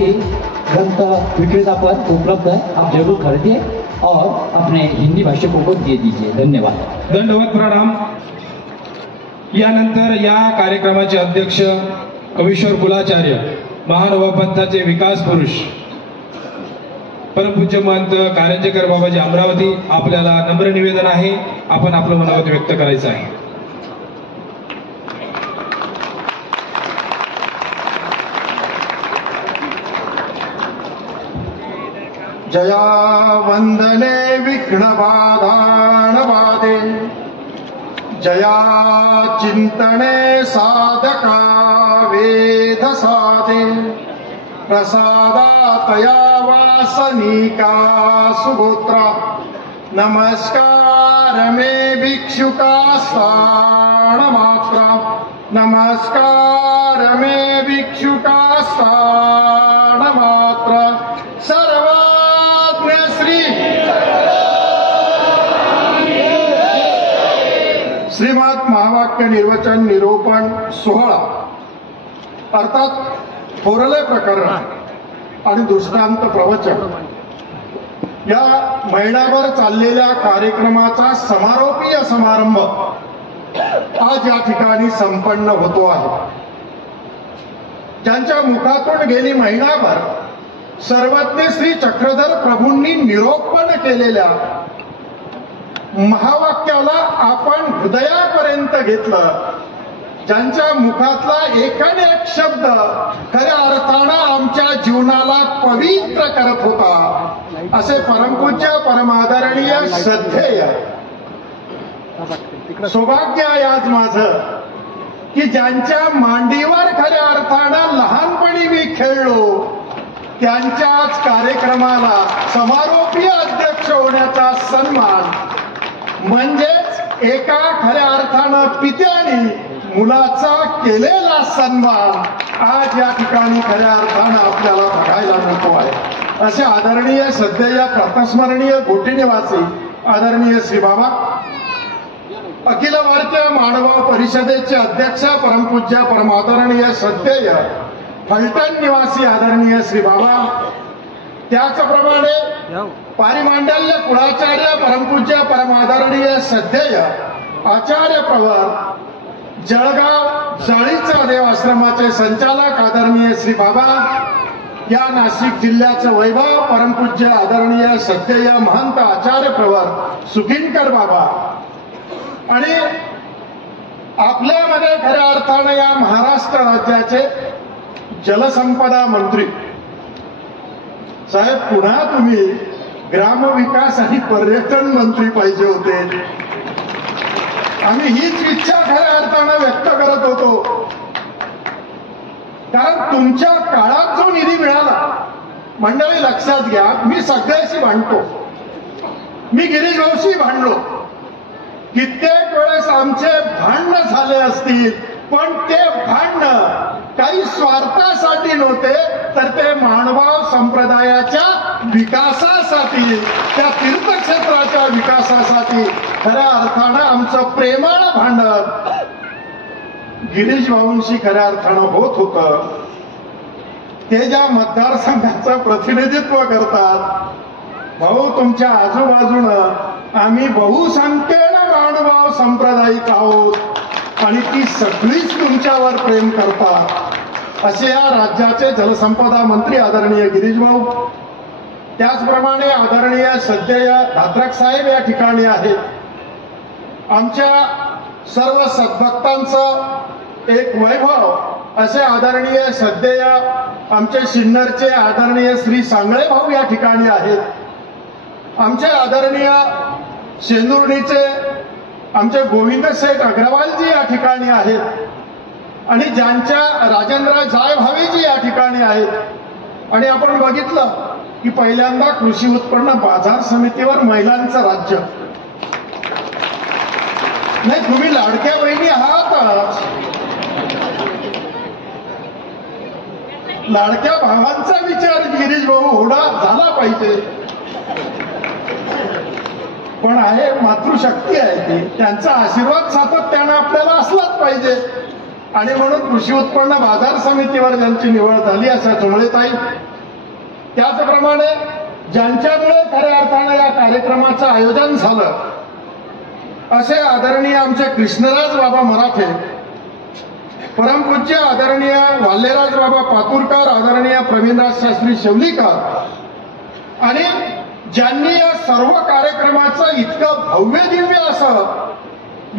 ग्रंथ विक्रेता पर उपलब्ध है, आप जरूर खरीदिए और अपने हिंदी भाषिकों को दे दीजिए. धन्यवाद. दंडवत प्रणाम. यानंतर या कार्यक्रमाचे अध्यक्ष कवीश्वर कुलाचार्य, महानुभाव पंथाचे विकास पुरुष परमपूज्य महंत कारंजेकर बाबाजी अमरावती, आपल्याला नम्र निवेदन आहे, आपण आपलं मनोगत व्यक्त करायचं आहे. जया वंदने विघ्न बाधान बाधे जया चिंतने साधका वेद साधे प्रसादातया वासनिका सुगोत्रा नमस्कार मे भिक्षुका स्थान मात्रा नमस्कार मे भिक्षुका स्थान मात्रा सर्वज्ञ श्री श्रीमद महावाक्य निर्वचन निरूपण सोहळा अर्थात थोरले प्रकरण आणि दृष्टांत प्रवचन या महिनाभर चाललेल्या कार्यक्रमाचा समारोपीय समारंभ आज या ठिकाणी संपन्न होतो आहे. ज्यांच्या मुखातून गेली महिनाभर सर्वज्ञ श्री चक्रधर प्रभूंनी निरोपण केलेल्या महावाक्याला आपण हृदयापर्यंत घेतलं, ज्यांच्या मुखातला एकनेक शब्द खऱ्या अर्थानं आमच्या जीवनाला पवित्र करत होता, असे परमपूज्य परमादरणीय श्रद्धेय सौभाग्य आहे आज माझं की ज्यांच्या मांडीवर खऱ्या अर्थानं लहानपणी मी खेळलो, त्यांच्याच कार्यक्रमाला समारोपीय अध्यक्ष होण्याचा सन्मान म्हणजेच एका खऱ्या अर्थानं पित्याने मुलाचा केलेला सन्मान आज या ठिकाणी खऱ्या अर्थानं आपल्याला बघायला मिळतो आहे. असे आदरणीय श्रद्धेय प्रातस्मरणीय घोटी निवासी आदरणीय श्री बाबा, अखिल भारतीय मानव परिषदेचे अध्यक्ष परमपूज्य परमादरणीय श्रद्धेय फलटण निवासी आदरणीय श्री बाबा, त्याचप्रमाणे पारिमांडल्य कुळाचार्य परमपूज्य परमादरणीय श्रद्धेय आचार्य प्रवर जळगाव जाळीचा देव आश्रमाचे संचालक आदरणीय श्री बाबा, या नाशिक जिल्ह्याचं वैभव परमपूज्य आदरणीय श्रद्धेय महंत आचार्य प्रवर सुखिनकर बाबा आणि आपल्यामध्ये खऱ्या अर्थानं या महाराष्ट्र राज्याचे जलसंपदा मंत्री साहेब, पुन्हा तुम्ही ग्रामविकास आणि पर्यटन मंत्री पाहिजे होते. आम्ही हीच इच्छा खऱ्या अर्थानं व्यक्त करत होतो, कारण तुमच्या काळात जो निधी मिळाला, मंडळी लक्षात घ्या, मी सगळ्याशी भांडतो, मी गिरीश भाऊशी भांडलो, कित्येक वेळेस आमचे भांडणं झाले असतील, पण ते भांडणं काही स्वार्थासाठी नव्हते, तर ते मानवाव संप्रदायाच्या विकासासाठी, त्या तीर्थक्षेत्राच्या विकासासाठी खऱ्या अर्थानं आमचं प्रेमाळ भांडण गिरीश भाऊंशी खऱ्या अर्थानं होत होतं. ते ज्या मतदारसंघाचं प्रतिनिधित्व करतात, भाऊ तुमच्या आजूबाजूनं आम्ही बहुसंख्येनं मानवाव संप्रदायिक आहोत आणि ती सगळीच तुमच्यावर प्रेम करतात, असे या राज्याचे जलसंपदा मंत्री आदरणीय गिरीश भाऊ, त्याचप्रमाणे आदरणीय श्रद्धेय धात्रक साहेब या ठिकाणी आहेत. आमच्या सर्व सद्भक्तांचं एक वैभव असे आदरणीय श्रद्धेय आमचे सिन्नरचे आदरणीय श्री सांगळे भाऊ या ठिकाणी आहेत. आमचे आदरणीय शेंदुर्णीचे आमचे गोविंद शेठ अग्रवालजी या ठिकाणी आहेत आणि ज्यांच्या राजेंद्र जायभावेजी या ठिकाणी आहेत. आणि आपण बघितलं की पहिल्यांदा कृषी उत्पन्न बाजार समितीवर महिलांचं राज्य. नाही, तुम्ही लाडक्या बहिणी आहातच, लाडक्या भावांचा विचार गिरीश भाऊ होणा झाला पाहिजे, पण आहे मातृशक्ती आहे ती, त्यांचा आशीर्वाद सातत्यानं आपल्याला असलाच पाहिजे. आणि म्हणून कृषी उत्पन्न बाजार समितीवर ज्यांची निवड झाली अशा चुमळेताई, त्याचप्रमाणे ज्यांच्यामुळे खऱ्या अर्थानं या कार्यक्रमाचं आयोजन झालं असे आदरणीय आमचे कृष्णराज बाबा मराठे, परमपूज्य आदरणीय वाल्लेराज बाबा पातुरकर, आदरणीय प्रवीणराज शास्त्री शेवलीकर आणि ज्यांनी या सर्व कार्यक्रमाचं इतकं भव्य दिव्य असं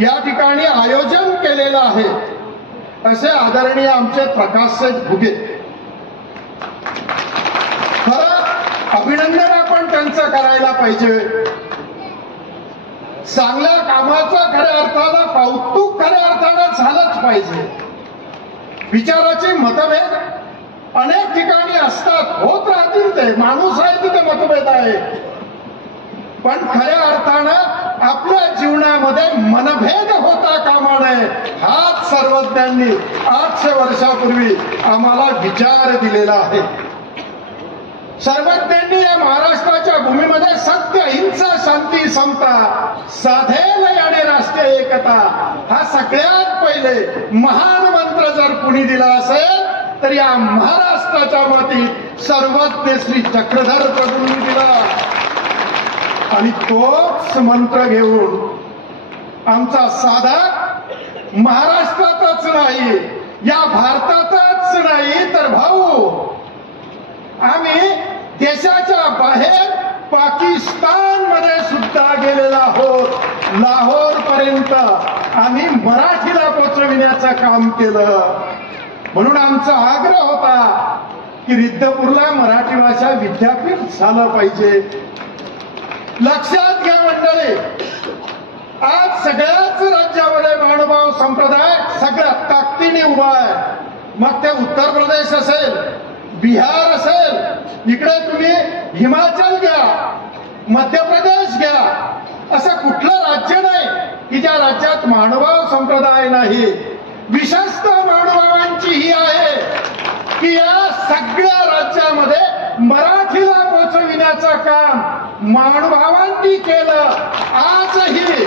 या ठिकाणी आयोजन केलेलं आहे असे आदरणीय आमचे प्रकाशसाहेब घुगे. खरं अभिनंदन आपण त्यांचं करायला पाहिजे. चांगल्या कामाचं खऱ्या अर्थानं कौतुक खऱ्या अर्थानं झालंच पाहिजे. विचाराचे मतभेद अनेक ठिकाणी असतात, होत राहतील, ते माणूस आहे तिथे मतभेद आहे, पण खऱ्या अर्थानं आपल्या जीवनामध्ये मनभेद होता कामा नये. हाच सर्वज्ञांनी 800 वर्षापूर्वी आम्हाला विचार दिलेला आहे. सर्वज्ञांनी या महाराष्ट्राच्या भूमीमध्ये सत्य, अहिंसा, शांती, समता, साधेल आणि राष्ट्रीय एकता हा सगळ्यात पहिले महान मंत्र जर कुणी दिला असेल तर या महाराष्ट्राच्या मातीत सर्वज्ञ श्री चक्रधर प्रभूंनी दिला. आणि तोच मंत्र घेऊन आमचा साधक महाराष्ट्रातच नाही, या भारतातच नाही तर भाऊ आम्ही देशाच्या बाहेर पाकिस्तानमध्ये सुद्धा गेलेला आहोत. लाहोर पर्यंत आम्ही मराठीला पोचविण्याचं काम केलं. म्हणून आमचा आग्रह होता की रिद्धपूरला मराठी भाषा विद्यापीठ झालं पाहिजे. लक्षात घ्या मंडळी, आज सगळ्याच राज्यामध्ये महानुभाव संप्रदाय सगळ्या ताकदीने उभा आहे. मग ते उत्तर प्रदेश असेल, बिहार असेल, इकडे तुम्ही हिमाचल घ्या, मध्य प्रदेश घ्या, असं कुठलं राज्य नाही की ज्या राज्यात महानुभाव संप्रदाय नाही. विशेषतः महानुभावांची ही आहे की या सगळ्या राज्यामध्ये मराठीला पोचविण्याचं काम महानुभावांनी केलं. आजही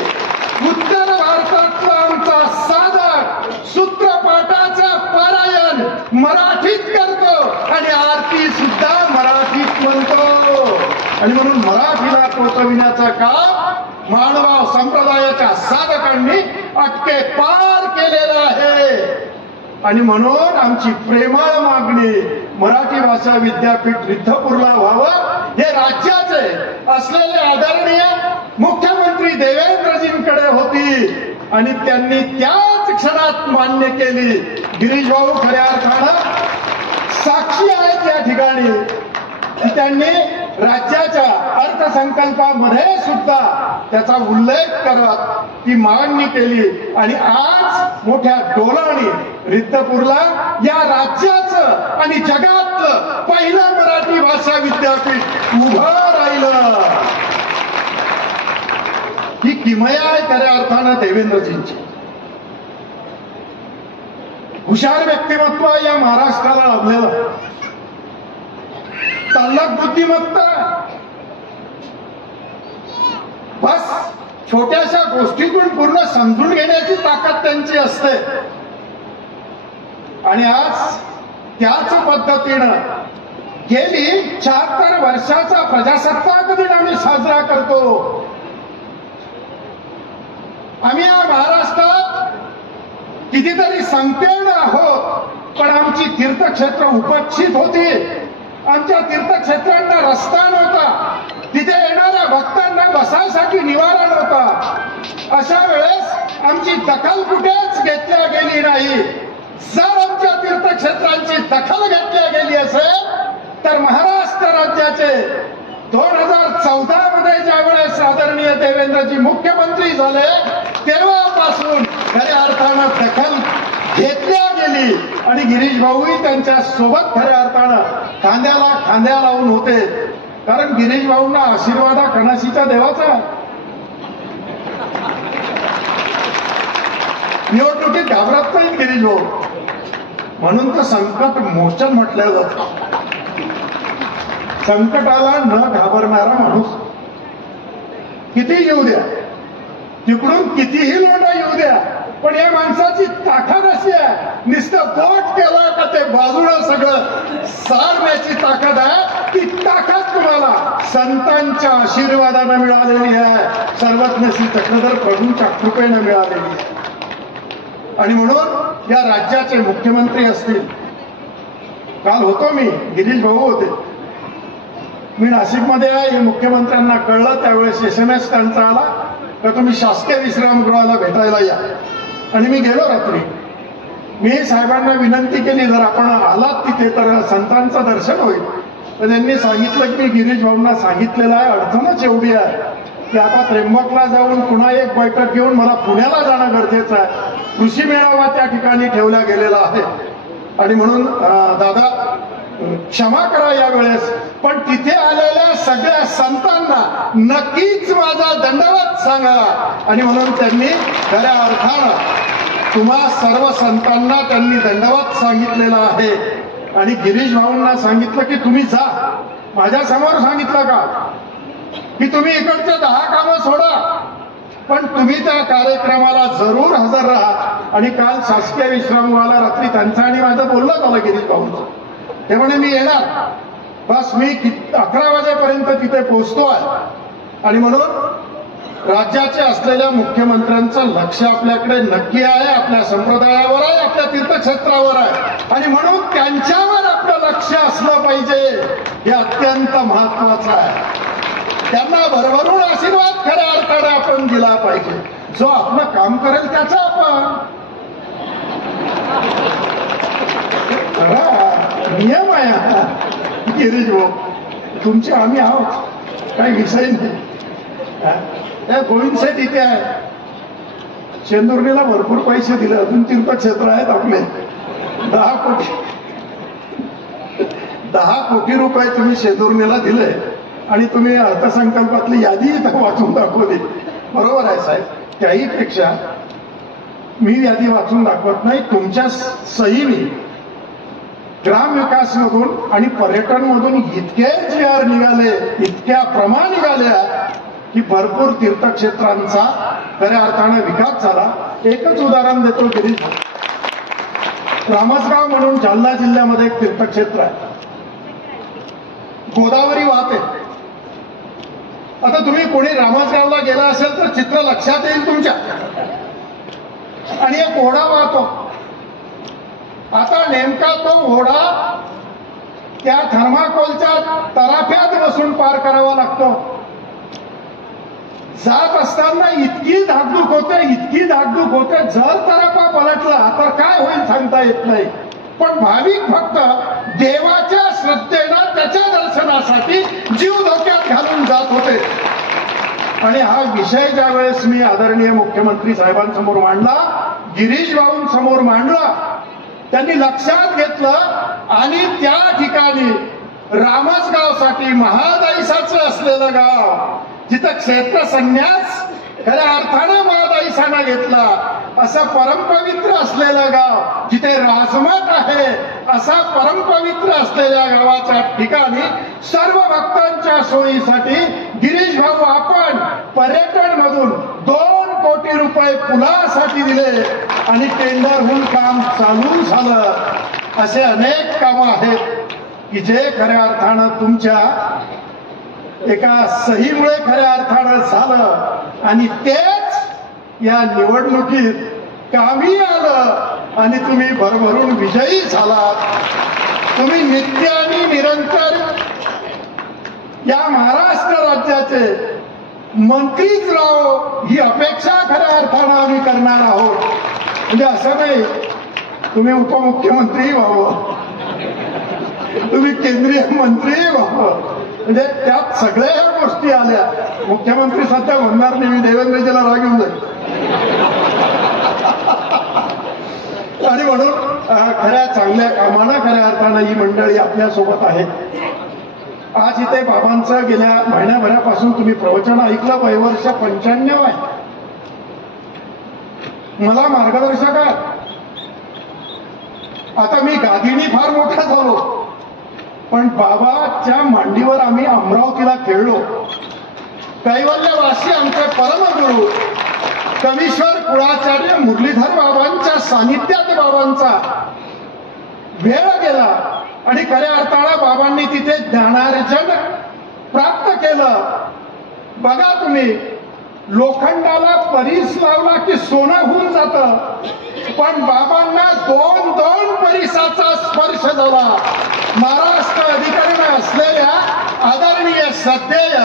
उत्तर भारतातला आमचा साधक सूत्रपाठाचं पारायण मराठीत करतो आणि आरती सुद्धा मराठीत म्हणतो. आणि म्हणून मराठीला पोचविण्याचं काम महानुभाव संप्रदायाच्या साधकांनी अटके पार केलेलं आहे. आणि म्हणून आमची प्रेमळ मागणी मराठी भाषा विद्यापीठ रिद्धपूरला व्हावं हे राज्याचे असलेले आदरणीय मुख्यमंत्री देवेंद्रजींकडे होती आणि त्यांनी त्याच क्षणात मान्य केली. गिरीश भाऊ खऱ्या अर्थानं साक्षी आहेत या ठिकाणी. त्यांनी राज्याच्या अर्थसंकल्पामध्ये सुद्धा त्याचा उल्लेख करत ती मागणी केली आणि आज मोठ्या डोलाने रिद्धपूरला या राज्याचं आणि जगातलं पहिलं मराठी भाषा विद्यापीठ उभं राहिलं. ही किमया आहे खऱ्या अर्थानं देवेंद्रजींची. हुशार व्यक्तिमत्व या महाराष्ट्राला लाभलेलं, तल्लख बुद्धिमत्ता, बस छोट्याशा गोष्टीतून पूर्ण समजून घेण्याची ताकद त्यांची असते. आणि आज त्याच पद्धतीनं गेली 74 वर्षाचा प्रजासत्ताक दिन आम्ही साजरा करतो. आम्ही या महाराष्ट्रात कितीतरी संकीर्ण आहोत, पण आमची तीर्थक्षेत्र उपस्थित होती. आमच्या तीर्थक्षेत्रांना रस्ता नव्हता, तिथे येणाऱ्या भक्तांना बसायसाठी निवारा नव्हता. अशा वेळेस आमची दखल कुठेच घेतल्या गेली नाही. जर आमच्या तीर्थक्षेत्रांची दखल घेतल्या गेली असेल तर महाराष्ट्र राज्याचे 2014 मध्ये ज्यावेळेस आदरणीय देवेंद्रजी मुख्यमंत्री झाले तेव्हापासून खऱ्या अर्थानं दखल घेतल्या गेली आणि गिरीश भाऊही त्यांच्या सोबत खऱ्या अर्थानं खांद्याला खांद्या लावून होते. कारण गिरीश भाऊंना आशीर्वाद हा कणाशीच्या देवाचा. निवडणुकीत घाबरत नाही गिरीश भाऊ, म्हणून तर संकट मोचन म्हटलं जातं. संकटाला न घाबरणारा माणूस. किती येऊ द्या, तिकडून कितीही लोंढा येऊ द्या, पण या माणसाची ताकद अशी आहे, नुसतं पोट केलं का ते बाजूला सगळं सारण्याची ताकद आहे. ती ताकद तुम्हाला संतांच्या आशीर्वादानं मिळालेली आहे, सर्वज्ञ श्री चक्रधर प्रभूंच्या कृपेनं मिळालेली आहे. आणि म्हणून या राज्याचे मुख्यमंत्री असतील, काल होतो मी, गिरीश भाऊ होते, मी नाशिकमध्ये आहे हे मुख्यमंत्र्यांना कळलं त्यावेळेस SMS त्यांचा आला का तुम्ही शासकीय विश्रामगृहाला भेटायला या. आणि मी गेलो रात्री. मी साहेबांना विनंती केली जर आपण आलात तिथे तर संतांचं दर्शन होईल. तर त्यांनी सांगितलं की मी गिरीश भाऊंना सांगितलेलं आहे, अडचणच एवढी आहे की आता त्र्यंबकला जाऊन पुन्हा एक बैठक घेऊन मला पुण्याला जाणं गरजेचं आहे. कृषी मेळावा त्या ठिकाणी ठेवला गेलेला आहे आणि म्हणून दादा क्षमा करा यावेळेस, पण तिथे आलेल्या सगळ्या संतांना नक्कीच माझा दंडवत सांगा. आणि म्हणून त्यांनी खऱ्या अर्थानं तुम्हा सर्व संतांना त्यांनी दंडवत सांगितलेला आहे. आणि गिरीश भाऊंना सांगितलं की तुम्ही जा. माझ्या समोर सांगितलं का की तुम्ही इकडचे 10 कामं सोडा, पण तुम्ही त्या कार्यक्रमाला जरूर हजर राहा. आणि काल शासकीय विश्रामगृहाला रात्री त्यांचं आणि माझं बोलणं झालं गिरीश भाऊंचं. ते म्हणे मी येणार, बस मी 11 वाजेपर्यंत तिथे पोहोचतोय. आणि म्हणून राज्याचे असलेल्या मुख्यमंत्र्यांचं लक्ष आपल्याकडे नक्की आहे, आपल्या संप्रदायावर आहे, आपल्या तीर्थक्षेत्रावर आहे. आणि म्हणून त्यांच्यावर आपलं लक्ष असलं पाहिजे, हे अत्यंत महत्वाचं आहे. त्यांना भरभरून आशीर्वाद खऱ्या अर्थाने आपण दिला पाहिजे. जो आपलं काम करेल त्याचा आपण नियम आहे. गिरीश भाऊ तुमचे आम्ही आहोत, काही विषय नाही. त्या गोविंद शेठ इथे आहे, शेंदुर्णीला भरपूर पैसे दिले, अजून तीर्थक्षेत्र आहेत आपले. 10 कोटी रुपये तुम्ही शेंदुर्णीला दिले आणि तुम्ही अर्थसंकल्पातली यादी इथं वाचून दाखवली. बरोबर आहे साहेब, त्याहीपेक्षा मी यादी वाचून दाखवत नाही, तुमच्या सहीने ग्रामविकास मधून आणि पर्यटन मधून इतके GR निघाले, इतक्या प्रमा निघाल्या की भरपूर तीर्थक्षेत्रांचा खऱ्या अर्थाने विकास झाला. एकच उदाहरण देतो गिरीश, रामसगाव म्हणून जालना जिल्ह्यामध्ये एक तीर्थक्षेत्र आहे, गोदावरी वाहते. आता तुम्ही कोणी रामसगावला गेला असेल तर चित्र लक्षात येईल तुमच्या. आणि एक ओढा वाहतो. आता नेमका तो ओढा त्या थर्माकोलच्या तराफ्यात बसून पार करावा लागतो. जात असताना इतकी धाकधूक होते, इतकी धाकधूक होते, जर तराफा पलटला तर काय होईल सांगता येत नाही. पण भाविक फक्त देवाच्या श्रद्धेनं त्याच्या दर्शनासाठी जीव धोक्यात घालून जात होते. आणि हा विषय ज्या वेळेस मी आदरणीय मुख्यमंत्री साहेबांसमोर मांडला, गिरीश भाऊंसमोर मांडला, त्यांनी लक्षात घेतलं आणि त्या ठिकाणी रामसगावसाठी महादाईसाचं असलेलं गाव, जिथं क्षेत्र संन्यास खऱ्या अर्थानं महादाईसानं घेतला, असं परमपवित्र असलेलं गाव, जिथे राजमठ आहे असा परमपवित्र असलेल्या गावाच्या ठिकाणी सर्व भक्तांच्या सोयीसाठी गिरीश भाऊ आपण पर्यटन मधून 2 कोटी रुपये पुलासाठी दिले आणि टेंडरहून काम चालू झालं. असे अनेक कामं आहेत की जे खऱ्या अर्थानं तुमच्या एका सहीमुळे खऱ्या अर्थानं झालं आणि तेच या निवडणुकीत कामी आलं आणि तुम्ही भरभरून विजयी झालात. तुम्ही नित्य आणि निरंतर या महाराष्ट्र राज्याचे मंत्रीच राहो ही अपेक्षा खऱ्या अर्थानं आम्ही करणार आहोत. म्हणजे असं नाही तुम्ही उपमुख्यमंत्री व्हावं, तुम्ही केंद्रीय मंत्री व्हावं, म्हणजे त्यात सगळ्या ह्या गोष्टी आल्या. मुख्यमंत्री सध्या म्हणणार नाही, मी देवेंद्रजीला राग येऊन जाईल. आणि म्हणून खऱ्या चांगल्या कामानं खऱ्या अर्थानं ही मंडळी आपल्यासोबत आहे. आज इथे बाबांचं गेल्या महिन्याभरापासून तुम्ही प्रवचन ऐकलं, वयवर्ष 95 आहे. मला मार्गदर्शक आहे. आता मी गादीनी फार मोठा झालो, पण बाबाच्या मांडीवर आम्ही अमरावतीला खेळलो. कैवल्यवासी आमचे परमगुरू कवीश्वर कुळाचार्य मुरलीधर बाबांच्या सानिध्यात बाबांचा वेळ गेला आणि खऱ्या अर्थानं बाबांनी तिथे ज्ञानार्जन प्राप्त केलं. बघा तुम्ही, लोखंडाला परीस लावला की सोनं होऊन जातं, पण बाबांना 2 परिसाचा स्पर्श झाला. महाराष्ट्र अधिकाऱ्याने असलेल्या आदरणीय श्रद्धेय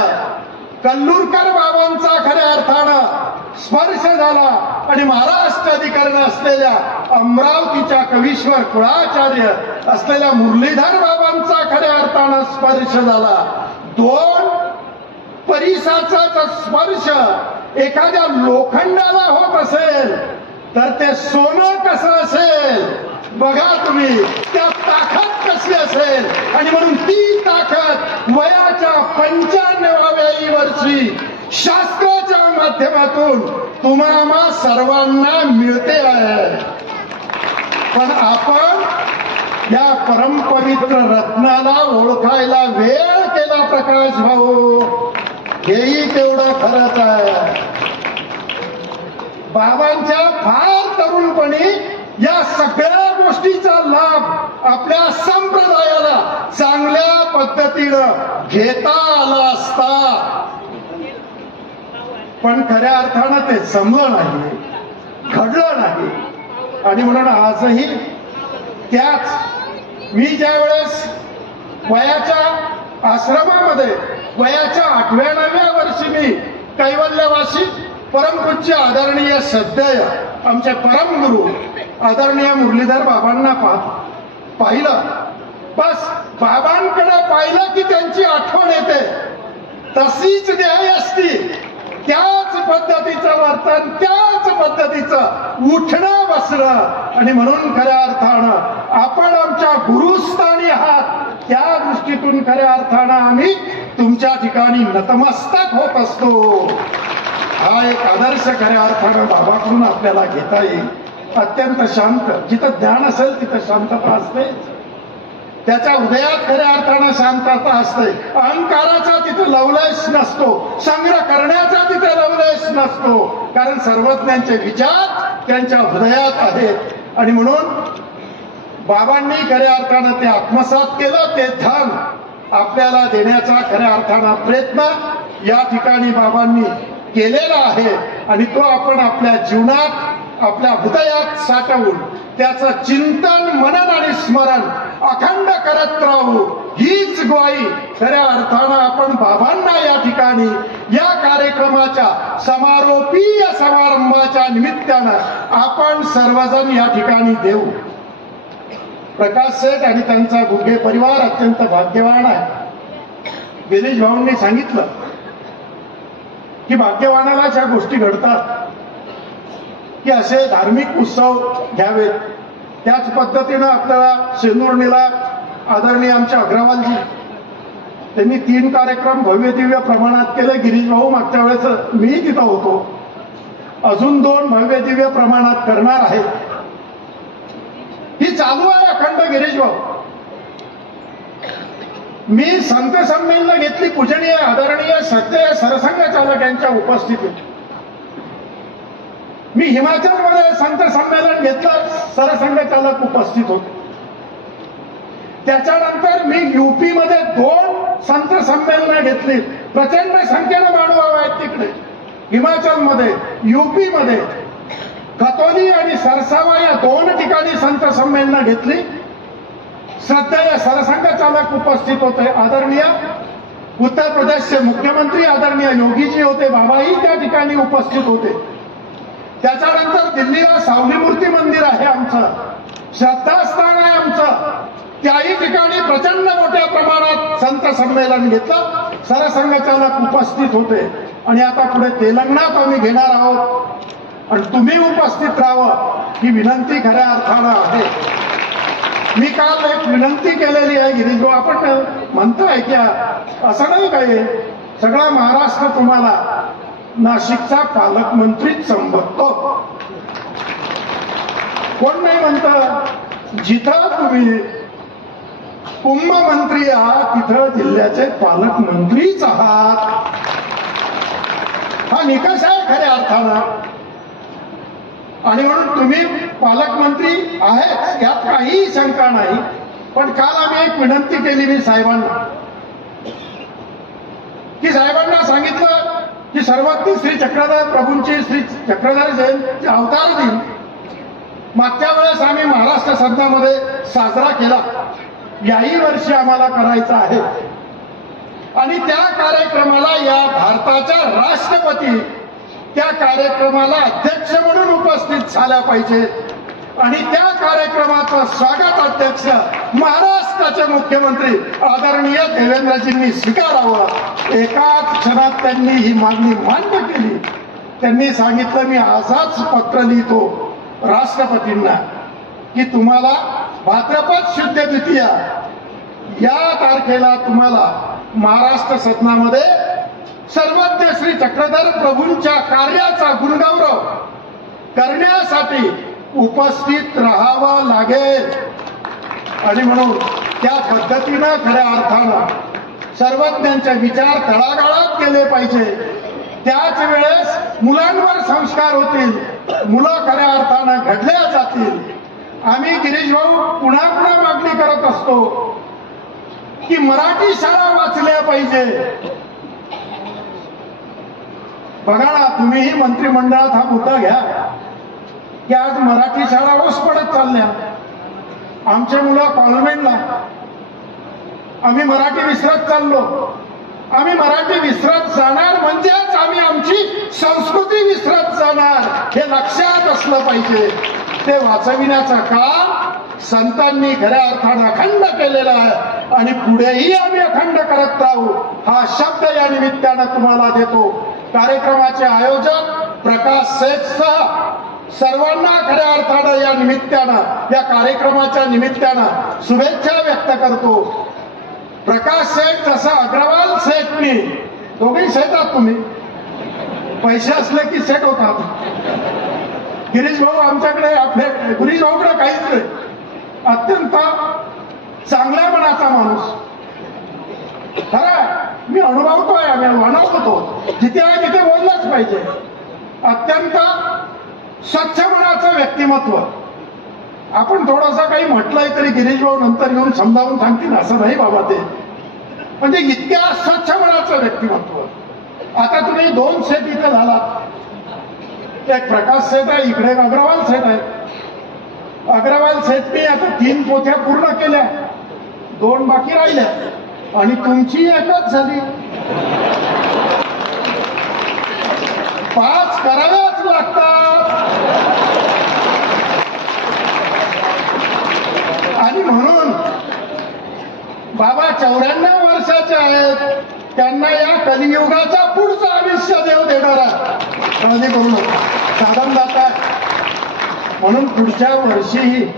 कल्लूरकर बाबांचा खऱ्या अर्थानं स्पर्श झाला आणि महाराष्ट्र अधिकाऱ्याने असलेल्या अमरावतीच्या कवीश्वर कुळाचार्य असलेल्या मुरलीधर बाबांचा खऱ्या अर्थानं स्पर्श झाला. 2 परिसाचा स्पर्श एखाद्या लोखंडाला होत असेल तर ते सोनं कसं असेल बघा तुम्ही, त्या ताकद कशी असेल. आणि म्हणून ती ताकद वयाच्या 95व्या वर्षी शास्त्राच्या माध्यमातून तुम्हाला सर्वांना मिळते आहे. पण आपण या परमपवित्र रत्नाला ओळखायला वेळ केला प्रकाश भाऊ, हेही तेवढं खरंच आहे. बाबांच्या फार तरुणपणी या सगळ्या गोष्टीचा लाभ आपल्या संप्रदायाला चांगल्या पद्धतीनं घेता आला असता, पण खऱ्या अर्थानं ते जमलं नाही, घडलं नाही. आणि म्हणून आजही त्याच मी ज्या वेळेस वयाच्या आश्रमामध्ये वयाच्या 8व्या-9व्या वर्षी मी कैवल्यवासी परमपूज्य आदरणीय सद्यय आमचे परमगुरु आदरणीय मुरलीधर बाबांना पाहिलं, बस बाबांकडे पाहिलं की त्यांची आठवण येते. तशीच न्याय असती, त्याच पद्धतीचं वर्तन, त्याच पद्धतीचं उठणं बसणं. आणि म्हणून खऱ्या अर्थानं आपण आमच्या गुरुस्थानी आहात, त्या दृष्टीतून खऱ्या अर्थानं आम्ही तुमच्या ठिकाणी नतमस्तक होत असतो. हा एक आदर्श खऱ्या अर्थानं बाबाकडून आपल्याला घेता येईल. अत्यंत शांत, जिथं ज्ञान असेल तिथं शांतता असते, त्याच्या हृदयात खऱ्या अर्थानं शांतता असते. अहंकाराचा तिथे लवलेश नसतो, संग्रह करण्याचा तिथे लवलेश नसतो, कारण सर्वज्ञांचे विचार त्यांच्या हृदयात आहेत. आणि म्हणून बाबांनी खऱ्या अर्थानं ते आत्मसात केलं. ते धन आपल्याला देण्याचा खऱ्या अर्थानं प्रयत्न या ठिकाणी बाबांनी केलेला आहे. आणि तो आपण आपल्या जीवनात आपल्या हृदयात साठवून त्याचं चिंतन, मनन आणि स्मरण अखंड करत राहू, हीच ग्वाही खऱ्या अर्थानं आपण बाबांना या ठिकाणी या कार्यक्रमाच्या समारोपीय समारंभाच्या निमित्तानं आपण सर्वजण या ठिकाणी देऊ. प्रकाश सेठ आणि त्यांचा गुगे परिवार अत्यंत भाग्यवान आहे. गिरीश भाऊंनी सांगितलं की भाग्यवानाला ज्या गोष्टी घडतात की असे धार्मिक उत्सव घ्यावेत. त्याच पद्धतीनं आपल्याला शेंदुर्णीला आदरणीय आमच्या अग्रवालजी त्यांनी 3 कार्यक्रम भव्य दिव्य प्रमाणात केले. गिरीश भाऊ मागच्या वेळेस मी तिथं होतो, अजून 2 भव्य दिव्य प्रमाणात करणार आहेत. ही चालू आहे अखंड. गिरीश भाऊ, मी संत संमेलन घेतली पूजनीय आदरणीय सत्य सरसंघ चालक यांच्या उपस्थितीत. मी हिमाचलमध्ये संत संमेलन घेतलं, सरसंघ चालक उपस्थित होते. त्याच्यानंतर मी युपी मध्ये 2 संत संमेलनं घेतली. प्रचंड संख्येनं मानव आहेत तिकडे हिमाचलमध्ये, युपी मध्ये. खतोली आणि सरसावा या 2 ठिकाणी संत संमेलनं घेतली. श्रद्धेय सरसंघ चालक उपस्थित होते. आदरणीय उत्तर प्रदेशचे मुख्यमंत्री आदरणीय योगीजी होते, बाबाही त्या ठिकाणी उपस्थित होते. त्याच्यानंतर दिल्लीला सावली मूर्ती मंदिर आहे आमचं, श्रद्धास्थान आहे आमचं, त्याही ठिकाणी प्रचंड मोठ्या प्रमाणात संत संमेलन घेतलं. सरसंघ चालक उपस्थित होते. आणि आता पुढे तेलंगणात आम्ही घेणार आहोत आणि तुम्ही उपस्थित राहावं ही विनंती खऱ्या अर्थानं आहे. मी काल एक विनंती केलेली आहे गिरीश भाऊ, आपण म्हणतोय की असं नाही काय, सगळा महाराष्ट्र तुम्हाला नाशिकचा पालकमंत्रीच संबोधतो. कोण नाही म्हणतं, जिथं तुम्ही कुंभमंत्री आहात तिथं जिल्ह्याचे पालकमंत्रीच आहात. हा निकष आहे खऱ्या अर्थानं. आणि म्हणून तुम्ही पालकमंत्री आहेत यात काहीही शंका नाही. पण काल आम्ही एक विनंती केली मी साहेबांना, की साहेबांना सांगितलं की सर्वज्ञ श्री चक्रधर प्रभूंची श्री चक्रधर जयंती अवतार दिन मागच्या वेळेस आम्ही महाराष्ट्र सदनामध्ये साजरा केला, याही वर्षी आम्हाला करायचा आहे. आणि त्या कार्यक्रमाला या भारताच्या राष्ट्रपती त्या कार्यक्रमाला अध्यक्ष म्हणून उपस्थित झाल्या पाहिजे. आणि त्या कार्यक्रमाचं स्वागत अध्यक्ष महाराष्ट्राचे मुख्यमंत्री आदरणीय देवेंद्रजींनी स्वीकारावं. एकाच क्षणात त्यांनी ही मागणी मान्य केली. त्यांनी सांगितलं, मी आजच पत्र लिहितो राष्ट्रपतींना की तुम्हाला भाद्रपद शुद्ध द्वितीया या तारखेला तुम्हाला महाराष्ट्र सदनामध्ये सर्वज्ञ श्री चक्रधर प्रभूंच्या कार्याचा गुणगौरव करण्यासाठी उपस्थित राहावं लागेल. आणि म्हणून त्या पद्धतीनं खऱ्या अर्थानं सर्वज्ञांचे विचार तळागाळात केले पाहिजे. त्याच वेळेस मुलांवर संस्कार होतील, मुलं खऱ्या अर्थानं घडल्या जातील. आम्ही गिरीश भाऊ पुन्हा पुन्हा मागणी करत असतो की मराठी शाळा वाचल्या पाहिजे. बघा ना, तुम्हीही मंत्रिमंडळात हा मुद्दा घ्या की आज मराठी शाळा ओस पडत चालल्या. आमचे मुलं कॉन्व्हेंटला, आम्ही मराठी विसरत चाललो. आम्ही मराठी विसरत जाणार म्हणजेच आम्ही आमची संस्कृती विसरत जाणार, हे लक्षात असलं पाहिजे. ते वाचविण्याचं काम संतांनी खऱ्या अर्थानं अखंड केलेला आहे आणि पुढेही आम्ही अखंड करत राहू, हा शब्द या निमित्तानं तुम्हाला देतो. कार्यक्रमाचे आयोजक प्रकाश सेठसह सर्वांना खऱ्या अर्थानं या निमित्तानं, या कार्यक्रमाच्या निमित्तानं शुभेच्छा व्यक्त करतो. प्रकाश सेठ जसा अग्रवाल सेठनी, दोघेही सेठ आहात तुम्ही, पैसे असले की सेठ होतात. गिरीश भाऊ आमच्याकडे, आपले गिरीश भाऊकडे काहीच नाही, अत्यंत चांगल्या मनाचा माणूस. खरं मी अनुभवतोय, आम्ही अनुभवतो, जिथे आहे तिथे बोललंच पाहिजे. अत्यंत स्वच्छ मनाचं व्यक्तिमत्व. आपण थोडंसं काही म्हटलंय तरी गिरीश भाऊ नंतर येऊन समजावून सांगतील, असं नाही बाबा ते. म्हणजे इतक्या स्वच्छ मनाचं व्यक्तिमत्व. आता तुम्ही 2 सेट इथं झालात, एक प्रकाश सेठ आहे, इकडे एक अग्रवाल सेठ आहे. अग्रवाल सेठनी आता 3 पोथ्या पूर्ण केल्या, 2 बाकी राहिल्या आणि तुमची एकच झाली. 5 कराव्याच लागतात. आणि म्हणून बाबा 94 वर्षाचे आहेत, त्यांना या कलियुगाचा पुढचं आयुष्य देव देणार आहे. काळजी करू नका, साधन जातात. म्हणून पुढच्या वर्षी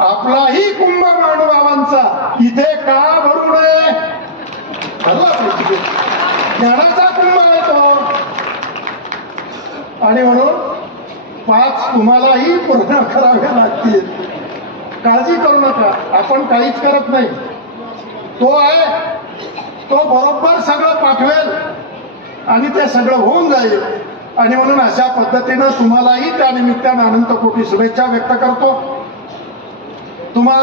आपलाही कुंभ मानवांचा इथे का भरू नये, भरला पाहिजे. ज्ञानाचा कुंभ आहे तो. आणि म्हणून 5 तुम्हालाही पूर्ण कराव्या लागतील. काळजी करू नका, आपण काहीच करत नाही. तो आहे, तो बरोबर सगळं पाठवेल आणि ते सगळं होऊन जाईल. आणि म्हणून अशा पद्धतीनं तुम्हालाही त्या निमित्तानं अनंत कोटी शुभेच्छा व्यक्त करतो. तुम्हा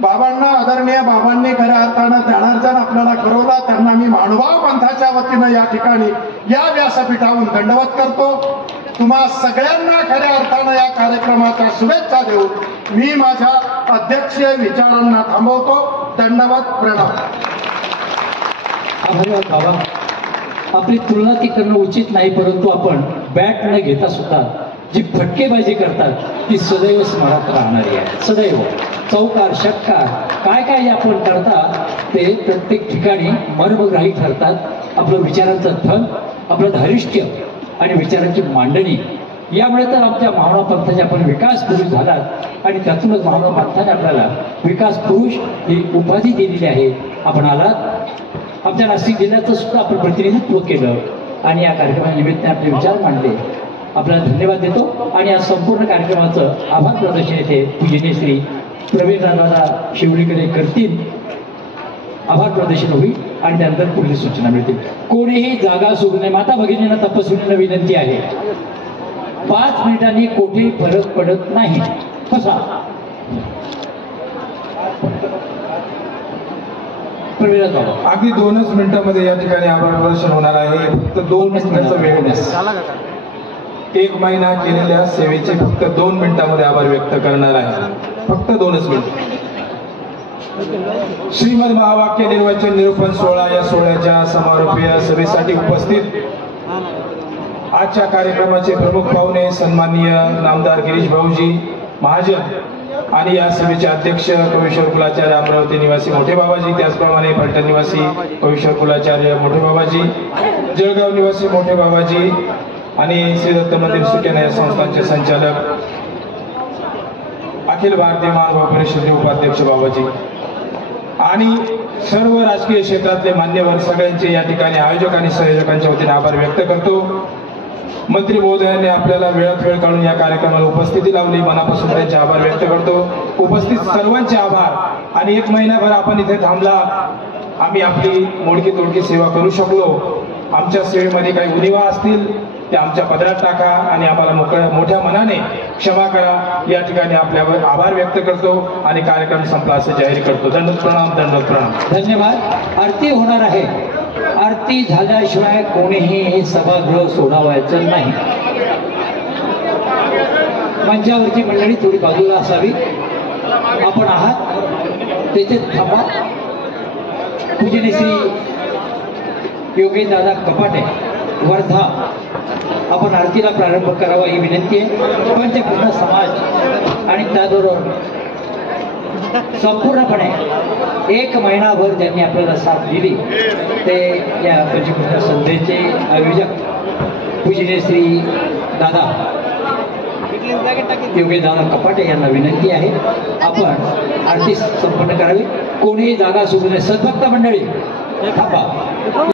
बाबांना, आदरणीय बाबांनी खऱ्या अर्थानं ज्ञानार्जन आपल्याला करवला, त्यांना मी महानुभाव पंथाच्या वतीनं या ठिकाणी या व्यासपीठावरून दंडवत करतो. तुम्हा सगळ्यांना खऱ्या अर्थानं या कार्यक्रमाच्या शुभेच्छा देऊ मी माझ्या अध्यक्षीय विचारांना थांबवतो. दंडवत, प्रणाम. धन्यवाद बाबा. आपली तुलना ती करणं उचित नाही, परंतु आपण बॅट न घेता सुद्धा जी फटकेबाजी करतात ती सदैव स्मरणात राहणारी आहे. सदैव चौकार, षटकार, काय काय आपण करता ते प्रत्येक ठिकाणी मर्मग्राही ठरतात. आपलं विचारांचं धन, आपलं धारिष्ट्य आणि विचारांची मांडणी, यामुळे तर आमच्या महानुभाव पंथाचा आपण विकास पुरुष झालात आणि त्यातूनच महानुभाव पंथाने आपल्याला विकास पुरुष ही उपाधी दिलेली आहे. आपण आलात, आमच्या नाशिक जिल्ह्याचं सुद्धा आपण प्रतिनिधित्व केलं आणि या कार्यक्रमानिमित्ताने आपले विचार मांडले. आपल्याला धन्यवाद देतो आणि या संपूर्ण कार्यक्रमाचं आभार प्रदर्शन येथे पूजनीय श्री प्रवीण दादा शिवडीकडे करतील. आभार प्रदर्शन होईल आणि त्यानंतर पुढील सूचना मिळतील. कोणीही जागा सोडू नये. माता भगिनींना, तपस्विनींना विनंती आहे, 5 मिनिटांनी कोठेही फरक पडत नाही. कसा अगदी 2च मिनिटांमध्ये या ठिकाणी आभार प्रदर्शन होणार आहे. फक्त 2 मिनिटांचा वेळ द्या. 1 महिना केलेल्या सेवेचे फक्त 2 मिनिटांमध्ये आभार व्यक्त करणार आहे. फक्त 2च मिनिट. श्रीमद महावाक्य निर्वचन निरूपण सोहळा या सोहळ्याच्या समारोपीय सभेसाठी उपस्थित आजच्या कार्यक्रमाचे प्रमुख पाहुणे सन्माननीय नामदार गिरीश भाऊजी महाजन आणि या सभेचे अध्यक्ष कवीश्वर कुलाचार्य अमरावती निवासी मोठे बाबाजी, त्याचप्रमाणे पलटण निवासी कवीश्वर कुलाचार्य मोठे बाबाजी, जळगाव निवासी मोठे बाबाजी आणि श्री दत्त मंदिर सुकेना या संस्थांचे संचालक, अखिल भारतीय महानुभाव परिषदेचे उपाध्यक्ष बाबाजी आणि सर्व राजकीय क्षेत्रातले मान्यवर सगळ्यांचे या ठिकाणी आयोजक आणि संयोजकांच्या वतीने आभार व्यक्त करतो. मंत्री महोदयांनी आपल्याला वेळात वेळ काढून या कार्यक्रमाला उपस्थिती लावली, मनापासून त्यांचे आभार व्यक्त करतो. उपस्थित सर्वांचे आभार. आणि 1 महिनाभर आपण इथे थांबला, आम्ही आपली मोडकी तोडकी सेवा करू शकलो. आमच्या सेवेमध्ये काही उणिवा असतील ते आमच्या पदरात टाका आणि आम्हाला मोठ्या मनाने क्षमा करा. या ठिकाणी आपल्यावर आभार व्यक्त करतो आणि कार्यक्रम संपला असे जाहीर करतो. दंडवत प्रणाम, दंडवत प्रणाम. धन्यवाद. आरती होणार आहे. आरती झाल्याशिवाय कोणीही हे सभागृह सोडावायचं नाही. मंचावरची मंडळी थोडी बाजूला असावी. आपण आहात तेथे थांबा. पूजनीय श्री योगेश दादा कपाटे वर्धा आपण आरतीला प्रारंभ करावा ही विनंती आहे. पंचकृष्ण समाज आणि त्याबरोबर संपूर्णपणे 1 महिनाभर ज्यांनी आपल्याला साथ दिली ते या पंचकृष्ण संस्थेचे आयोजक पूजनीय श्री दादा योगेश दादा कपाटे यांना विनंती आहे आपण आरती संपन्न करावी. कोणीही जागा सोडू नये. सद्भक्त मंडळी थांबा.